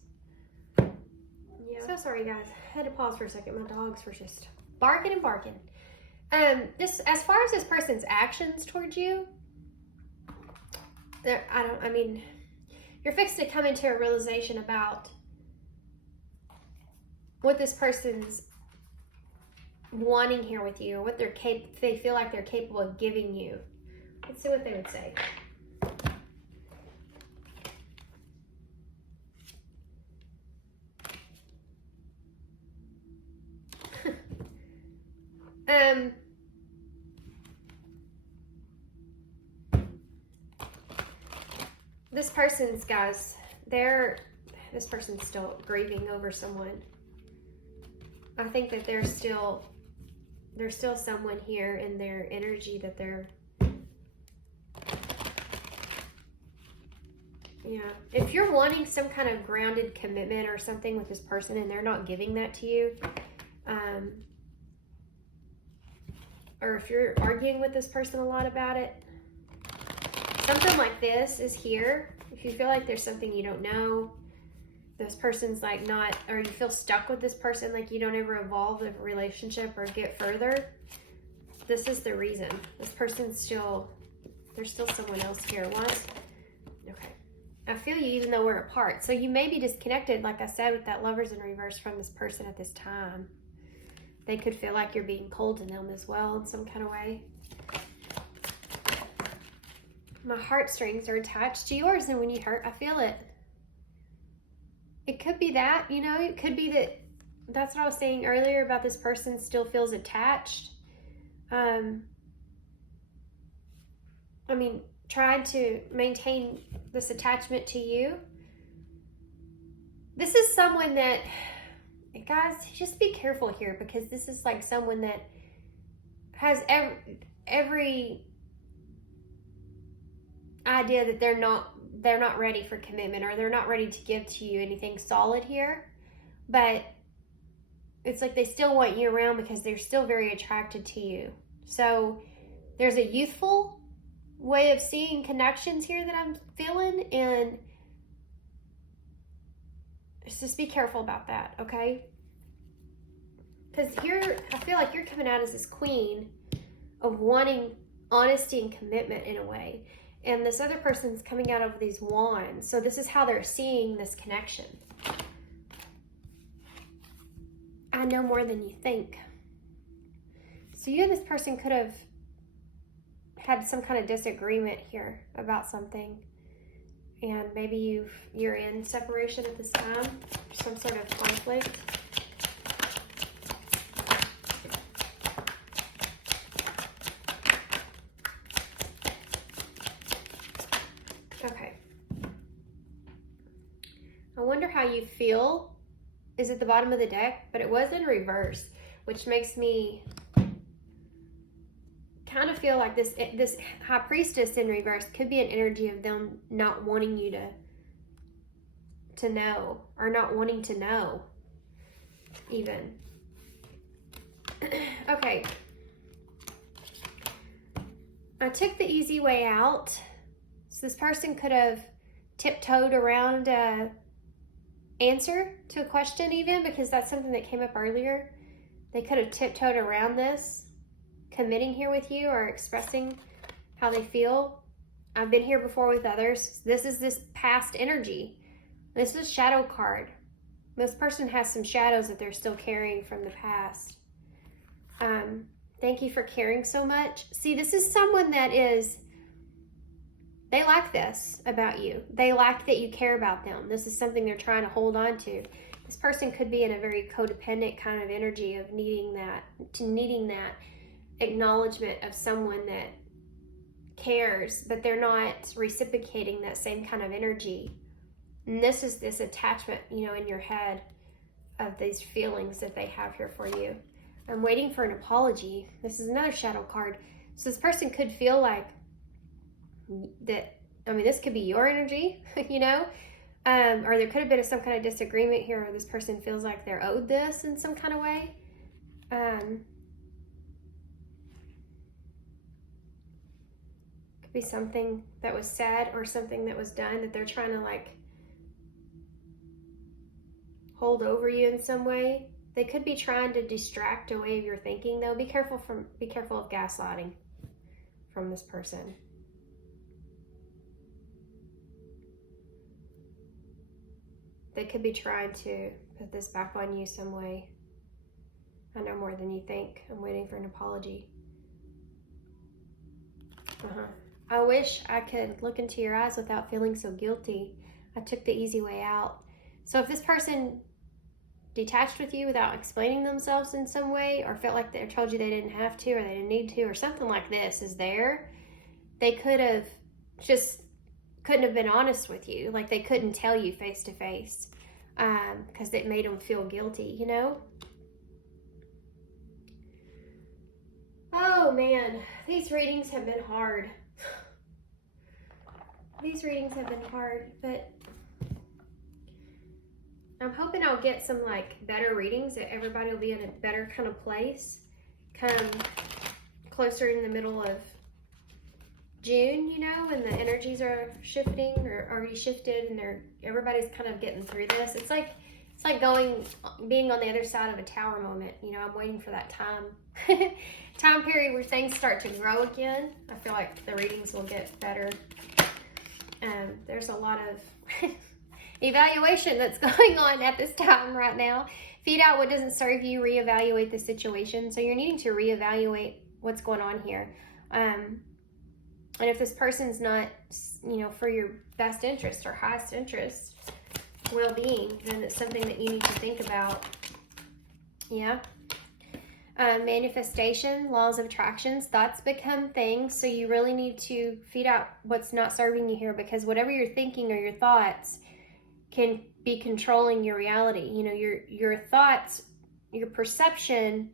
Yeah. So sorry, guys. I had to pause for a second. My dogs were just barking and barking. This, as far as this person's actions towards you, you're fixing to come into a realization about what this person's wanting here with you, or what they feel like they're capable of giving you. Let's see what they would say. This person's, guys, this person's still grieving over someone. I think that there's still someone here in their energy that they're, yeah. If you're wanting some kind of grounded commitment or something with this person and they're not giving that to you, or if you're arguing with this person a lot about it, something like this is here. If you feel like there's something you don't know, this person's like not, or you feel stuck with this person, like you don't ever evolve the relationship or get further, this is the reason. This person's there's still someone else here. What? Okay. I feel you even though we're apart. So you may be disconnected, like I said, with that Lovers in reverse from this person at this time. They could feel like you're being cold to them as well in some kind of way. My heartstrings are attached to yours, and when you hurt, I feel it. It could be that, it could be that's what I was saying earlier about this person still feels attached. Trying to maintain this attachment to you. This is someone that, guys, just be careful here, because this is like someone that has every idea that they're not ready for commitment, or they're not ready to give to you anything solid here, but it's like they still want you around because they're still very attracted to you. So there's a youthful way of seeing connections here that I'm feeling, and just be careful about that, okay? Because here I feel like you're coming out as this queen of wanting honesty and commitment in a way. And this other person's coming out of these wands. So this is how they're seeing this connection. I know more than you think. So you and this person could have had some kind of disagreement here about something. And maybe you're in separation at this time. Some sort of conflict. Okay. I wonder how you feel is at the bottom of the deck, but it was in reverse, which makes me kind of feel like this High Priestess in reverse could be an energy of them not wanting you to know, or not wanting to know even. Okay. I took the easy way out. So this person could have tiptoed around answer to a question even, because that's something that came up earlier. They could have tiptoed around this, committing here with you or expressing how they feel. I've been here before with others. This is this past energy. This is shadow card. This person has some shadows that they're still carrying from the past. Thank you for caring so much. See, this is someone that is, they like this about you. They like that you care about them. This is something they're trying to hold on to. This person could be in a very codependent kind of energy of needing that acknowledgement of someone that cares, but they're not reciprocating that same kind of energy. And this is this attachment, you know, in your head of these feelings that they have here for you. I'm waiting for an apology. This is another shadow card. So this person could feel like that, I mean, this could be your energy, you know, or there could have been some kind of disagreement here where this person feels like they're owed this in some kind of way. Could be something that was said or something that was done that they're trying to like hold over you in some way. They could be trying to distract away your thinking though. Be careful of gaslighting from this person. They could be trying to put this back on you some way. I know more than you think. I'm waiting for an apology. I wish I could look into your eyes without feeling so guilty. I took the easy way out. So if this person detached with you without explaining themselves in some way, or felt like they told you they didn't have to or they didn't need to, or something like this is there, they could have just couldn't have been honest with you. Like they couldn't tell you face to face because it made them feel guilty, you know? Oh man, these readings have been hard. These readings have been hard, but I'm hoping I'll get some like better readings, that everybody will be in a better kind of place come closer in the middle of June, you know, when the energies are shifting or already shifted and everybody's kind of getting through this. It's like being on the other side of a tower moment, you know. I'm waiting for that time period where things start to grow again. I feel like the readings will get better. There's a lot of evaluation that's going on at this time right now. Feed out what doesn't serve you, reevaluate the situation. So you're needing to reevaluate what's going on here. And if this person's not, you know, for your best interest or highest interest, well-being, then it's something that you need to think about. Yeah. Manifestation, laws of attractions, thoughts become things. So you really need to feed out what's not serving you here, because whatever you're thinking or your thoughts can be controlling your reality. You know, your thoughts, your perception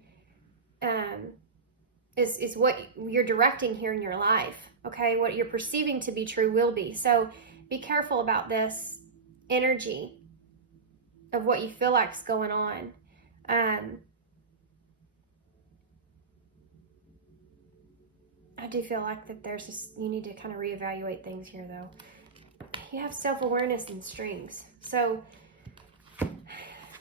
is what you're directing here in your life. Okay, what you're perceiving to be true will be. So be careful about this energy of what you feel like's going on. I do feel like that there's just, you need to kind of reevaluate things here though. You have self-awareness and strings. So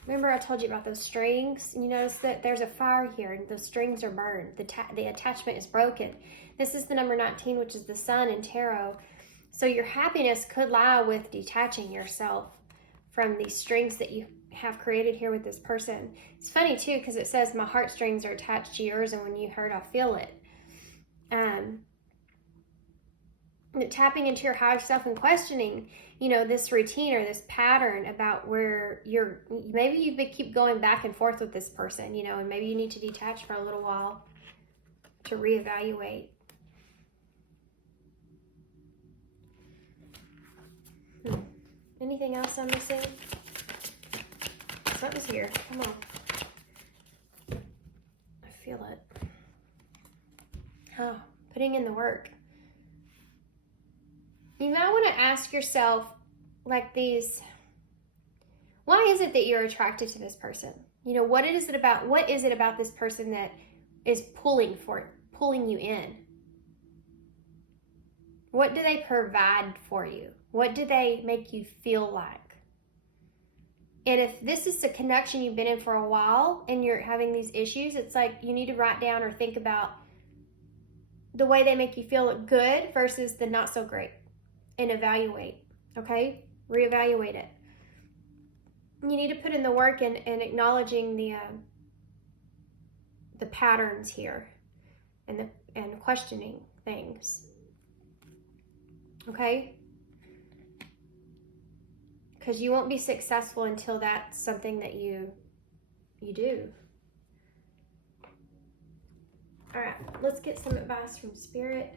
remember I told you about those strings? You notice that there's a fire here and the strings are burned. The attachment is broken. This is the number 19, which is the sun in tarot. So your happiness could lie with detaching yourself from these strings that you have created here with this person. It's funny too, because it says my heartstrings are attached to yours, and when you hurt, I feel it. Tapping into your higher self and questioning, you know, this routine or this pattern about where maybe you keep going back and forth with this person, you know, and maybe you need to detach for a little while to reevaluate. Anything else I'm missing? Something's here. Come on. I feel it. Oh, putting in the work. You might want to ask yourself, like these, why is it that you're attracted to this person? You know, what is it about this person that is pulling you in? What do they provide for you? What do they make you feel like? And if this is a connection you've been in for a while and you're having these issues, it's like you need to write down or think about the way they make you feel good versus the not so great, and evaluate, okay? Reevaluate it. You need to put in the work in acknowledging the patterns here and questioning things, okay? Because you won't be successful until that's something that you do. All right, let's get some advice from Spirit.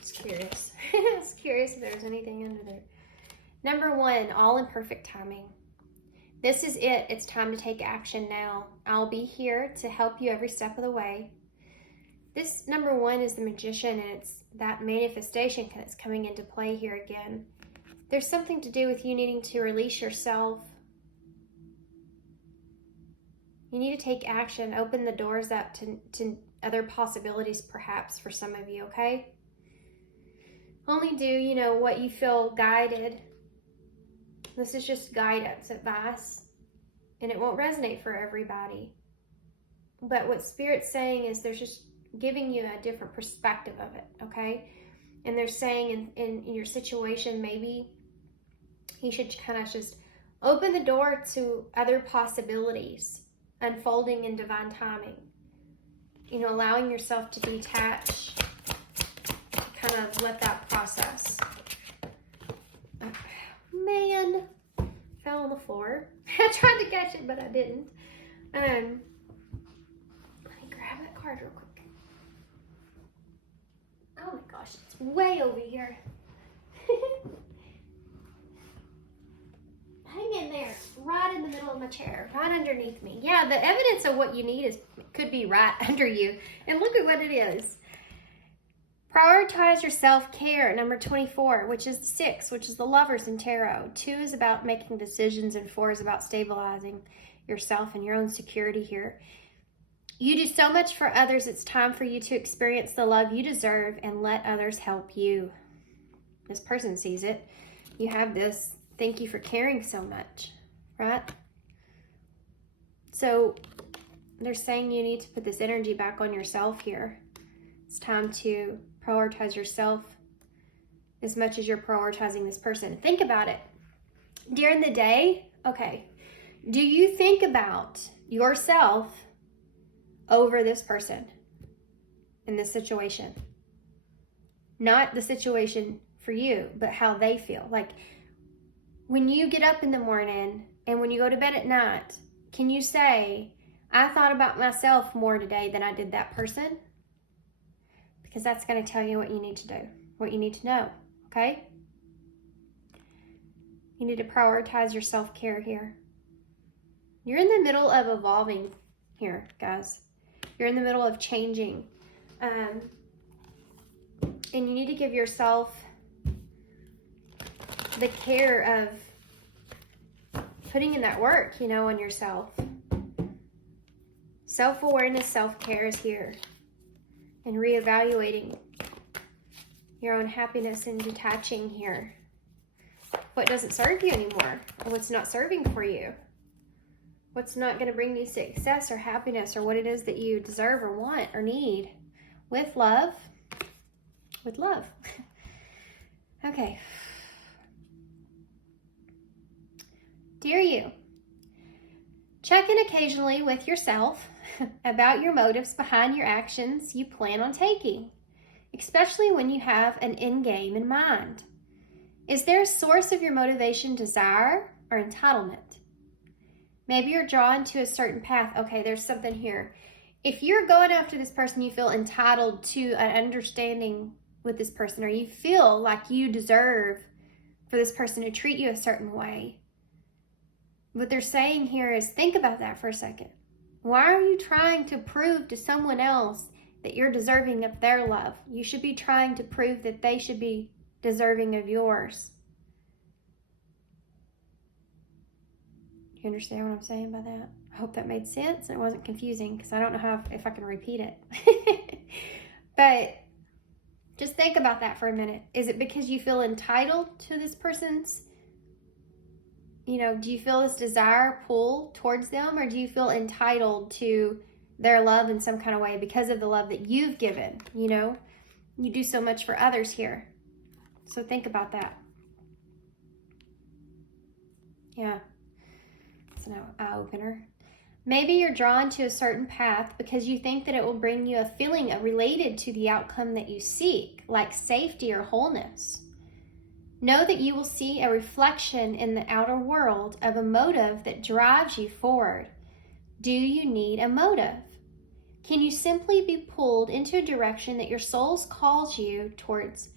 Just curious. Just curious if there's anything under there. Number 1, all in perfect timing. This is it. It's time to take action now. I'll be here to help you every step of the way. This number 1 is the Magician, and it's that manifestation that's coming into play here again. There's something to do with you needing to release yourself. You need to take action, open the doors up to other possibilities perhaps for some of you, okay? Only do, what you feel guided. This is just guidance, advice, and it won't resonate for everybody. But what Spirit's saying is there's just giving you a different perspective of it, okay? And they're saying in your situation, maybe you should kind of just open the door to other possibilities unfolding in divine timing. Allowing yourself to detach, kind of let that process. Man, fell on the floor. I tried to catch it, but I didn't. Let me grab that card real quick. Oh my gosh, it's way over here. Hang in there. It's right in the middle of my chair, right underneath me. Yeah, the evidence of what you need could be right under you. And look at what it is. Prioritize your self-care, number 24, which is the 6, which is the Lovers in Tarot. 2 is about making decisions, and 4 is about stabilizing yourself and your own security here. You do so much for others, it's time for you to experience the love you deserve and let others help you. This person sees it. You have this, thank you for caring so much, right? So they're saying you need to put this energy back on yourself here. It's time to prioritize yourself as much as you're prioritizing this person. Think about it. During the day, okay, do you think about yourself over this person in this situation? Not the situation for you, but how they feel. Like when you get up in the morning and when you go to bed at night, can you say, I thought about myself more today than I did that person? Because that's going to tell you what you need to do, what you need to know, okay? You need to prioritize your self-care here. You're in the middle of evolving here, guys. You're in the middle of changing. And you need to give yourself the care of putting in that work, on yourself. Self-awareness, self-care is here. And reevaluating your own happiness and detaching here. What doesn't serve you anymore, or what's not serving for you. What's not going to bring you success or happiness, or what it is that you deserve or want or need. With love. With love. Okay. Dear you, check in occasionally with yourself about your motives behind your actions you plan on taking, especially when you have an end game in mind. Is there a source of your motivation desire or entitlement? Maybe you're drawn to a certain path. Okay, there's something here. If you're going after this person, you feel entitled to an understanding with this person, or you feel like you deserve for this person to treat you a certain way. What they're saying here is, think about that for a second. Why are you trying to prove to someone else that you're deserving of their love? You should be trying to prove that they should be deserving of yours. You understand what I'm saying by that? I hope that made sense and it wasn't confusing, because I don't know if I can repeat it. But just think about that for a minute. Is it because you feel entitled to this person's, do you feel this desire pull towards them, or do you feel entitled to their love in some kind of way because of the love that you've given? You do so much for others here. So think about that. Yeah. It's an eye-opener. Maybe you're drawn to a certain path because you think that it will bring you a feeling related to the outcome that you seek, like safety or wholeness. Know that you will see a reflection in the outer world of a motive that drives you forward. Do you need a motive? Can you simply be pulled into a direction that your soul calls you towards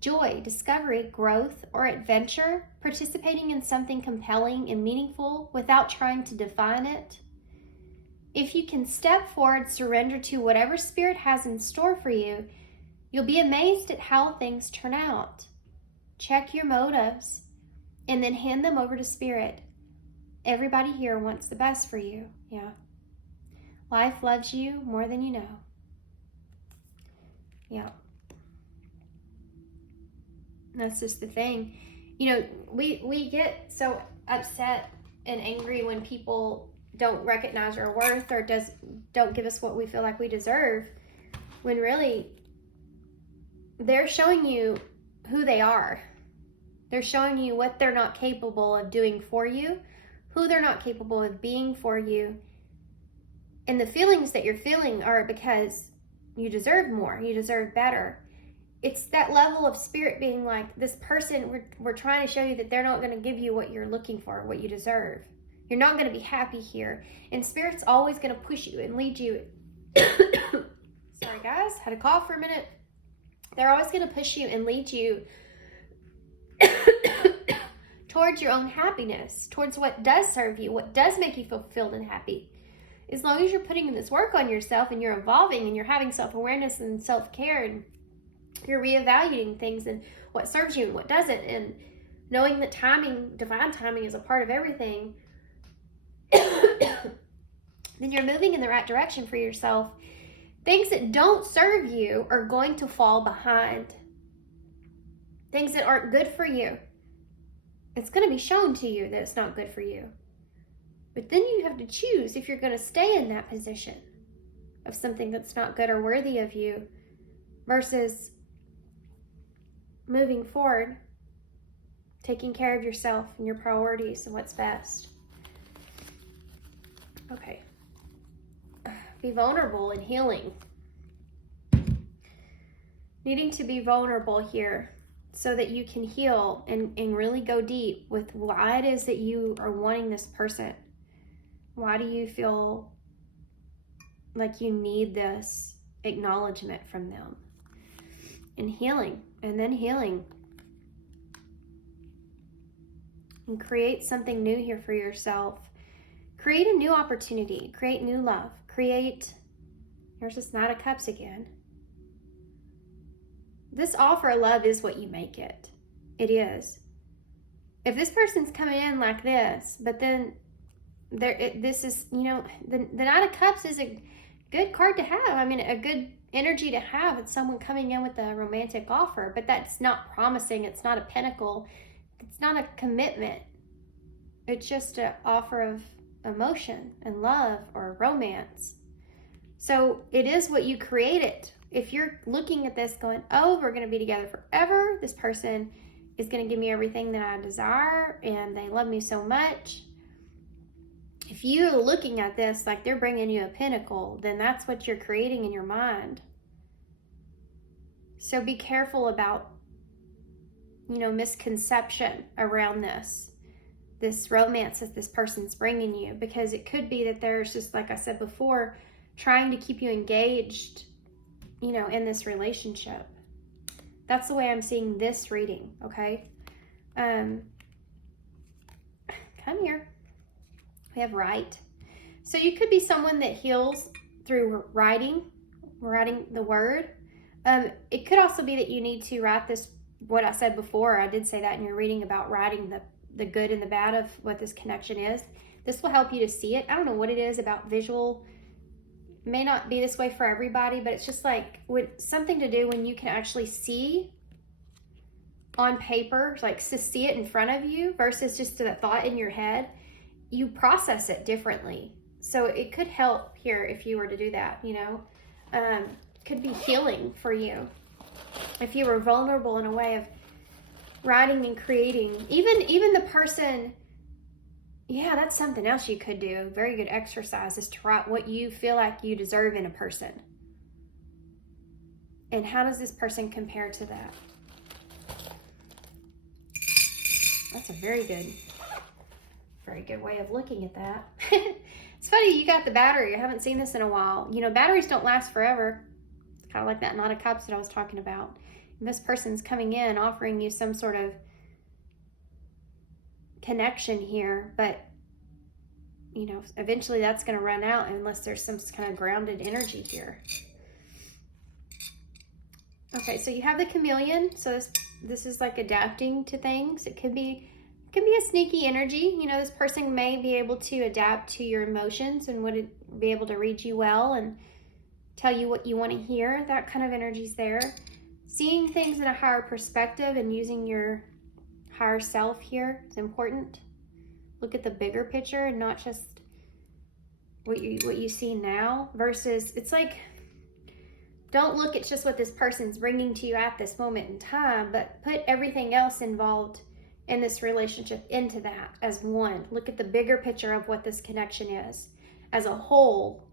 joy, discovery, growth, or adventure, participating in something compelling and meaningful without trying to define it? If you can step forward, surrender to whatever Spirit has in store for you, you'll be amazed at how things turn out. Check your motives and then hand them over to Spirit. Everybody here wants the best for you. Yeah. Life loves you more than you know. Yeah. That's just the thing. We get so upset and angry when people don't recognize our worth or don't give us what we feel like we deserve, when really they're showing you who they are. They're showing you what they're not capable of doing for you, who they're not capable of being for you. And the feelings that you're feeling are because you deserve more, you deserve better. It's that level of Spirit being like, this person, we're trying to show you that they're not going to give you what you're looking for, what you deserve. You're not going to be happy here. And Spirit's always going to push you and lead you. Sorry guys, had a cough for a minute. They're always going to push you and lead you towards your own happiness, towards what does serve you, what does make you feel fulfilled and happy. As long as you're putting in this work on yourself and you're evolving and you're having self-awareness and self-care and you're reevaluating things and what serves you and what doesn't, and knowing that timing, divine timing, is a part of everything, then you're moving in the right direction for yourself. Things that don't serve you are going to fall behind. Things that aren't good for you, it's going to be shown to you that it's not good for you. But then you have to choose if you're going to stay in that position of something that's not good or worthy of you versus moving forward, taking care of yourself and your priorities and what's best. Okay. Be vulnerable and healing. Needing to be vulnerable here so that you can heal and really go deep with why it is that you are wanting this person. Why do you feel like you need this acknowledgement from them? And healing, and then healing. And create something new here for yourself. Create a new opportunity. Create new love. Here's this Knight of Cups again. This offer of love is what you make it. It is. If this person's coming in like this, but then this is, the Knight of Cups is a good card to have. I mean, a good energy to have. It's someone coming in with a romantic offer, but that's not promising. It's not a pinnacle. It's not a commitment. It's just an offer of emotion and love or romance. So it is what you created. If you're looking at this going, oh, we're going to be together forever, this person is going to give me everything that I desire and they love me so much. If you're looking at this like they're bringing you a pinnacle, then that's what you're creating in your mind. So be careful about, misconception around this romance that this person's bringing you, because it could be that there's just, like I said before, trying to keep you engaged, in this relationship. That's the way I'm seeing this reading, okay? Come here. We have write. So you could be someone that heals through writing the word. It could also be that you need to write this, what I said before. I did say that in your reading about writing the good and the bad of what this connection is. This will help you to see it. I don't know what it is about visual. It may not be this way for everybody, but it's just like something to do when you can actually see on paper, like to see it in front of you versus just a thought in your head. You process it differently. So it could help here if you were to do that, you know. Could be healing for you. If you were vulnerable in a way of writing and creating, even the person, yeah, that's something else you could do. A very good exercise is to write what you feel like you deserve in a person. And how does this person compare to that? That's a very good way of looking at that. It's funny, you got the battery. I haven't seen this in a while. You know, batteries don't last forever. It's kind of like that Nine of Cups that I was talking about. And this person's coming in, offering you some sort of connection here, but, you know, eventually that's going to run out unless there's some kind of grounded energy here. Okay, so you have the chameleon. So this is like adapting to things. It could be a sneaky energy. You know, this person may be able to adapt to your emotions and would be able to read you well and tell you what you want to hear. That kind of energy's there. Seeing things in a higher perspective and using your higher self here is important. Look at the bigger picture and not just what you see now. Versus, it's like, don't look at just what this person's bringing to you at this moment in time, but put everything else involved in this relationship into that as one. Look at the bigger picture of what this connection is as a whole.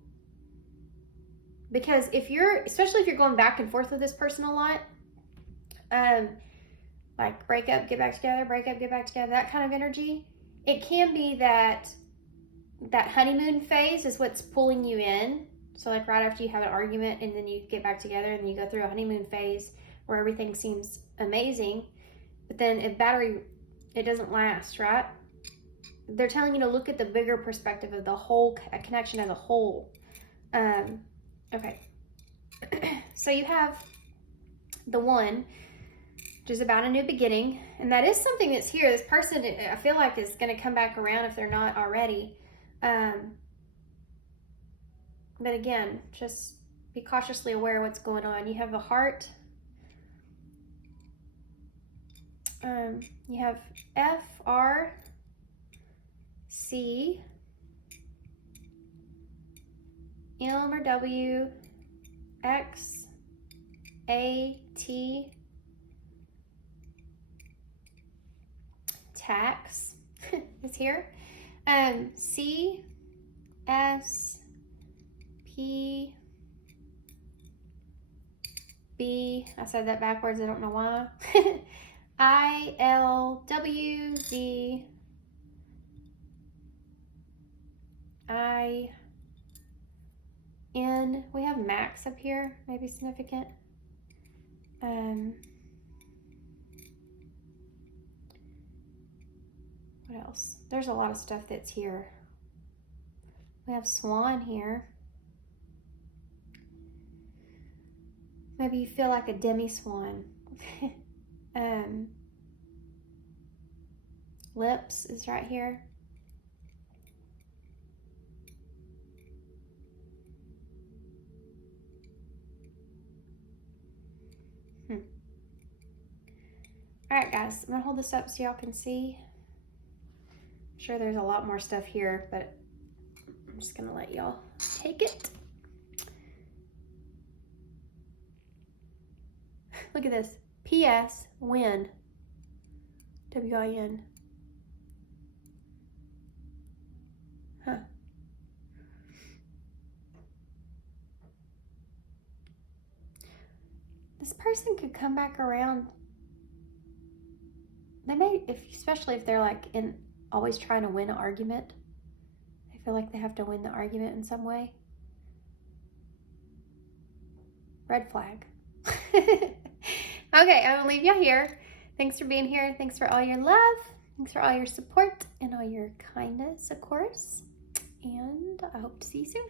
Because especially if you're going back and forth with this person a lot, like break up, get back together, break up, get back together, that kind of energy, it can be that honeymoon phase is what's pulling you in. So like right after you have an argument and then you get back together and then you go through a honeymoon phase where everything seems amazing, but then it doesn't last, right? They're telling you to look at the bigger perspective of the whole connection as a whole. Okay. So you have the one, which is about a new beginning. And that is something that's here. This person, I feel like, is going to come back around if they're not already. But again, just be cautiously aware of what's going on. You have the heart. You have FRC M or W X A T tax is here. C S P B, I said that backwards, I don't know why. ILWZ IN. We have Max up here, maybe significant. What else? There's a lot of stuff that's here. We have Swan here. Maybe you feel like a demi-swan. Lips is right here. All right, guys, I'm gonna hold this up so y'all can see. I'm sure there's a lot more stuff here, but I'm just gonna let y'all take it. Look at this. P.S. Win. W-I-N. Huh. This person could come back around. They may, especially if they're like always trying to win an argument. They feel like they have to win the argument in some way. Red flag. Okay, I'm gonna leave you here. Thanks for being here. Thanks for all your love. Thanks for all your support and all your kindness, of course. And I hope to see you soon.